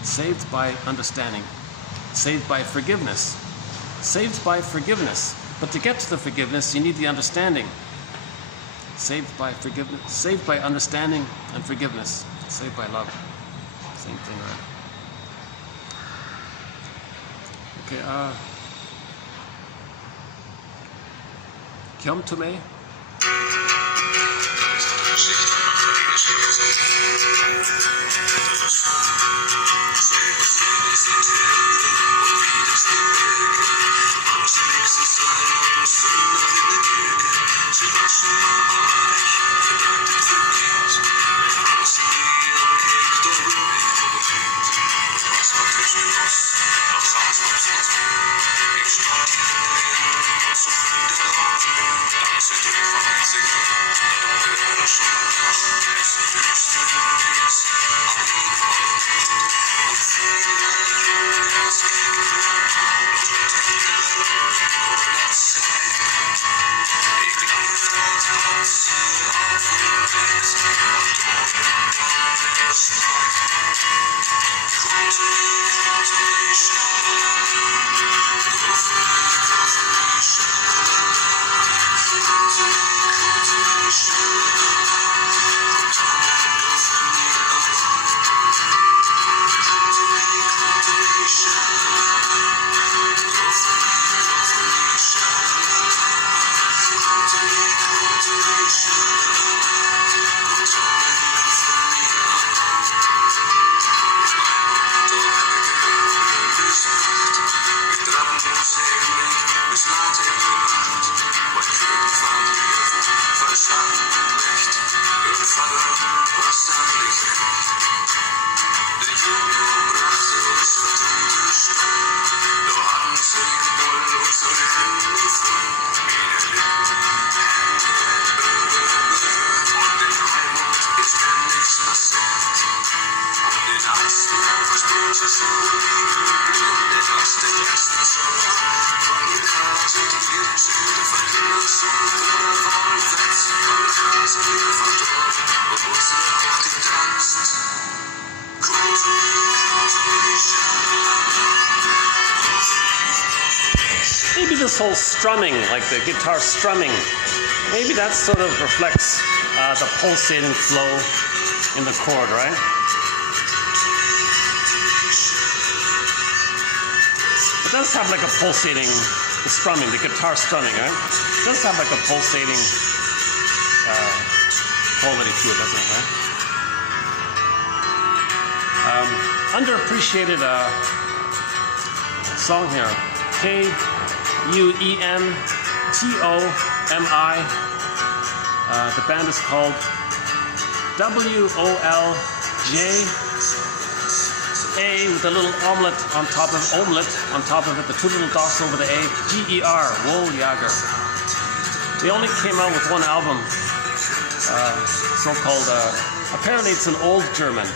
Saved by understanding. Saved by forgiveness. Saved by forgiveness. But to get to the forgiveness, you need the understanding. Saved by forgiveness, saved by understanding and forgiveness. Saved by love. Same thing, right? Okay, Come to me. Maybe this whole strumming, like the guitar strumming, maybe that sort of reflects the pulsating flow in the chord, right? It does have like a pulsating, the strumming, the guitar strumming, right? It does have like a pulsating quality to it, doesn't it, right? Underappreciated song here. K-U-E-N-T-O-M-I. The band is called W-O-L-J-A with a little omelet on top of it, the two little dots over the A, G-E-R, Wohljager. They only came out with one album, so-called, apparently it's an old German.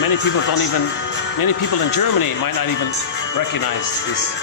Many people in Germany might not even recognize this.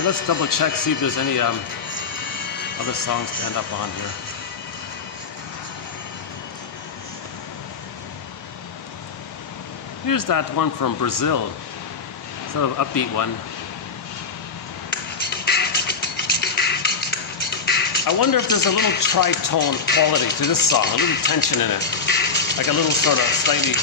So let's double check, see if there's any other songs to end up on here. Here's that one from Brazil, sort of upbeat one. I wonder if there's a little tritone quality to this song, a little tension in it, like a little sort of slightly.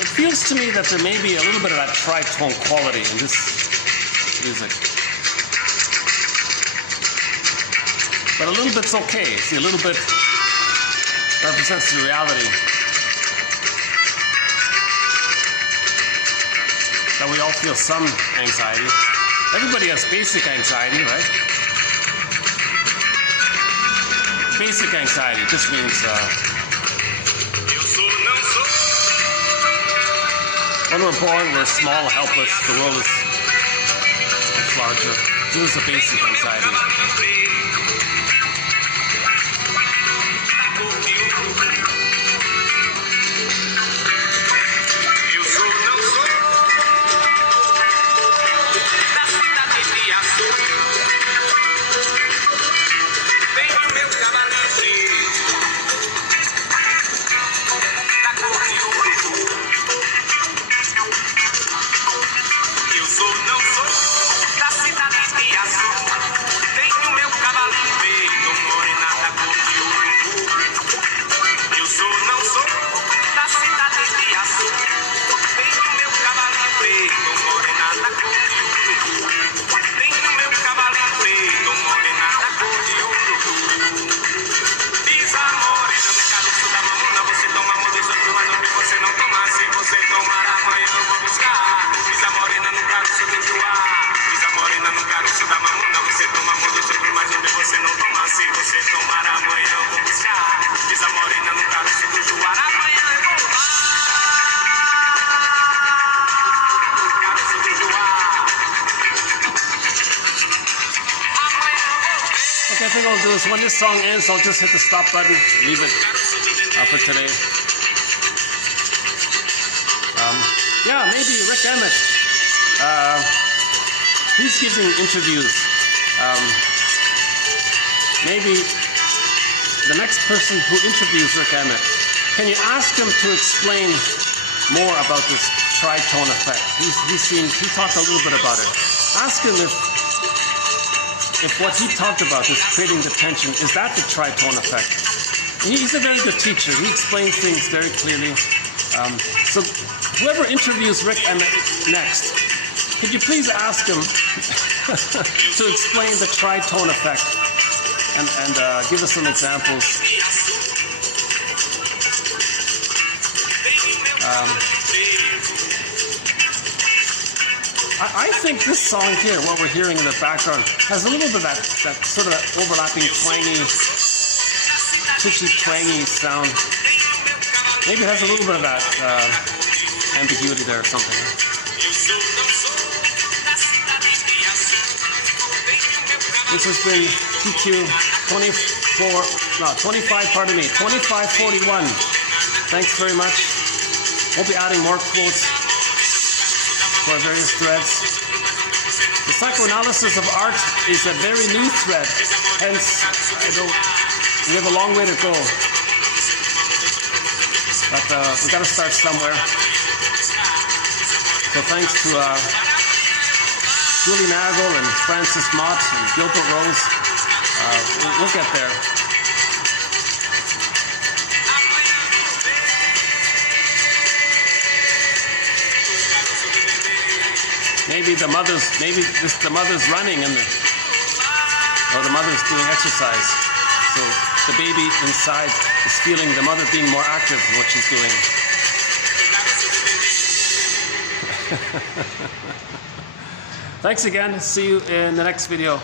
It feels to me that there may be a little bit of that tritone quality in this music. But a little bit's okay. See, a little bit represents the reality that we all feel some anxiety. Everybody has basic anxiety, right? Basic anxiety just means when we're born, we're small, helpless. The world is much larger. This is a basic anxiety. I think I'll do is when this song ends, I'll just hit the stop button, leave it for today. Yeah, maybe Rick Emmett. He's giving interviews. Maybe the next person who interviews Rick Emmett, can you ask him to explain more about this tritone effect? He talked a little bit about it. Ask him if what he talked about, this creating the tension, is that the tritone effect? He's a very good teacher. He explains things very clearly. So whoever interviews Rick Emmett next, could you please ask him to explain the tritone effect and give us some examples. I think this song here, what we're hearing in the background, has a little bit of that sort of overlapping twangy, twitchy, twangy sound. Maybe it has a little bit of that ambiguity there or something. This has been TQ 2541. Thanks very much. We'll be adding more quotes for various threads. The psychoanalysis of art is a very new thread, hence we have a long way to go. But we got to start somewhere. So thanks to Julie Nagel and Francis Mott and Gilbert Rose. We'll get there. Maybe the mother's running or the mother's doing exercise. So the baby inside is feeling the mother being more active in what she's doing. Thanks again. See you in the next video.